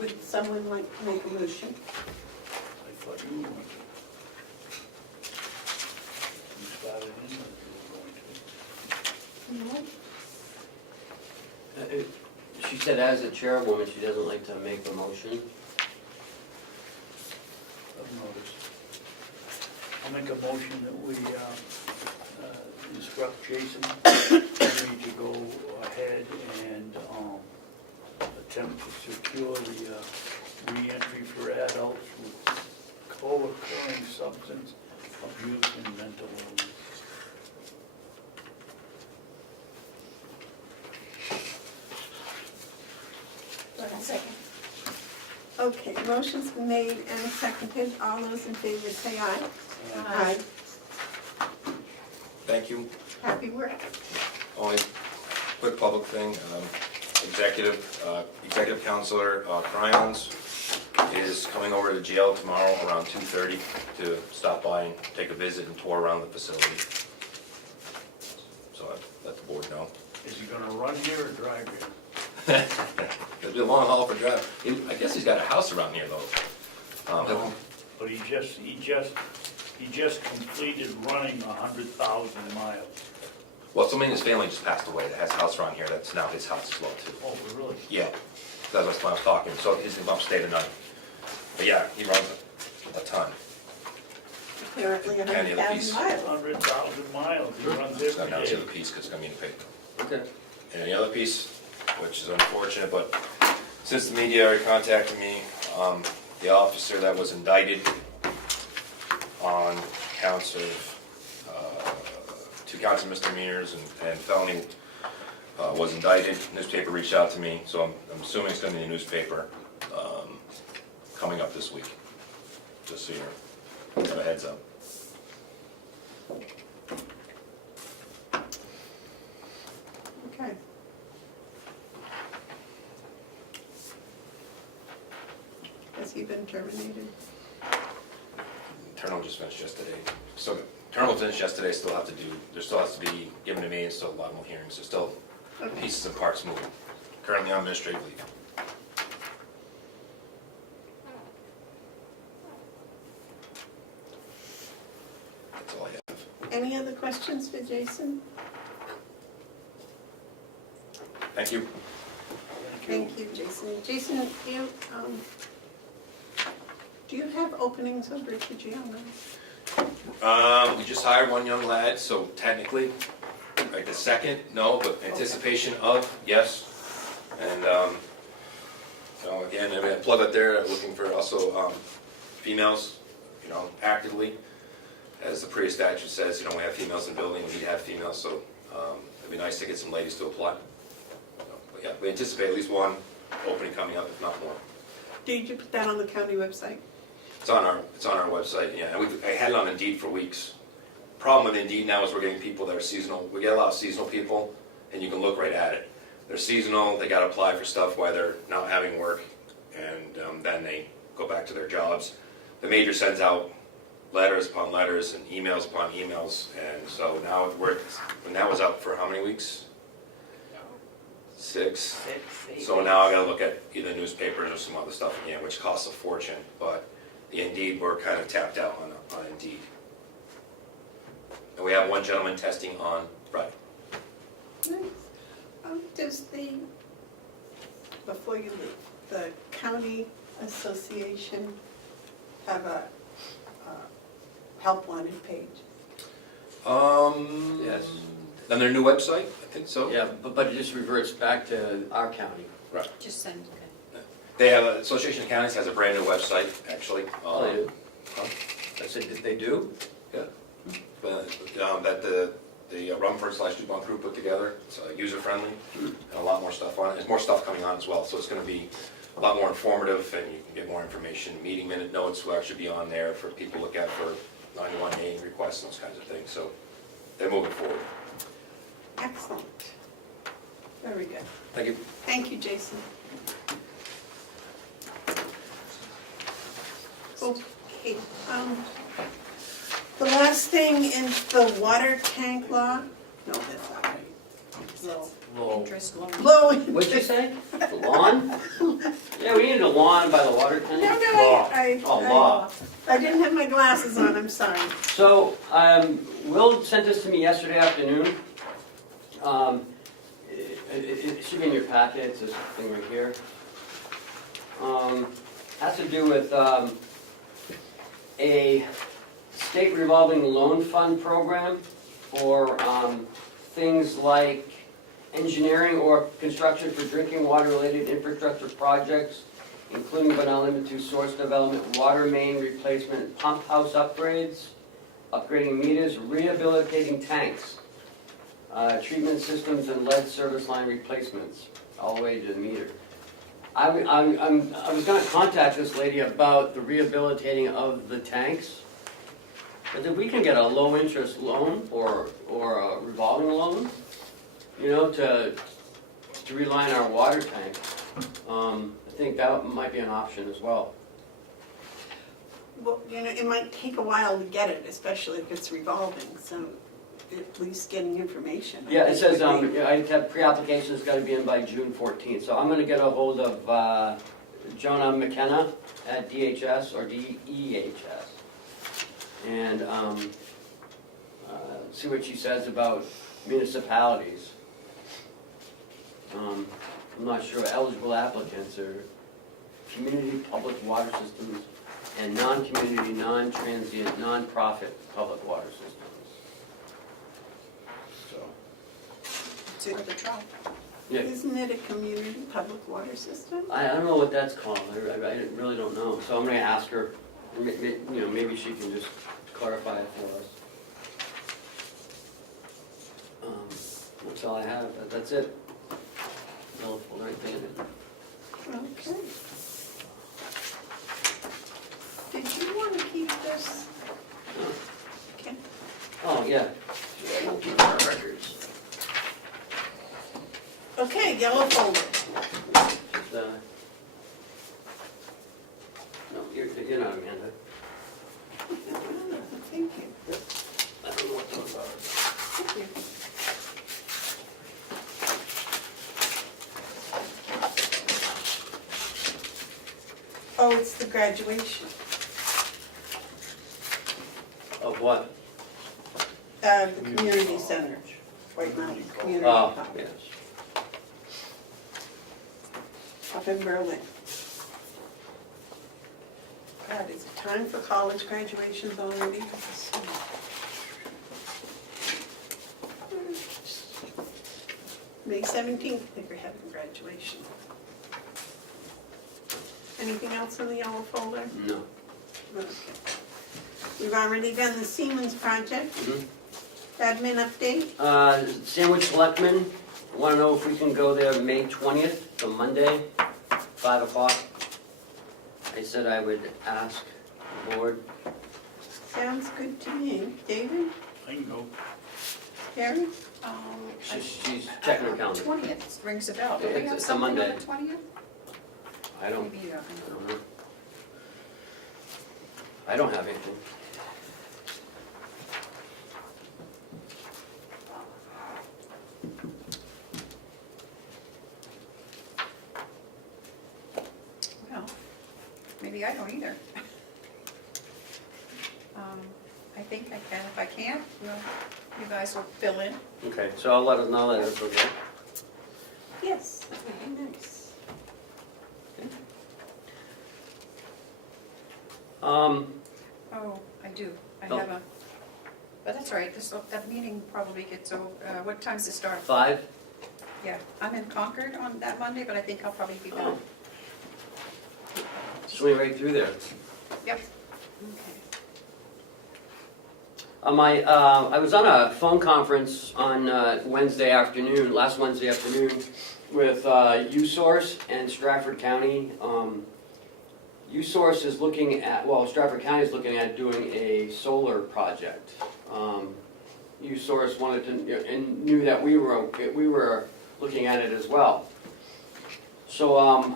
Would someone like to make a motion? I thought you were going to. You started in, or you were going to? No. She said as a chairwoman, she doesn't like to make a motion. I've noticed. I'll make a motion that we instruct Jason to go ahead and attempt to secure the re-entry for adults with co-occurring substance abuse and mental illness. Second. Okay, motion's been made and seconded. All those in favor say aye. Aye. Thank you. Happy work. Only quick public thing, executive counselor Cryons is coming over to jail tomorrow around 2:30 to stop by and take a visit and tour around the facility. So I let the board know. Is he gonna run here or drive here? It'll be a long haul for drive. I guess he's got a house around here though. But he just completed running 100,000 miles. Well, somebody in his family just passed away that has a house around here that's now his house as well too. Oh, really? Yeah, that's why I was talking. So he's in upstate of night. But yeah, he runs a ton. Apparently And the other 100,000 piece. miles. 100,000 miles, he runs So every now it's the day. other piece because it's going to be in the paper. Okay. And the other piece, which is unfortunate, but since the media already contacted me, the officer that was indicted on counts of, 2 counts of misdemeanors and felony was indicted. Newspaper reached out to me, so I'm assuming it's going to be in the newspaper coming up this week, just so you have a heads up. Okay. Has he been terminated? Internal just finished yesterday. So internal finished yesterday, there still has to be given to me, and still a lot more hearings. There's still Okay. pieces and parts moving. Currently on administrative leave. That's all I have. Any other questions for Jason? Thank you. Thank you, Jason. Jason, do you have openings over at the jail now? We just hired one young lad, so technically, like the second, no, but anticipation of, yes. And, so again, I mean, I plug it there, I'm looking for also, females, actively. As the PREA statute says, we have females in the building, we need to have females, so, it'd be nice to get some ladies to apply. But yeah, we anticipate at least one opening coming up, if not more. Did you put that on the county website? It's on our website, yeah, and I had it on Indeed for weeks. Problem with Indeed now is we're getting people that are seasonal. We get a lot of seasonal people, and you can look right at it. They're seasonal, they gotta apply for stuff while they're not having work, and then they go back to their jobs. The major sends out letters upon letters and emails upon emails, and so now when that was up for how many weeks? 6. 8 So now I gotta look at either newspapers or some other stuff again, which costs a fortune, but the Indeed, we're kind of tapped out on Indeed. And we have one gentleman testing on Friday. Nice. Does before you leave, the county association have a help wanted page? Yes. On their new website, I think so. Yeah, but it just reverts back to our county. Right. Just send, They have, Association of Counties has a brand new website, actually. Oh, they do? I said, did they do? Yeah. That the Rumford/DuPont crew put together. It's user-friendly, and a lot more stuff on it. There's more stuff coming on as well, so it's going to be a lot more informative, and you can get more information. Meeting minute notes will actually be on there for people to look at for 91A requests and those kinds of things. So they're moving forward. Excellent. Very good. Thank you. Thank you, Jason. Okay, the last thing is the water tank law. No, that's not right. Low. interest loan. Low. What'd you say? The lawn? Yeah, we needed a lawn by the water tank. No, Law. I didn't have my glasses on, I'm sorry. So, Will sent this to me yesterday afternoon. It should be in your packet, it's this thing right here. Has to do with a state revolving loan fund program for things like engineering or construction for drinking water related infrastructure projects, including but not limited to source development, water main replacement, pump house upgrades, upgrading meters, rehabilitating tanks, treatment systems and lead service line replacements, all the way to the meter. I was gonna contact this lady about the rehabilitating of the tanks, but if we can get a low interest loan or a revolving loan, to reline our water tank, I think that might be an option as well. Well, it might take a while to get it, especially if it's revolving, so at least getting information. Yeah, it says, I have pre-application's gotta be in by June 14th, so I'm gonna get a hold of Jonah McKenna at DHS or DEHS. And see what she says about municipalities. I'm not sure, eligible applicants are community public water systems and non-community, non-transient, non-profit public water systems. It's worth a try. Yeah. Isn't it a community public water system? I don't know what that's called, I really don't know, so I'm gonna ask her, maybe she can just clarify it for us. That's all I have, that's it. No, well, anything in it. Okay. Did you want to keep this? Okay. Oh, yeah. We'll keep our records. Okay, yellow folder. Just, no, you're not Amanda. Thank you. I don't know what those are. Thank you. Oh, it's the graduation. Of what? The community center, White Mountain Community Oh, College, yes. up in Berlin. God, is it time for college graduations already? May 17th, I think we're having graduation. Anything else in the yellow folder? No. Okay. We've already done the Siemens project. Admin update? Sandwich Selectmen, want to know if we can go there May 20th, the Monday, 5 o'clock. I said I would ask the board. Sounds good to me. David? I can go. Gary? She's checking her calendar. 20th rings a bell. Do we have It's a something on Monday. the 20th? I don't Maybe, know. I don't have anything. well, maybe I don't either. I think I can. If I can't, you guys will fill in. Okay, so I'll let us know that it's okay. Yes, that would be nice. Oh, I do. I Oh. have a, but that's all right. That meeting probably gets over. What time's it start? 5? Yeah, I'm in Concord on that Monday, but I think I'll probably be back. Oh. Swing right through there. Yep. Okay. I was on a phone conference on last Wednesday afternoon, with USource and Stratford County. USource is looking at, Stratford County is looking at doing a solar project. USource wanted to, and knew that we were looking at it as well. So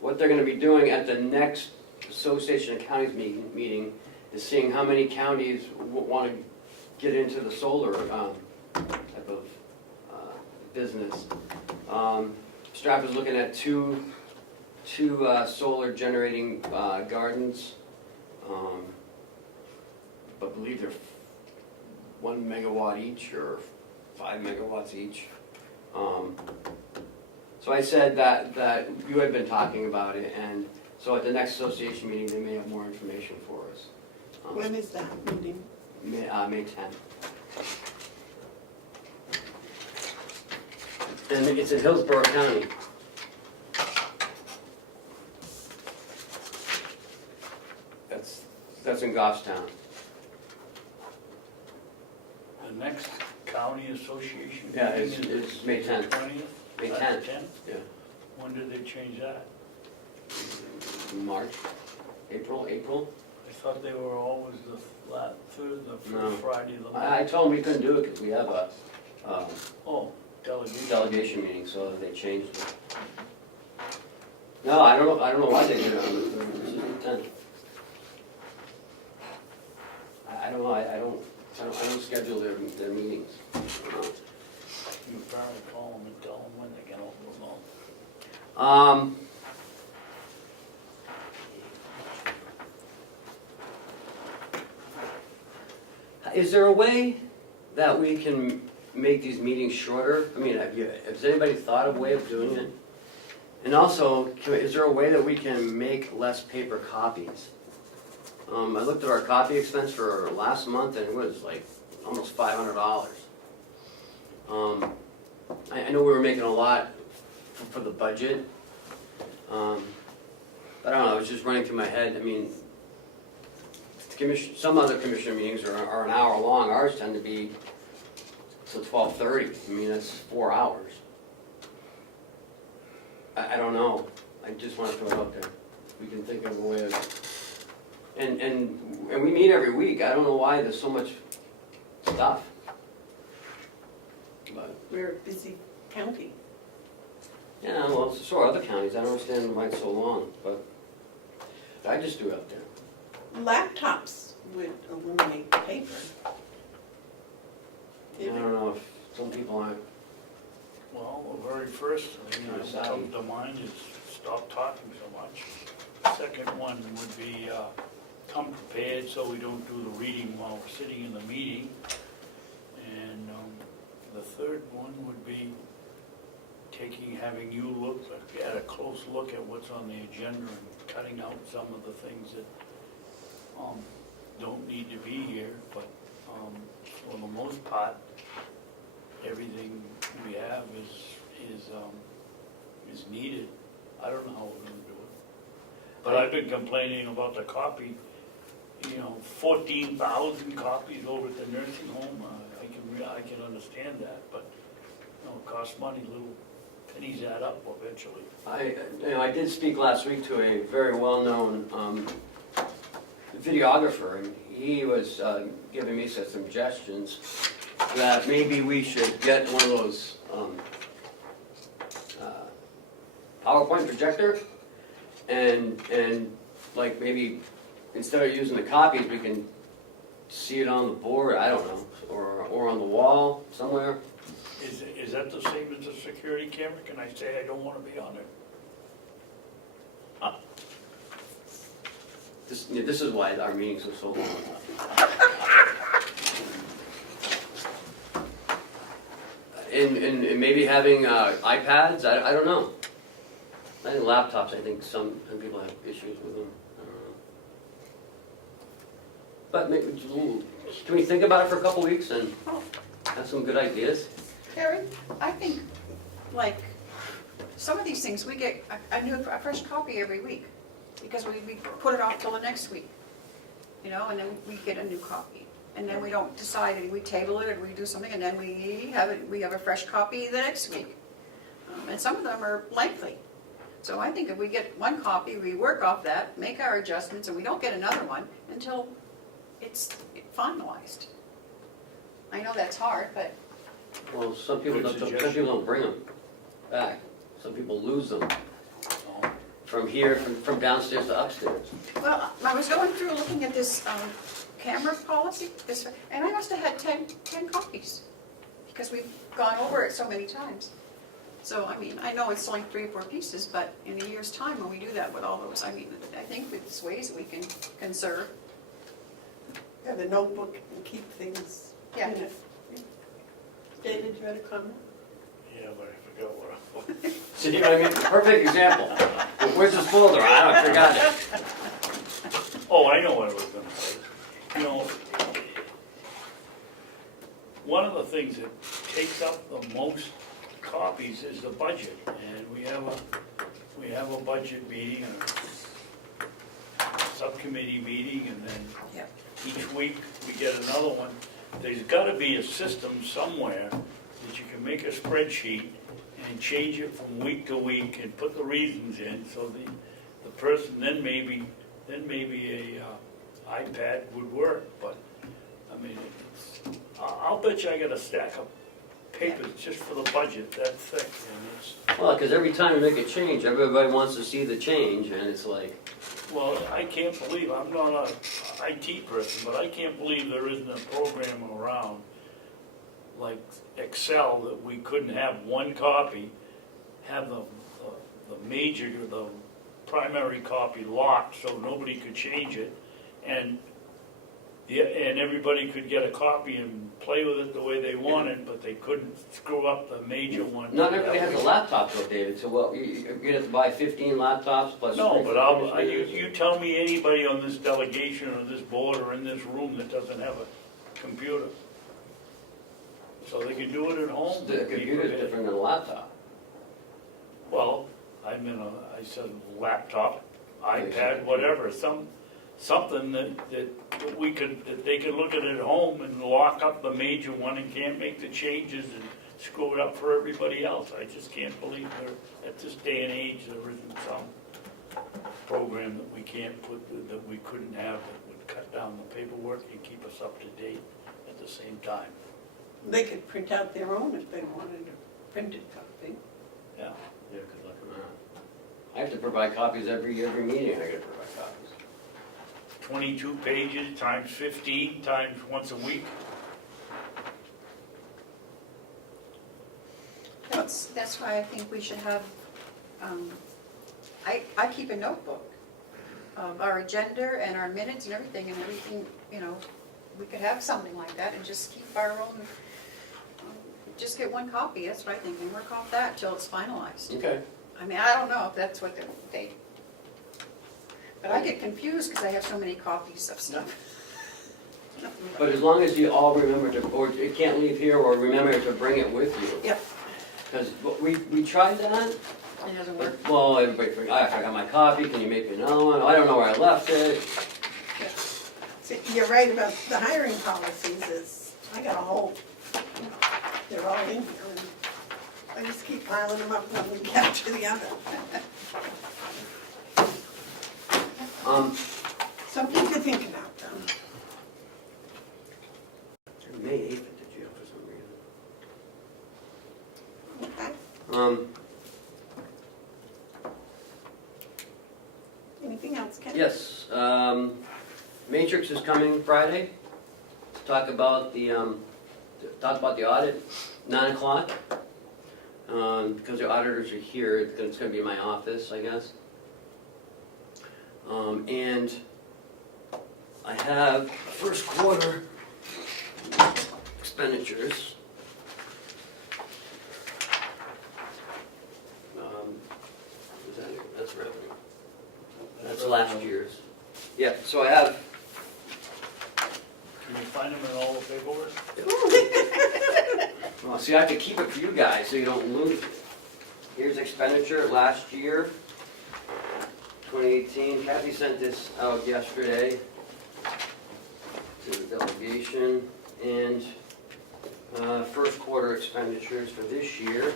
what they're going to be doing at the next Association of Counties meeting is seeing how many counties want to get into the solar type of business. Stratford's looking at two solar generating gardens, but I believe they're 1 megawatt each or 5 megawatts each. So I said that you had been talking about it, and so at the next association meeting, they may have more information for us. When is that meeting? May 10th. And it's in Hillsborough County. That's in Goffstown. The next county association Yeah, meeting it's May 10th. 20th? May That's 10th. 10th? Yeah. When did they change that? March, April. I thought they were always the first No. Friday of the month. I told them we couldn't do it because we have a Oh, delegation. delegation meeting, so they changed it. No, I don't know why they did it on the 10th. I don't know, I don't schedule their meetings. You probably call them and tell them when they get over the phone. Is there a way that we can make these meetings shorter? I mean, has anybody thought of a way of doing it? And also, is there a way that we can make less paper copies? I looked at our copy expense for last month and it was like almost $500. I know we were making a lot for the budget. But I don't know, it was just running through my head. I mean, some other commissioner meetings are an hour long, ours tend to be till 12:30. I mean, that's 4 hours. I don't know, I just want to throw it out there. We can think of a way of, and we meet every week, I don't know why there's so much stuff. But, We're a busy county. yeah, well, so are other counties, I don't understand why it's so long, but I just do it out there. Laptops would eliminate paper. I don't know if some people aren't. Well, the very first thing that comes to mind is stop talking so much. Second one would be come prepared so we don't do the reading while we're sitting in the meeting. And the third one would be having you look at a close look at what's on the agenda and cutting out some of the things that don't need to be here, but for the most part, everything we have is needed. I don't know how we're gonna do it. But I've been complaining about the copy, 14,000 copies over at the nursing home. I can understand that, but, it costs money, little pennies add up eventually. I did speak last week to a very well-known videographer, and he was giving me some suggestions that maybe we should get one of those PowerPoint projector, and like maybe instead of using the copies, we can see it on the board, I don't know, or on the wall somewhere. Is that the same as a security camera? Can I say I don't want to be on it? This is why our meetings are so long. And maybe having iPads, I don't know. I think laptops, I think some people have issues with them. I don't know. But maybe, can we think about it for a couple weeks and have some good ideas? Karen, I think, like, some of these things, we get a fresh copy every week, because we put it off till the next week, and then we get a new copy. And then we don't decide, and we table it, and we do something, and then we have a fresh copy the next week. And some of them are lengthy. So I think if we get one copy, we work off that, make our adjustments, and we don't get another one until it's finalized. I know that's hard, but Well, some people don't bring them back. Some people lose them from here, from downstairs to upstairs. well, I was going through looking at this camera policy, and I must have had 10 copies, because we've gone over it so many times. So, I know it's only 3 or 4 pieces, but in a year's time, when we do that with all those, I think there's ways we can conserve. Have a notebook and keep things in it. David, you had a comment? Yeah, but I forgot what I was. See what I mean? Perfect example. Where's this folder? I forgot it. Oh, I know what I was going to say. One of the things that takes up the most copies is the budget, and we have a budget meeting, a subcommittee meeting, and then each week we get another one. There's got to be a system somewhere that you can make a spreadsheet and change it from week to week and put the reasons in, so the person then maybe a iPad would work. But I'll bet you I got a stack of papers just for the budget that thick, and it's. Well, because every time you make a change, everybody wants to see the change, and it's like. Well, I can't believe, I'm not an IT person, but I can't believe there isn't a program around like Excel that we couldn't have one copy, have the primary copy locked so nobody could change it, and everybody could get a copy and play with it the way they wanted, but they couldn't screw up the major one. Not everybody has a laptop though, David, so you have to buy 15 laptops plus... No, but you tell me anybody on this delegation or this board or in this room that doesn't have a computer. So they can do it at home. The computer's different than a laptop. Well, I said laptop, iPad, whatever. Some something that they could look at home and lock up the major one and can't make the changes and screw it up for everybody else. I just can't believe at this day and age, there isn't some program that we can't put, that we couldn't have, that would cut down the paperwork and keep us up to date at the same time. They could print out their own if they wanted a printed copy. Yeah. Yeah, good luck on that. I have to provide copies every meeting, I gotta provide copies. 22 pages times 15 times once a week. That's why I think we should have, I keep a notebook of our agenda and our minutes and everything, you know, we could have something like that and just keep our own, just get one copy, that's what I think, and work off that till it's finalized. Okay. I mean, I don't know if that's what they, but I get confused because I have so many copies of stuff. But as long as you all remember to, or you can't leave here, or remember to bring it with you. Yep. Because we tried that. It doesn't work. Well, everybody forgot, I forgot my copy, can you make me another one? I don't know where I left it. See, you're right about the hiring policies is, I got a whole, they're all in here. And I just keep piling them up one week after the other. Something to think about though. May 8th at the jail for some reason. Okay. Anything else, Ken? Yes, Matrix is coming Friday to talk about the audit, 9 o'clock. Because the auditors are here, it's gonna be in my office, I guess. And I have first quarter expenditures. Is that it? That's revenue. That's last year's. Yeah, so I have. Can you find them in all the paperwork? Well, see, I have to keep it for you guys so you don't lose it. Here's expenditure last year, 2018. Kathy sent this out yesterday to the delegation. And first quarter expenditures for this year.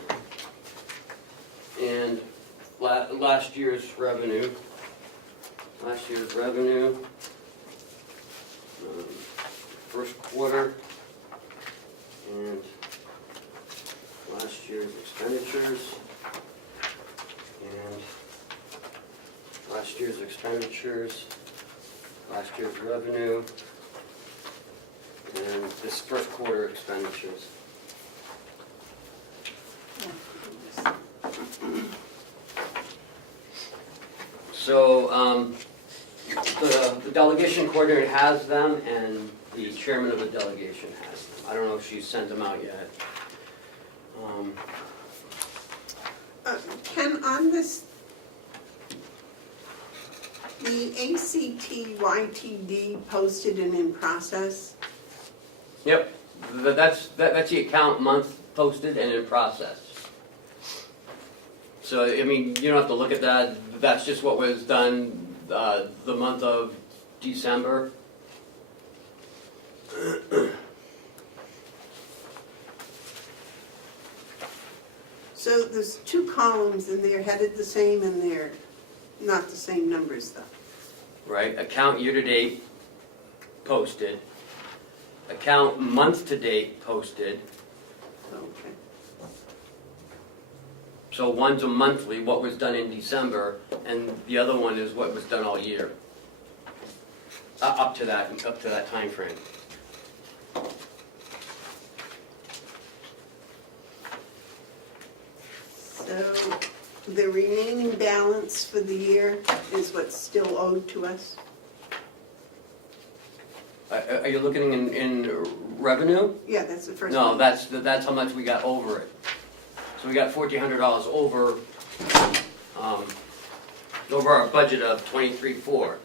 And last year's revenue. Last year's revenue. First quarter. And last year's expenditures. And last year's expenditures. Last year's revenue. And this first quarter expenditures. So the delegation coordinator has them, and the chairman of the delegation has them. I don't know if she's sent them out yet. Ken, on this, the ACT YTD posted and in process, Yep, that's the account month posted and in process. So, I mean, you don't have to look at that, that's just what was done the month of December. so there's two columns and they're headed the same and they're not the same numbers though. Right, account year-to-date posted, account month-to-date posted. Okay. So one's a monthly, what was done in December, and the other one is what was done all year. Up to that time frame. So the remaining balance for the year is what's still owed to us? Are you looking in revenue? Yeah, that's the first No, one. that's how much we got over it. So we got $1,400 over our budget of 23,400.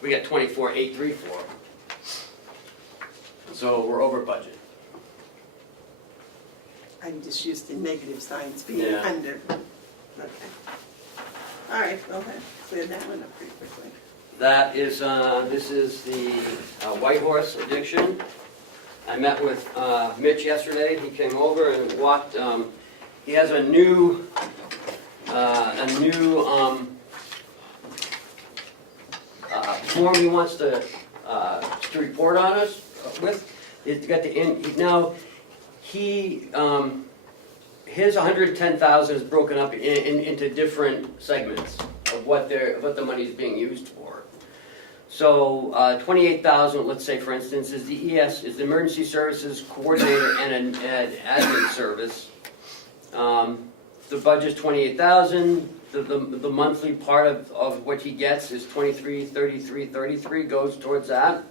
We got 24,834. So we're over budget. I'm just used to negative signs being Yeah. under. Okay. All right, well, that cleared that one up pretty quickly. That is, this is the White Horse addiction. I met with Mitch yesterday. He came over and walked, he has a new form he wants to report on us with. He's got now, he, his 110,000 is broken up into different segments of what the money is being used for. So 28,000, let's say for instance, is the is the emergency services coordinator and an admin service. The budget's 28,000. The monthly part of what he gets is 23,33,33 goes towards that.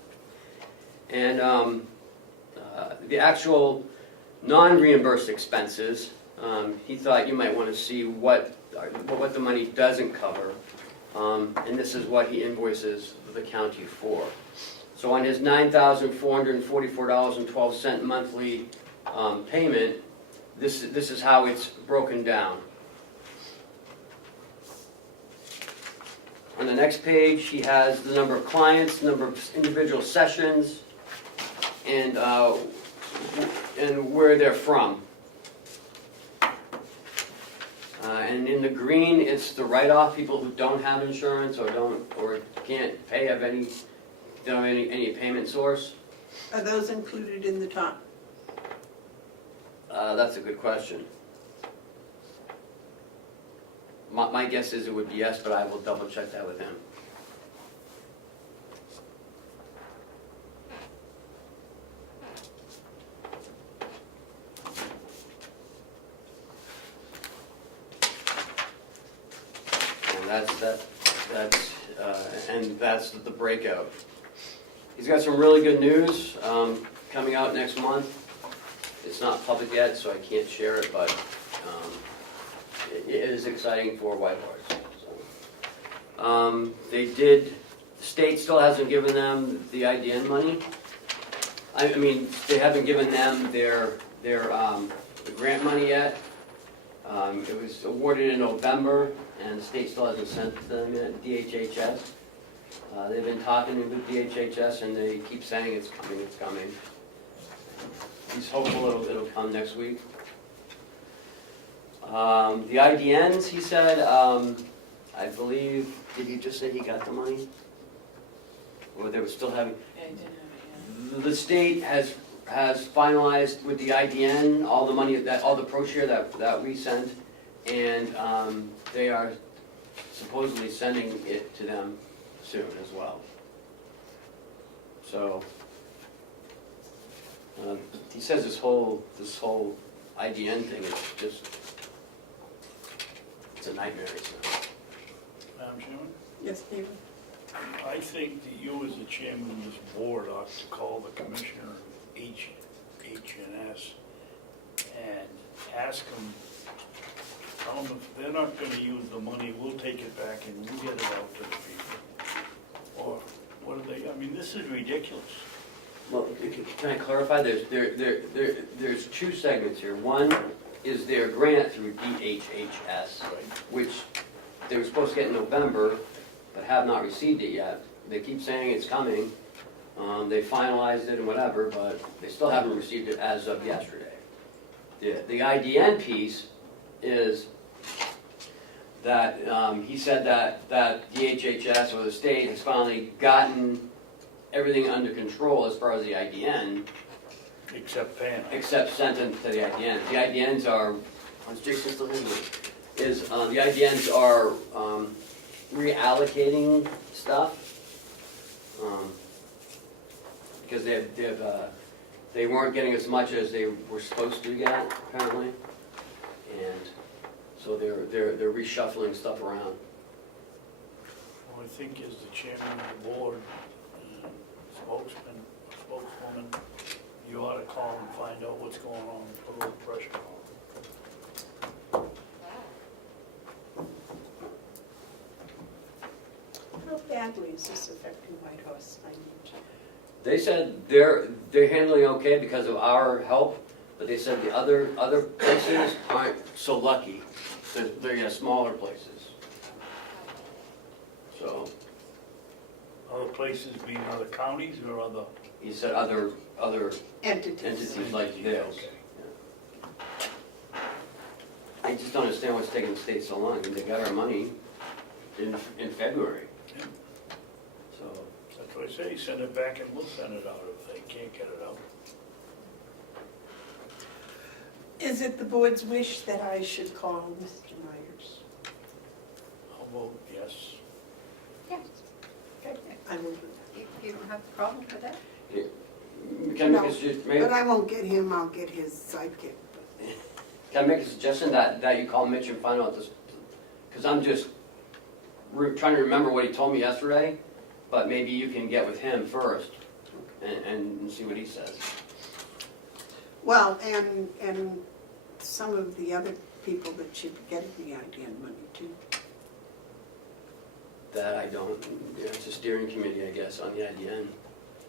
And the actual non-reimbursed expenses, he thought you might want to see what the money doesn't cover. And this is what he invoices the county for. So on his $9,444.12 monthly payment, this is how it's broken down. On the next page, he has the number of clients, number of individual sessions, and where they're from. And in the green, it's the write-off, people who don't have insurance or can't pay, don't have any payment source. Are those included in the top? That's a good question. My guess is it would be yes, but I will double check that with him. And that's the breakout. He's got some really good news coming out next month. It's not public yet, so I can't share it, but it is exciting for White Horse. So, the state still hasn't given them the IDN money. I mean, they haven't given them their the grant money yet. It was awarded in November, and the state still hasn't sent them yet, DHHS. They've been talking with DHHS, and they keep saying it's coming, it's coming. He's hopeful it'll come next week. The IDNs, he said, I believe, did he just say he got the money? Or they were still having? Yeah, he did have it, yeah. The state has finalized with the IDN all the money, all the pro share that we sent, and they are supposedly sending it to them soon as well. So he says this whole IDN thing is just, it's a nightmare. Madam Chairman? Yes, Stephen? I think that you as the chairman of this board ought to call the commissioner of H&S and ask them, tell them if they're not gonna use the money, we'll take it back and we'll get it out to the people. Or what are they, I mean, this is ridiculous. Well, can I clarify? There's two segments here. One is their grant through DHHS, which they were supposed to get in November, but have not received it yet. They keep saying it's coming. They finalized it and whatever, but they still haven't received it as of yesterday. The IDN piece is that he said that DHHS or the state has finally gotten everything under control as far as the IDN. Except paying. Except sent them to the IDN. The IDNs are, is Jason still in? The IDNs are reallocating stuff because they weren't getting as much as they were supposed to get apparently, and so they're reshuffling stuff around. Well, I think as the chairman of the board, spokeswoman, you ought to call and find out what's going on and put a little pressure on them. How badly is this affecting White Horse? They said they're handling okay because of our help, but they said the other places aren't so lucky. They're smaller places. So Other places being other counties or other? He said other Entities. entities like theirs. Okay. I just don't understand what's taking the state so long. I mean, they got our money in February. Yeah. So, That's what I say, send it back and we'll send it out if they can't get it out. Is it the board's wish that I should call Mr. Myers? I'll vote yes. Yes. Okay, I will do You don't have a problem with that? can I No, make a suggestion? that. But I won't get him, I'll get his sidekick. Can I make a suggestion that you call Mitch and find out this, because I'm just trying to remember what he told me yesterday, but maybe you can get with him first and see what he says. Well, and some of the other people that should be getting the IDN money too. That I don't, yeah, it's a steering committee, I guess, on the IDN.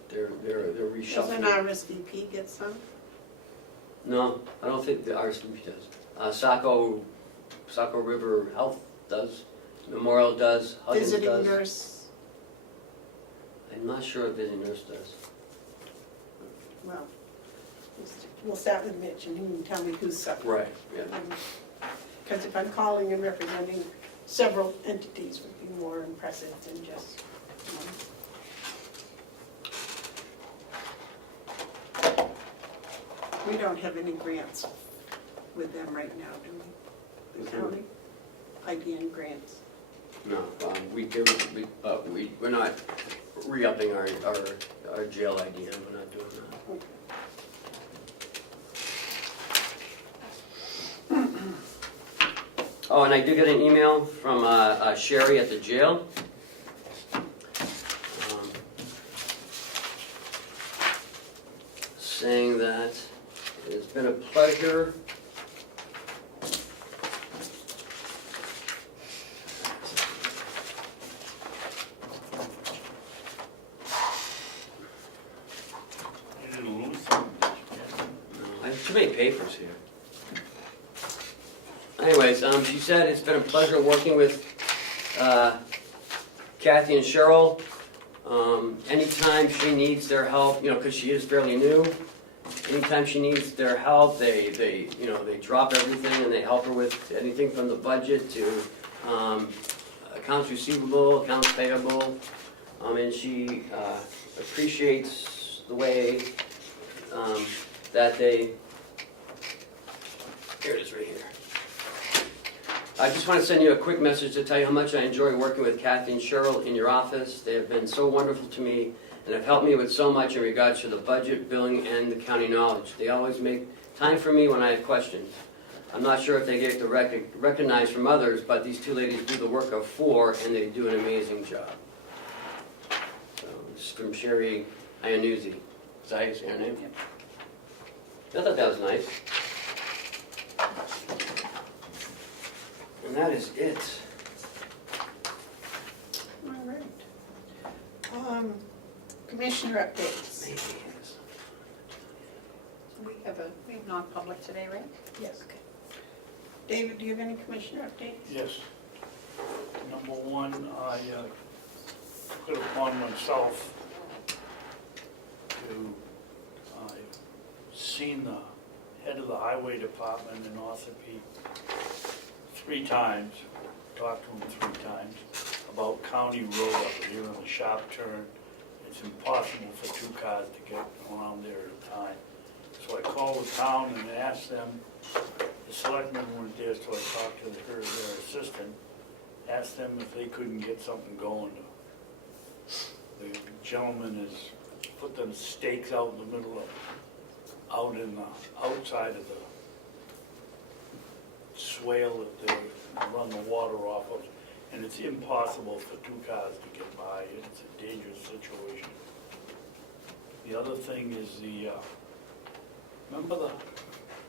They're Doesn't reshuffling. RSVP get some? No, I don't think the RSVP does. Saco River Health does, Memorial does, Huggins Visiting does. nurse, I'm not sure if Visiting Nurse does. well, we'll start with Mitch and he can tell me who's up. Right, yeah. Because if I'm calling and representing several entities would be more impressive than just one. We don't have any grants with them right now, do we? The county? IDN grants. No, we're not re-upping our jail IDN, we're not doing that. Oh, and I did get an email from Sherry at the jail. Saying that it's been a pleasure You didn't lose something. I have too many papers here. Anyways, she said it's been a pleasure working with Kathy and Cheryl. Anytime she needs their help, because she is fairly new, anytime she needs their help, they drop everything and they help her with anything from the budget to accounts receivable, accounts payable, and she appreciates the way that they. Here it is, right here. I just want to send you a quick message to tell you how much I enjoy working with Kathy and Cheryl in your office. They have been so wonderful to me and have helped me with so much in regards to the budget, billing, and the county knowledge. They always make time for me when I have questions. I'm not sure if they get to recognize from others, but these two ladies do the work of four, and they do an amazing job. So, this is from Sherry Iannuzzi. Is that how you say her name? I thought that was nice. And that is it. All right. Commissioner updates. We have non-public today, right? Yes. David, do you have any commissioner updates? Yes. Number one, I put upon myself to, I've seen the head of the highway department in Ossipee 3 times, talked to him 3 times, about County Road up here on the sharp turn. It's impossible for 2 cars to get around there at a time. So I called the town and asked them, the selectmen weren't there, so I talked to their assistant, asked them if they couldn't get something going. The gentleman has put them stakes out in the middle of, out in the outside of the swale that they run the water off of, and it's impossible for 2 cars to get by. It's a dangerous situation. The other thing is remember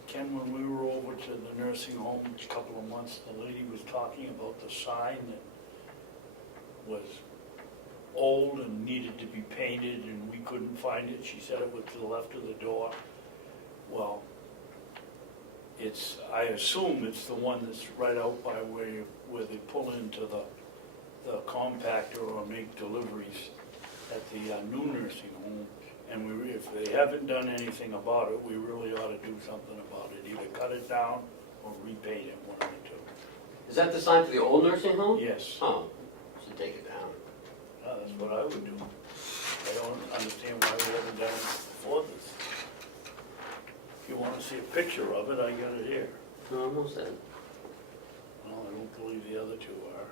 Ken, when we were over to the nursing home a couple of months, the lady was talking about the sign that was old and needed to be painted and we couldn't find it. She said it was to the left of the door. Well, I assume it's the one that's right out by where they pull into the compactor or make deliveries. at the new nursing home, and if they haven't done anything about it, we really ought to do something about it, either cut it down or repaint it, one of the two. Is that the sign for the old nursing home? Yes, Oh, should take it down. that's what I would do. I don't understand why we haven't done it before this. If you wanna see a picture of it, I got it here. No, almost then. Well, I don't believe the other two are.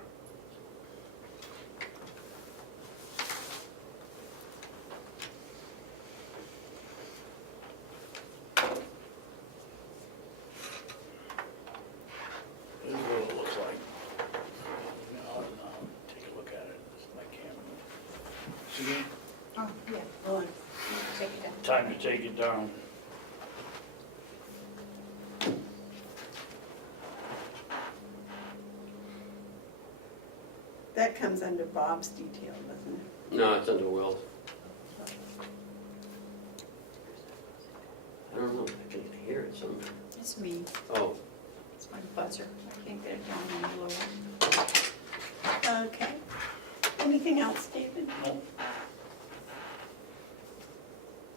This is what it looks like. Now, take a look at it, this is my camera. See it? Oh, yeah, go on. Take it down. Time to take it down. That comes under Bob's detail, doesn't it? No, it's under Will's. I don't know, I can hear it somewhere. It's me, Oh, it's my buzzer, I can't get it down any lower. Okay. Anything else, David? No.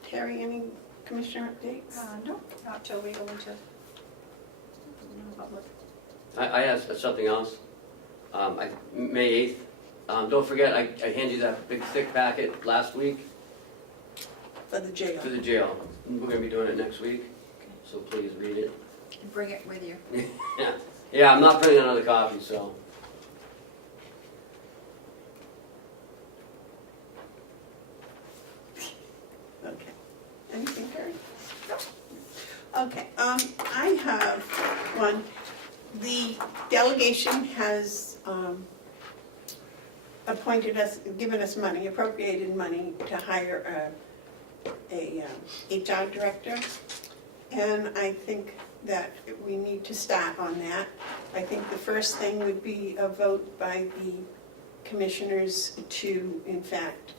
Terry, any commissioner updates? No, not till we go into public. I asked something else. May 8th. Don't forget, I handed you that big thick packet last week For the jail. for the jail. We're gonna be doing it next week, so please read it. And bring it with you. Yeah, I'm not printing another copy, so. Okay. Anything, Terry? No. Okay, I have one. The delegation has appointed us, given us money, appropriated money to hire a HR director. And I think that we need to start on that. I think the first thing would be a vote by the commissioners to, in fact,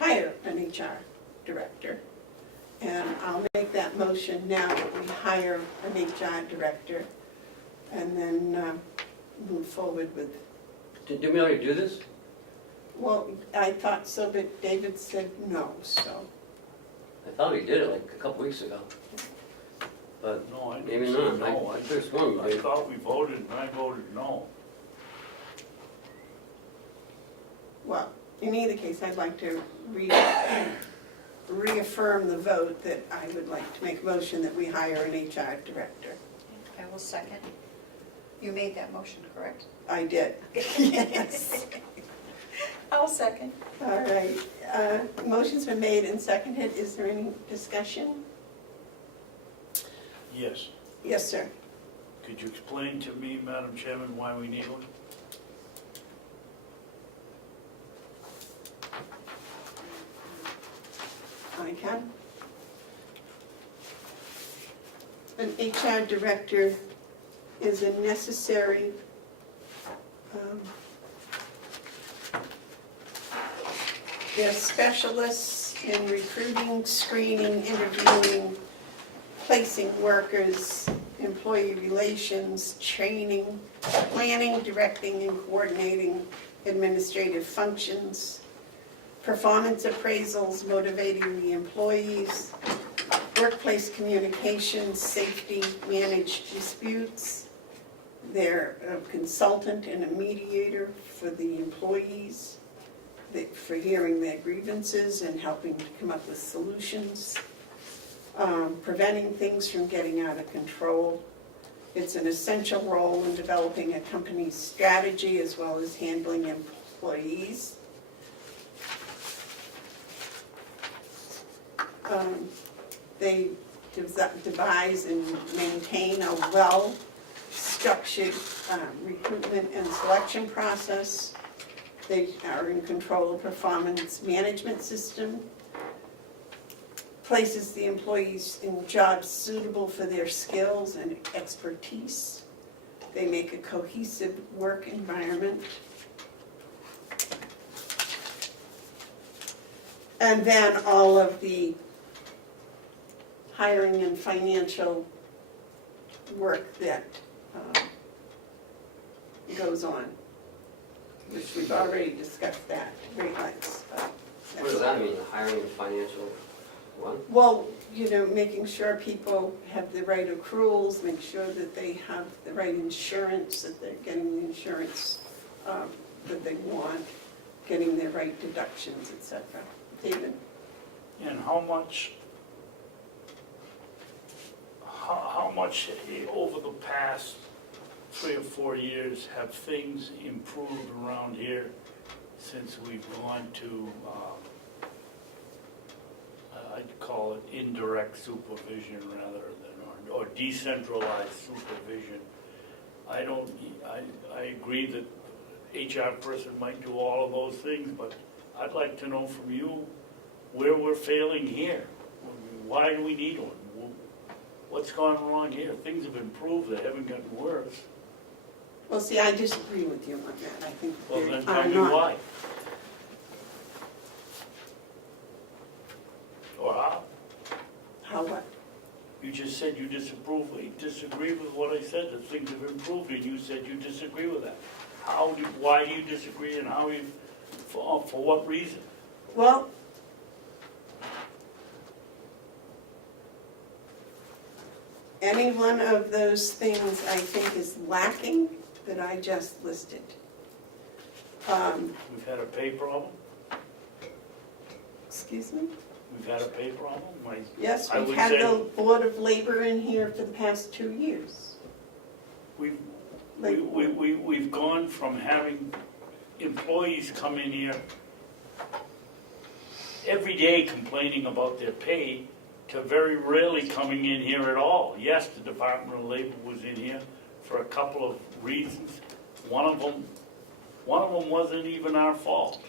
hire an HR director. And I'll make that motion now that we hire an HR director and then move forward with. Did we already do this? Well, I thought so, but David said no, so. I thought we did it like a couple weeks ago. But No, I maybe didn't say not. no. I could have sworn we I did. thought we voted, and I voted no. Well, in either case, I'd like to reaffirm the vote that I would like to make a motion that we hire an HR director. I will second. You made that motion, correct? I did. Yes. I'll second. All right. Motion's been made and seconded. Is there any discussion? Yes. Yes, sir. Could you explain to me, Madam Chairman, why we need one? I can. An HR director is a necessary they're specialists in recruiting, screening, interviewing, placing workers, employee relations, training, planning, directing, and coordinating administrative functions, performance appraisals, motivating the employees, workplace communications, safety, managed disputes. They're a consultant and a mediator for the employees, for hearing their grievances and helping to come up with solutions, preventing things from getting out of control. It's an essential role in developing a company's strategy as well as handling employees. They devise and maintain a well-structured recruitment and selection process. They are in control of performance management system, places the employees in jobs suitable for their skills and expertise. They make a cohesive work environment. And then all of the hiring and financial work that goes on, which we've already discussed that, great lengths. What does that mean, hiring a financial one? Well, you know, making sure people have the right accruals, make sure that they have the right insurance, that they're getting the insurance that they want, getting their right deductions, et cetera. David? And how much over the past 3 or 4 years have things improved around here since we've gone to, I'd call it indirect supervision rather than, or decentralized supervision. I agree that HR person might do all of those things, but I'd like to know from you where we're failing here. Why do we need one? What's gone wrong here? Things have improved, they haven't gotten worse. Well, see, I disagree with you on that. I think Well, they then are tell me not. why. Or how? How what? You just said you disagree with what I said, that things have improved, and you said you disagree with that. Why do you disagree, and for what reason? Well, any one of those things I think is lacking that I just listed. We've had a pay problem? Excuse me? We've had a pay problem? Yes, I we've would had say the Board of Labor in here for the past 2 years. We've gone from having employees come in here every day complaining about their pay to very rarely coming in here at all. Yes, the Department of Labor was in here for a couple of reasons. One of them wasn't even our fault.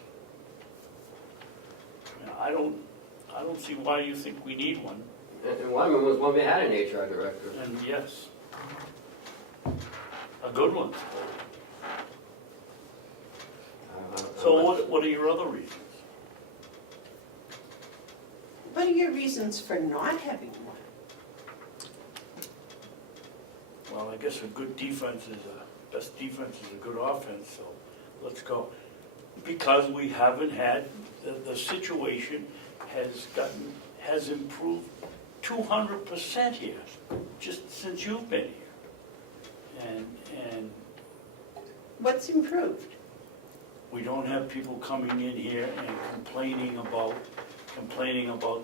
I don't see why you think we need one. And one of them was when we had an HR director. And yes, a good one. So what are your other reasons? What are your reasons for not having one? Well, I guess a good defense best defense is a good offense, so let's go. Because we haven't had, the situation has improved 200% here, just since you've been here. And What's improved? we don't have people coming in here and complaining about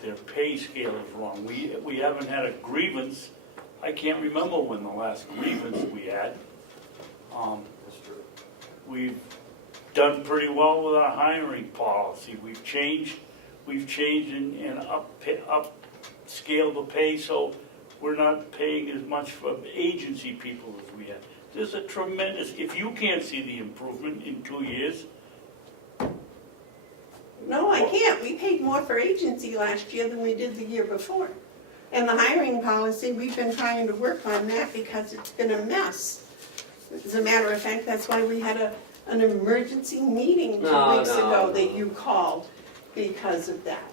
their pay scale is wrong. We haven't had a grievance. I can't remember when the last grievance we had. That's true. We've done pretty well with our hiring policy. We've changed and upscaled the pay, so we're not paying as much for agency people as we had. There's a tremendous, if you can't see the improvement in 2 years. No, I can't. We paid more for agency last year than we did the year before. And the hiring policy, we've been trying to work on that because it's been a mess. As a matter of fact, that's why we had an emergency meeting 2 weeks ago that you called because of that.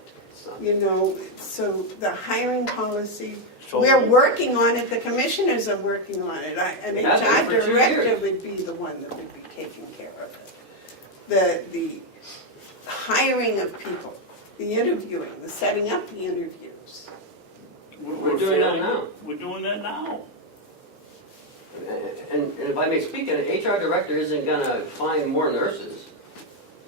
You know, so the hiring policy, we're working on it, the commissioners are working on it. An HR director would be the one that would be taking care of it. The hiring of people, the interviewing, the setting up the interviews. We're doing that now. We're doing that now. And if I may speak, an HR director isn't gonna find more nurses.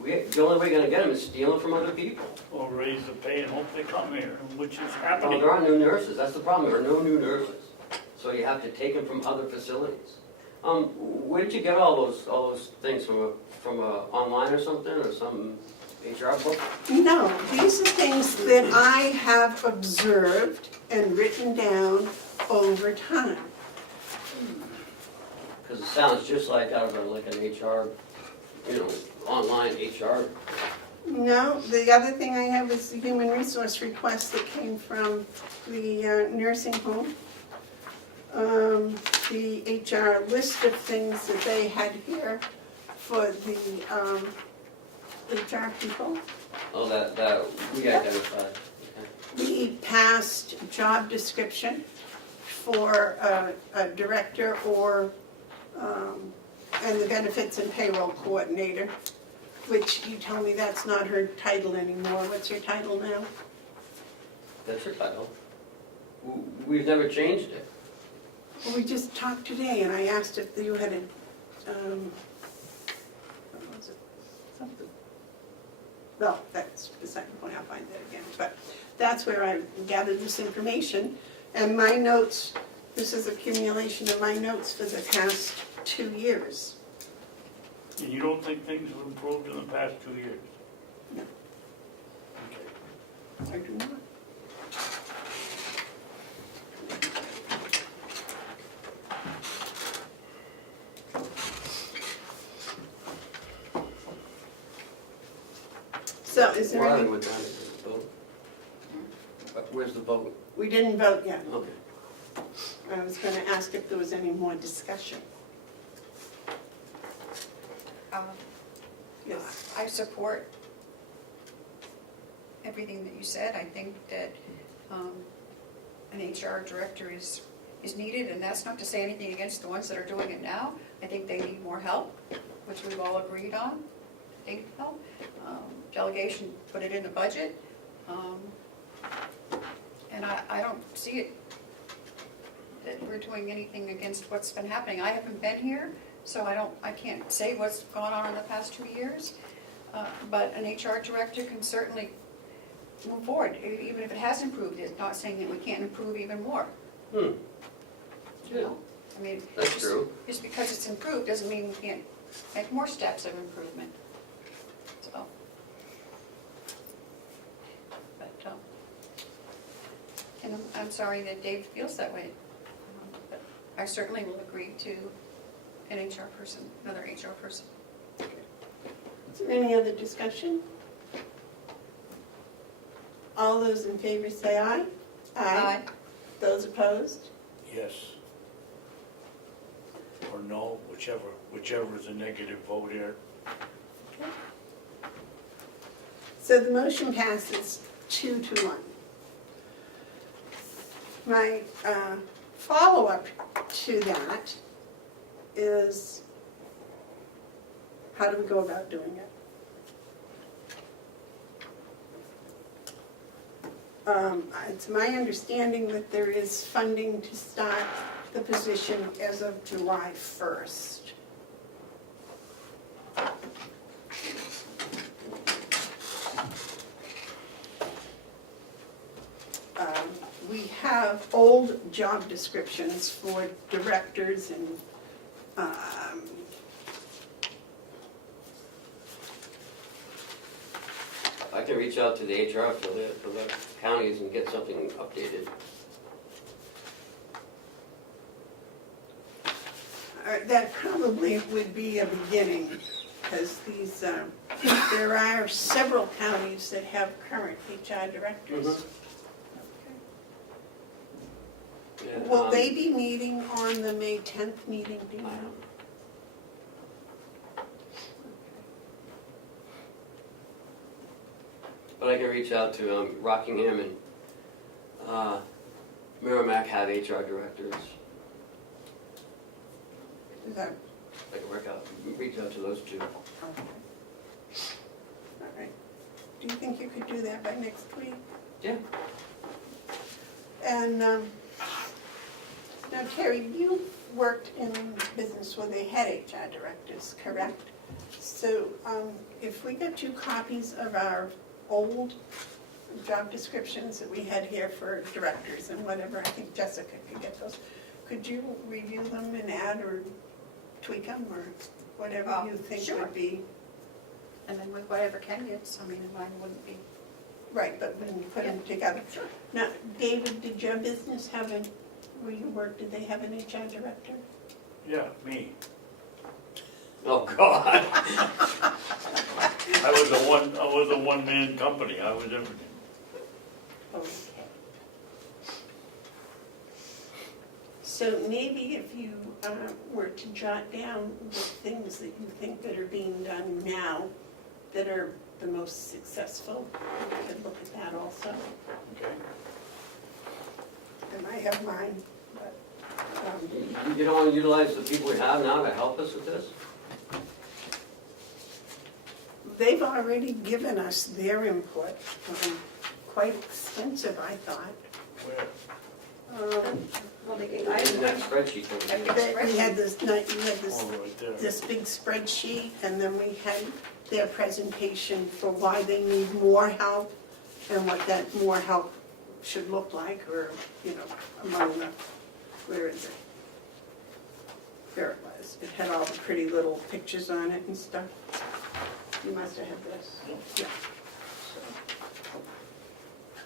The only way you're gonna get them is stealing from other people. Or raise the pay and hope they come here, which is Well, happening. there aren't new nurses, that's the problem, there are no new nurses. So you have to take them from other facilities. Where did you get all those things, from online or something, or some HR book? No, these are things that I have observed and written down over time. Because it sounds just like out of an HR, online HR. No, the other thing I have is the human resource request that came from the nursing home. The HR list of things that they had here for the HR people. Oh, that we identified. We passed job description for a director or, and the benefits and payroll coordinator. which you tell me that's not her title anymore. What's your title now? That's her title. We've never changed it. Well, we just talked today, and I asked if you had a, what was it? Something. Well, that's beside the point, I'll find that again. But that's where I gathered this information. And my notes, this is accumulation of my notes for the past 2 years. And you don't think things have improved in the past 2 years? No. Okay. I do not. So is there any, With that, vote? Where's the vote? we didn't vote yet. Okay. I was going to ask if there was any more discussion. Yes. I support everything that you said. I think that an HR director is needed, and that's not to say anything against the ones that are doing it now. I think they need more help, which we've all agreed on. They need help. Delegation put it in the budget. And I don't see it that we're doing anything against what's been happening. I haven't been here, so I can't say what's gone on in the past 2 years. But an HR director can certainly move forward, even if it has improved. It's not saying that we can't improve even more. Hmm. You know? I mean, That's true. just because it's improved doesn't mean we can't make more steps of improvement. So. But, and I'm sorry that Dave feels that way. But I certainly will agree to an HR person, another HR person. Is there any other discussion? All those in favor say aye. Aye. Those opposed? Yes. Or no, whichever is a negative vote here. So the motion passes 2-1. My follow-up to that is, how do we go about doing it? It's my understanding that there is funding to start the position as of July 1st. We have old job descriptions for directors and I can reach out to the HR for the counties and get something updated. that probably would be a beginning, because these, there are several counties that have current HR directors. Yeah, Will they be meeting on the May 10th meeting, do you know? But I can reach out to Rockingham and Merrimack have HR directors. Is that, I can reach out to those two. okay. All right. Do you think you could do that by next week? Yeah. And now, Terry, you worked in business where they had HR directors, correct? So if we got you copies of our old job descriptions that we had here for directors and whatever, I think Jessica could get those. Could you review them and add or tweak them or whatever you think sure. would be? And then with whatever Ken gets, I mean, mine wouldn't be. Right, but when you put them together. Sure. Now, David, did your business have a, where you worked, did they have an HR director? Yeah, me. Oh, God. I was a one-man company, I was everything. Okay. So maybe if you were to jot down the things that you think that are being done now that are the most successful, we could look at that also. Okay. And I have mine, but, You don't want to utilize the people we have now to help us with this? they've already given us their input, quite extensive, I thought. Where? Well, they gave, In that spreadsheet thing. We had this, you had this, Oh, right there. this big spreadsheet, and then we had their presentation for why they need more help and what that more help should look like, or, you know, among the, where is it? There it was. It had all the pretty little pictures on it and stuff. You must have had this. Yeah.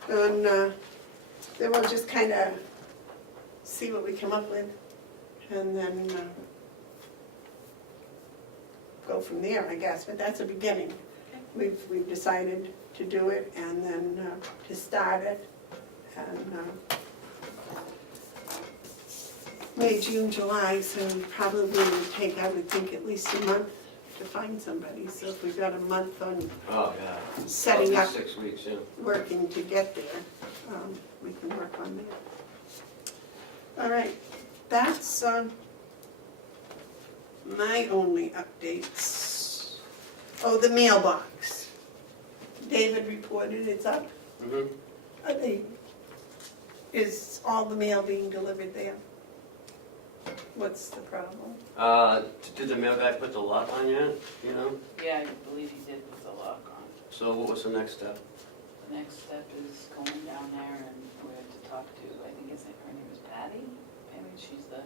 So. And then we'll just kind of see what we come up with, and then go from there, I guess. But that's a beginning. We've decided to do it, and then to start it, and May, June, July, so probably would take, I would think, at least a month to find somebody. So if we've got a month on Oh, yeah. setting up, 6 weeks, yeah. working to get there, we can work on that. All right, that's my only updates. Oh, the mailbox. David reported it's up. Mm-hmm. Is all the mail being delivered there? What's the problem? Did the mail guy put the lock on yet, you know? Yeah, I believe he did with the lock on. So what was the next step? The next step is going down there and we're to talk to, I think her name is Patty. Maybe she's the,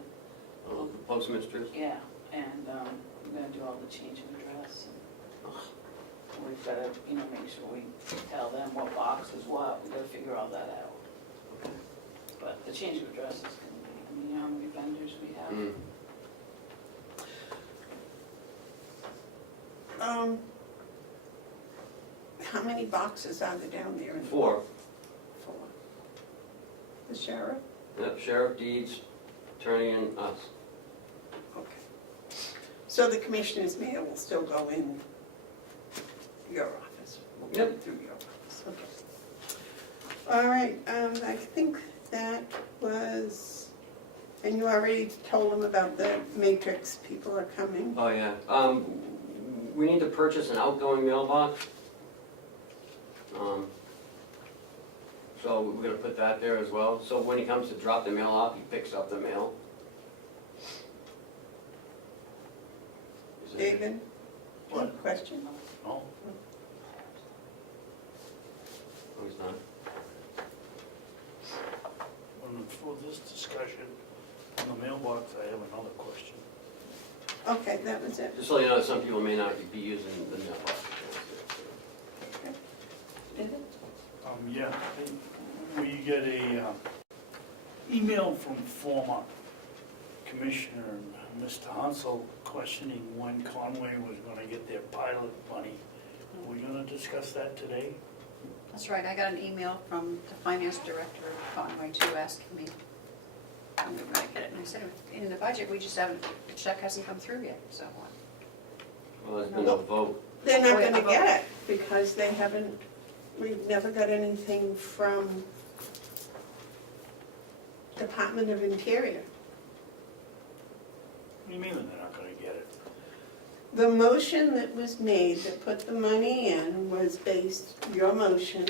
Oh, the postmistress? yeah, and we're gonna do all the change of address. And we've gotta, make sure we tell them what box is what, we gotta figure all that out. But the change of address is gonna be, you know how many vendors we have? Mm. How many boxes are there down there? 4. 4. The sheriff? Yep, sheriff, deeds, attorney, and us. Okay. So the commissioner's mail will still go in your office? Will go Yep. through your office, okay. All right, I think that was, and you already told them about the matrix, people are coming. Oh, yeah. We need to purchase an outgoing mailbox. So we're gonna put that there as well. So when he comes to drop the mail off, he picks up the mail. Is that- David? What? Question? Oh, Oh, he's not. for this discussion on the mailbox, I have another question. Okay, that was it. Just so you know, some people may not be using the mailbox. David? Yeah, we get a email from former Commissioner Mr. Hansel questioning when Conway was gonna get their pilot money. Are we gonna discuss that today? that's right, I got an email from the finance director of Conway too, asking me when we were gonna get it, and I said, in the budget, we just haven't, the check hasn't come through yet, so what? Well, there's been no vote. They're not Oh, yeah, gonna get it, because they haven't, we've never got anything from Department of Interior. What do you mean they're not gonna get it? The motion that was made that put the money in was based, your motion,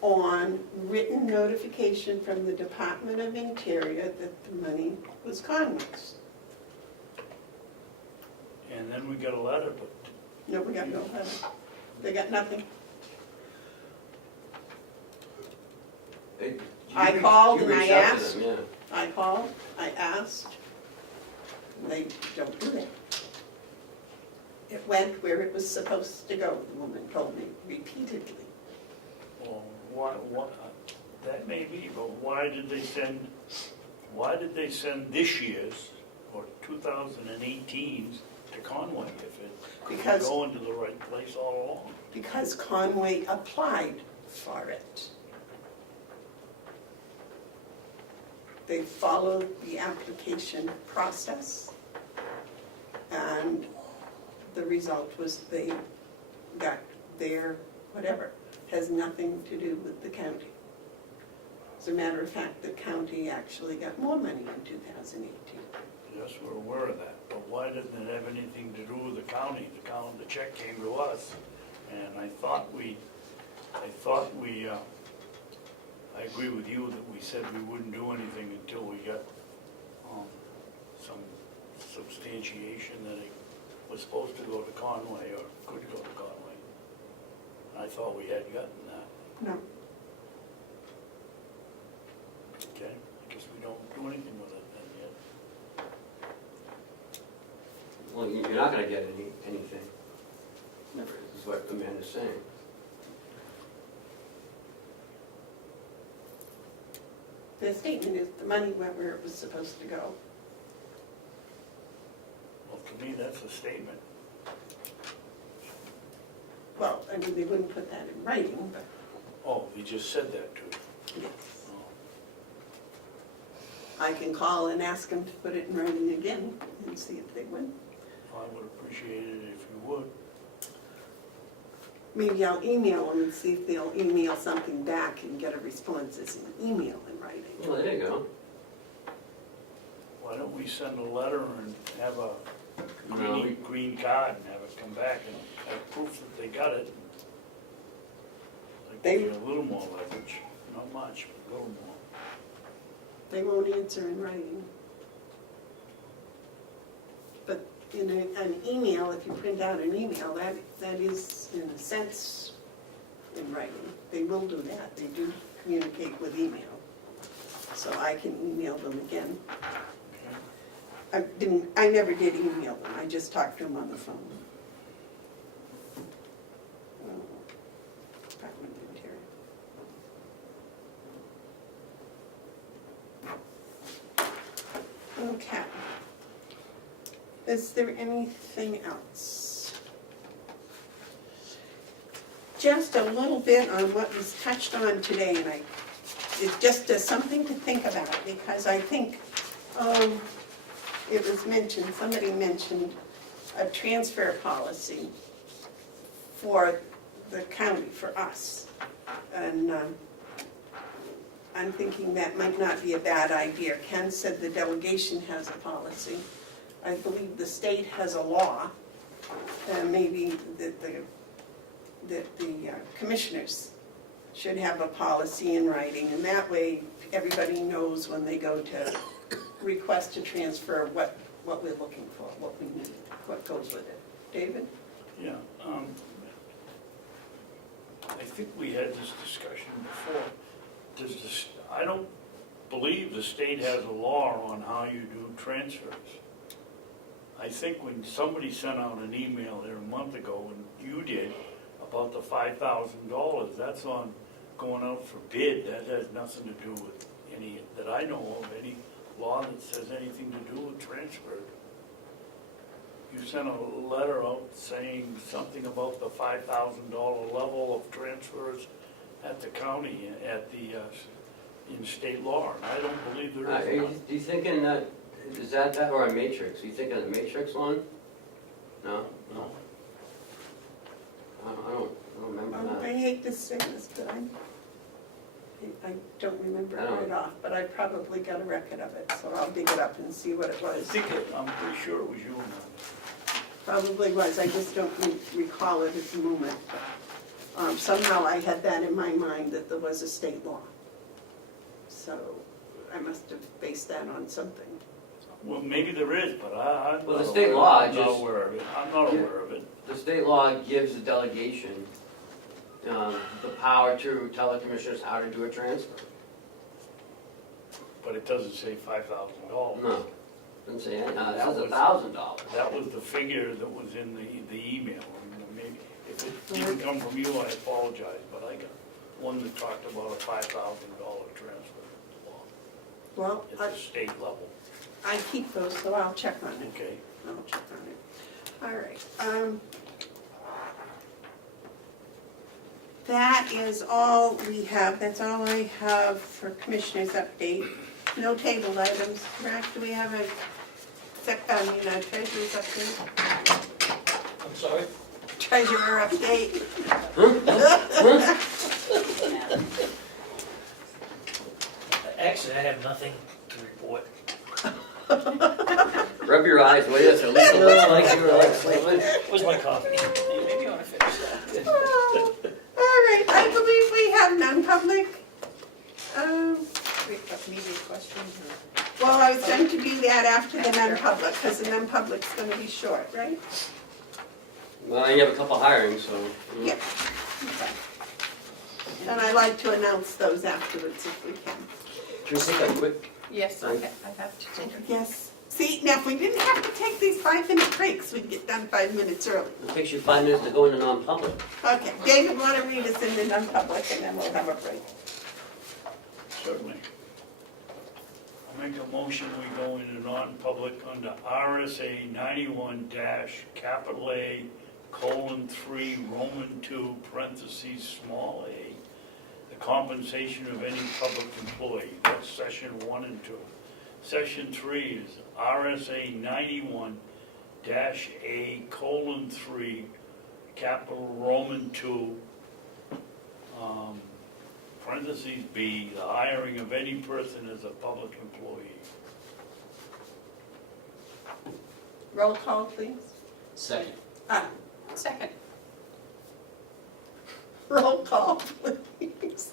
on written notification from the Department of Interior that the money was Conway's. And then we got a letter, but No, we got no letter. They got nothing. Hey, you I reached- called you and I reached out to asked. them, yeah. I called, I asked, they don't do it. It went where it was supposed to go, the woman told me repeatedly. well, what, that may be, but why did they send this year's, or 2018's, to Conway if it could Because- go into the right place all along? Because Conway applied for it. They followed the application process, and the result was they got their whatever. Has nothing to do with the county. As a matter of fact, the county actually got more money in 2018. Yes, we're aware of that, but why didn't it have anything to do with the county? The check came to us. And I agree with you that we said we wouldn't do anything until we got some substantiation that it was supposed to go to Conway or could go to Conway. I thought we had gotten that. No. Okay, I guess we don't do anything with it then yet. Well, you're not gonna get anything. Never, is what Amanda's saying. The statement is the money went where it was supposed to go. Well, to me, that's a statement. Well, I mean, they wouldn't put that in writing, but Oh, he just said that to you. yes. I can call and ask them to put it in writing again and see if they would. I would appreciate it if you would. Maybe I'll email them and see if they'll email something back and get a response as an email in writing. Well, there you go. Why don't we send a letter and have a No, green card and have it come back and have proof that they got it? Like They- give you a little more leverage, not much, but a little more. They won't answer in writing. But in an email, if you print out an email, that is in a sense in writing. They will do that. They do communicate with email. So I can email them again. I never did email them. I just talked to them on the phone. Department of Interior. Okay. Is there anything else? Just a little bit on what was touched on today, and it's just something to think about, because I think it was mentioned, somebody mentioned a transfer policy for the county, for us. And I'm thinking that might not be a bad idea. Ken said the delegation has a policy. I believe the state has a law, and maybe that the commissioners should have a policy in writing, and that way everybody knows when they go to request to transfer what we're looking for, what we need, what goes with it. David? Yeah, I think we had this discussion before. I don't believe the state has a law on how you do transfers. I think when somebody sent out an email there a month ago, and you did, about the $5,000, that's on going out for bid. That has nothing to do with any, that I know of, any law that says anything to do with transfer. You sent a letter out saying something about the $5,000 level of transfers at the county, at the, in state law, and I don't believe there is one. Do you think in that, is that or a matrix? Are you thinking of the matrix one? No? No. I don't remember I that. hate to say this, but I don't remember it right off, but I probably got a record of it, so I'll dig it up and see what it I was. think I'm pretty sure it was you. Probably was, I just don't recall it at the moment. But, somehow I had that in my mind that there was a state law. So I must have based that on something. Well, maybe there is, but I'm Well, not the state law I'm not just- aware of it. I'm not Yeah. aware of it. The state law gives the delegation the power to tell the commissioners how to do a transfer. But it doesn't say $5,000. No, doesn't say anything. It That says was- $1,000. That was the figure that was in the email. And maybe, if it didn't come from you, I apologize, but I got one that talked about a $5,000 transfer law Well, at the state level. I keep those, so I'll check on it. Okay. I'll check on it. All right. That is all we have. That's all I have for commissioners' update. No table items. Correct? Do we have a treasurer's update? I'm sorry? Treasurer update. Actually, I have nothing to report. Rub your eyes, will you? So at least it looks like you were like sleeping. Where's my coffee? Maybe you want to finish that. Oh, all right, I believe we have non-public. Wait, a media question or? Well, I was going to do that after the non-public, because the non-public's gonna be short, right? Well, you have a couple hirings, so. Yeah. Okay. And I like to announce those afterwards if we can. Can we take a quick? Yes, I have to take it. Yes. See, now if we didn't have to take these 5-minute breaks, we'd get done 5 minutes early. It takes you 5 minutes to go into non-public. Okay, David, want to read us in the non-public, and then we'll have a break. Certainly. I'll make a motion, we go into non-public under RSA 91 capital A, :3, Roman 2, parentheses, small a, the compensation of any public employee. That's section 1 and 2. Section 3 is RSA 91 A, :3, capital Roman 2, parentheses B, the hiring of any person as a public employee. Roll call, please. Second. Second. Roll call, please.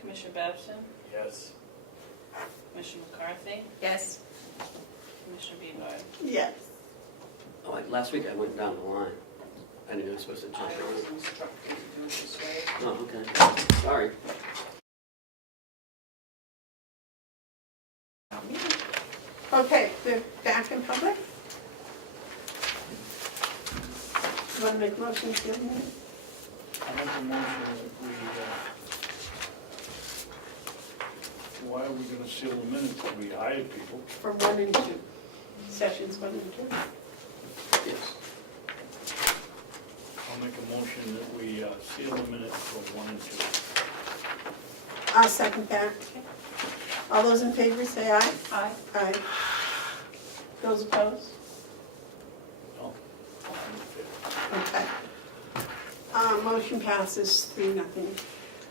Commissioner Babson, Yes. Commissioner McCarthy, Yes. Commissioner Bevard. Yes. Oh, like last week I went down the line. I didn't know I was supposed to jump I was in. instructed to do it this way. Oh, okay. Sorry. Okay, we're back in public. You want to make motions, give me? I make a motion that we, why are we gonna seal the minutes if we hired people? For 1 and 2. Sessions 1 and 2. Yes. I'll make a motion that we seal the minutes for 1 and 2. I'll second that. All those in favor say aye. Aye. Aye. Those opposed? No? Okay. Motion passes 3-0.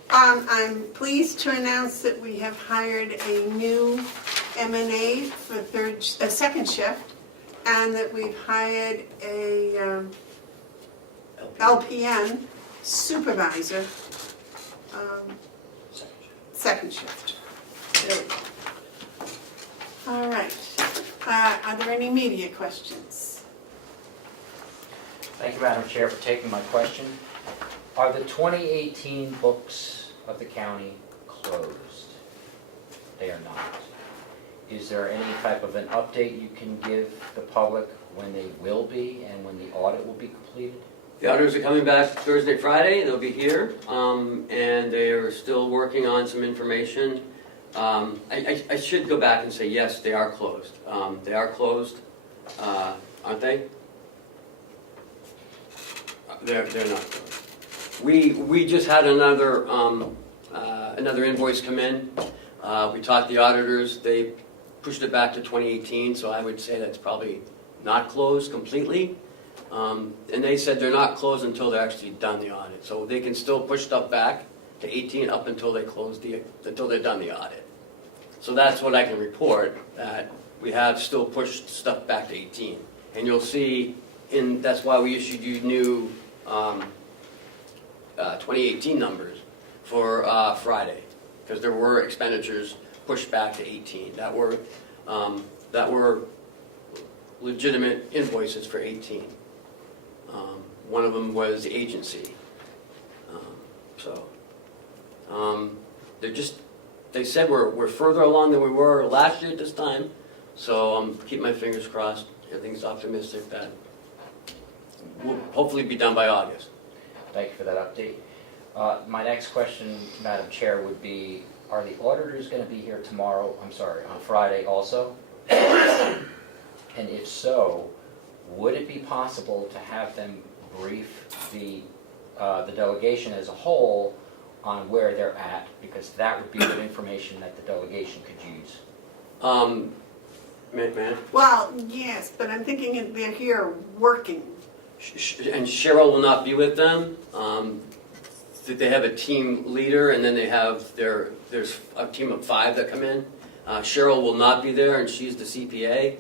I'm pleased to announce that we have hired a new M&A for second shift, and that we've hired a LPN supervisor, second shift. There we go. All right. Are there any media questions? Thank you, Madam Chair, for taking my question. Are the 2018 books of the county closed? They are not. Is there any type of an update you can give the public when they will be and when the audit will be completed? The auditors are coming back Thursday, Friday. They'll be here, and they are still working on some information. I should go back and say, yes, they are closed. They are closed, aren't they? They're not closed. We just had another invoice come in. We talked to the auditors. They pushed it back to 2018, so I would say that's probably not closed completely. And they said they're not closed until they're actually done the audit. So they can still push stuff back to 18 up until they until they're done the audit. So that's what I can report, that we have still pushed stuff back to 18. And you'll see, that's why we issued you new 2018 numbers for Friday, because there were expenditures pushed back to 18 that were legitimate invoices for 18. One of them was the agency. They said we're further along than we were last year at this time, so I'm keeping my fingers crossed. Everything's optimistic that we'll hopefully be done by August. Thank you for that update. My next question, Madam Chair, would be, are the auditors going to be here tomorrow, on Friday also? And if so, would it be possible to have them brief the delegation as a whole on where they're at? Because that would be good information that the delegation could use. Man. Well, yes, but I'm thinking they're here working. And Cheryl will not be with them. They have a team leader, and then there's a team of 5 that come in. Cheryl will not be there, and she's the CPA.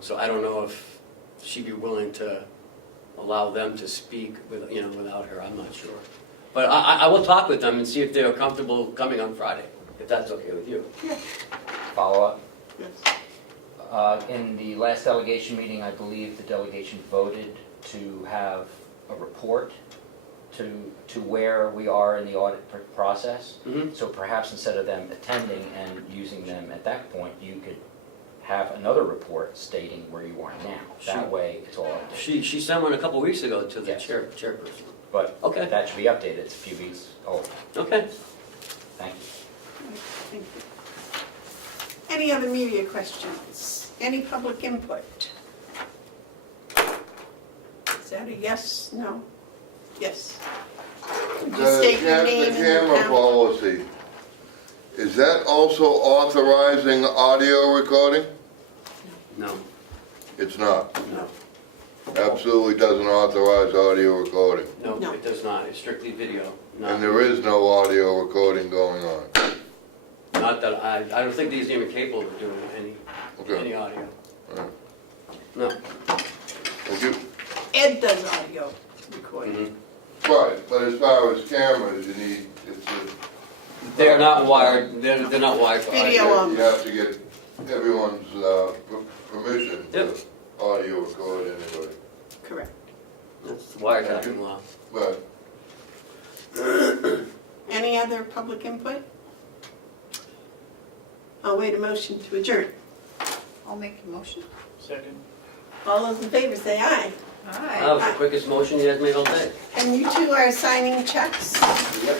So I don't know if she'd be willing to allow them to speak with, without her, I'm not sure. But I will talk with them and see if they're comfortable coming on Friday, if that's okay with you. Follow up? Yes. In the last delegation meeting, I believe the delegation voted to have a report to where we are in the audit process. Mhm. So perhaps instead of them attending and using them at that point, you could have another report stating where you are now. That Sure. way, it's all updated. She sent one a couple weeks ago to the Yes. chairperson. But Okay. that should be updated. It's a few weeks old. Okay. Thank you. Thank you. Any other media questions? Any public input? Is that a yes, no? Yes. Would you state your name and your camera town? policy, is that also authorizing audio recording? No. It's not. No. Absolutely doesn't authorize audio recording. No, No. it does not. It's strictly video. And there is no audio recording going on. Not that I don't think he's even capable of doing any Okay. audio. Alright. No. Thank you. Ed does audio recording. Mhm. Right, but as far as cameras, you need, it's They're not wired. They're not Wi-Fi. Video on. you have to get everyone's permission to Yep. audio record anyway. Correct. That's wiretapping law. But Any other public input? I'll wait a motion to adjourn. I'll make the motion. Second. All those in favor say aye. That was the quickest motion you guys made all day. And you two are signing checks? Yep.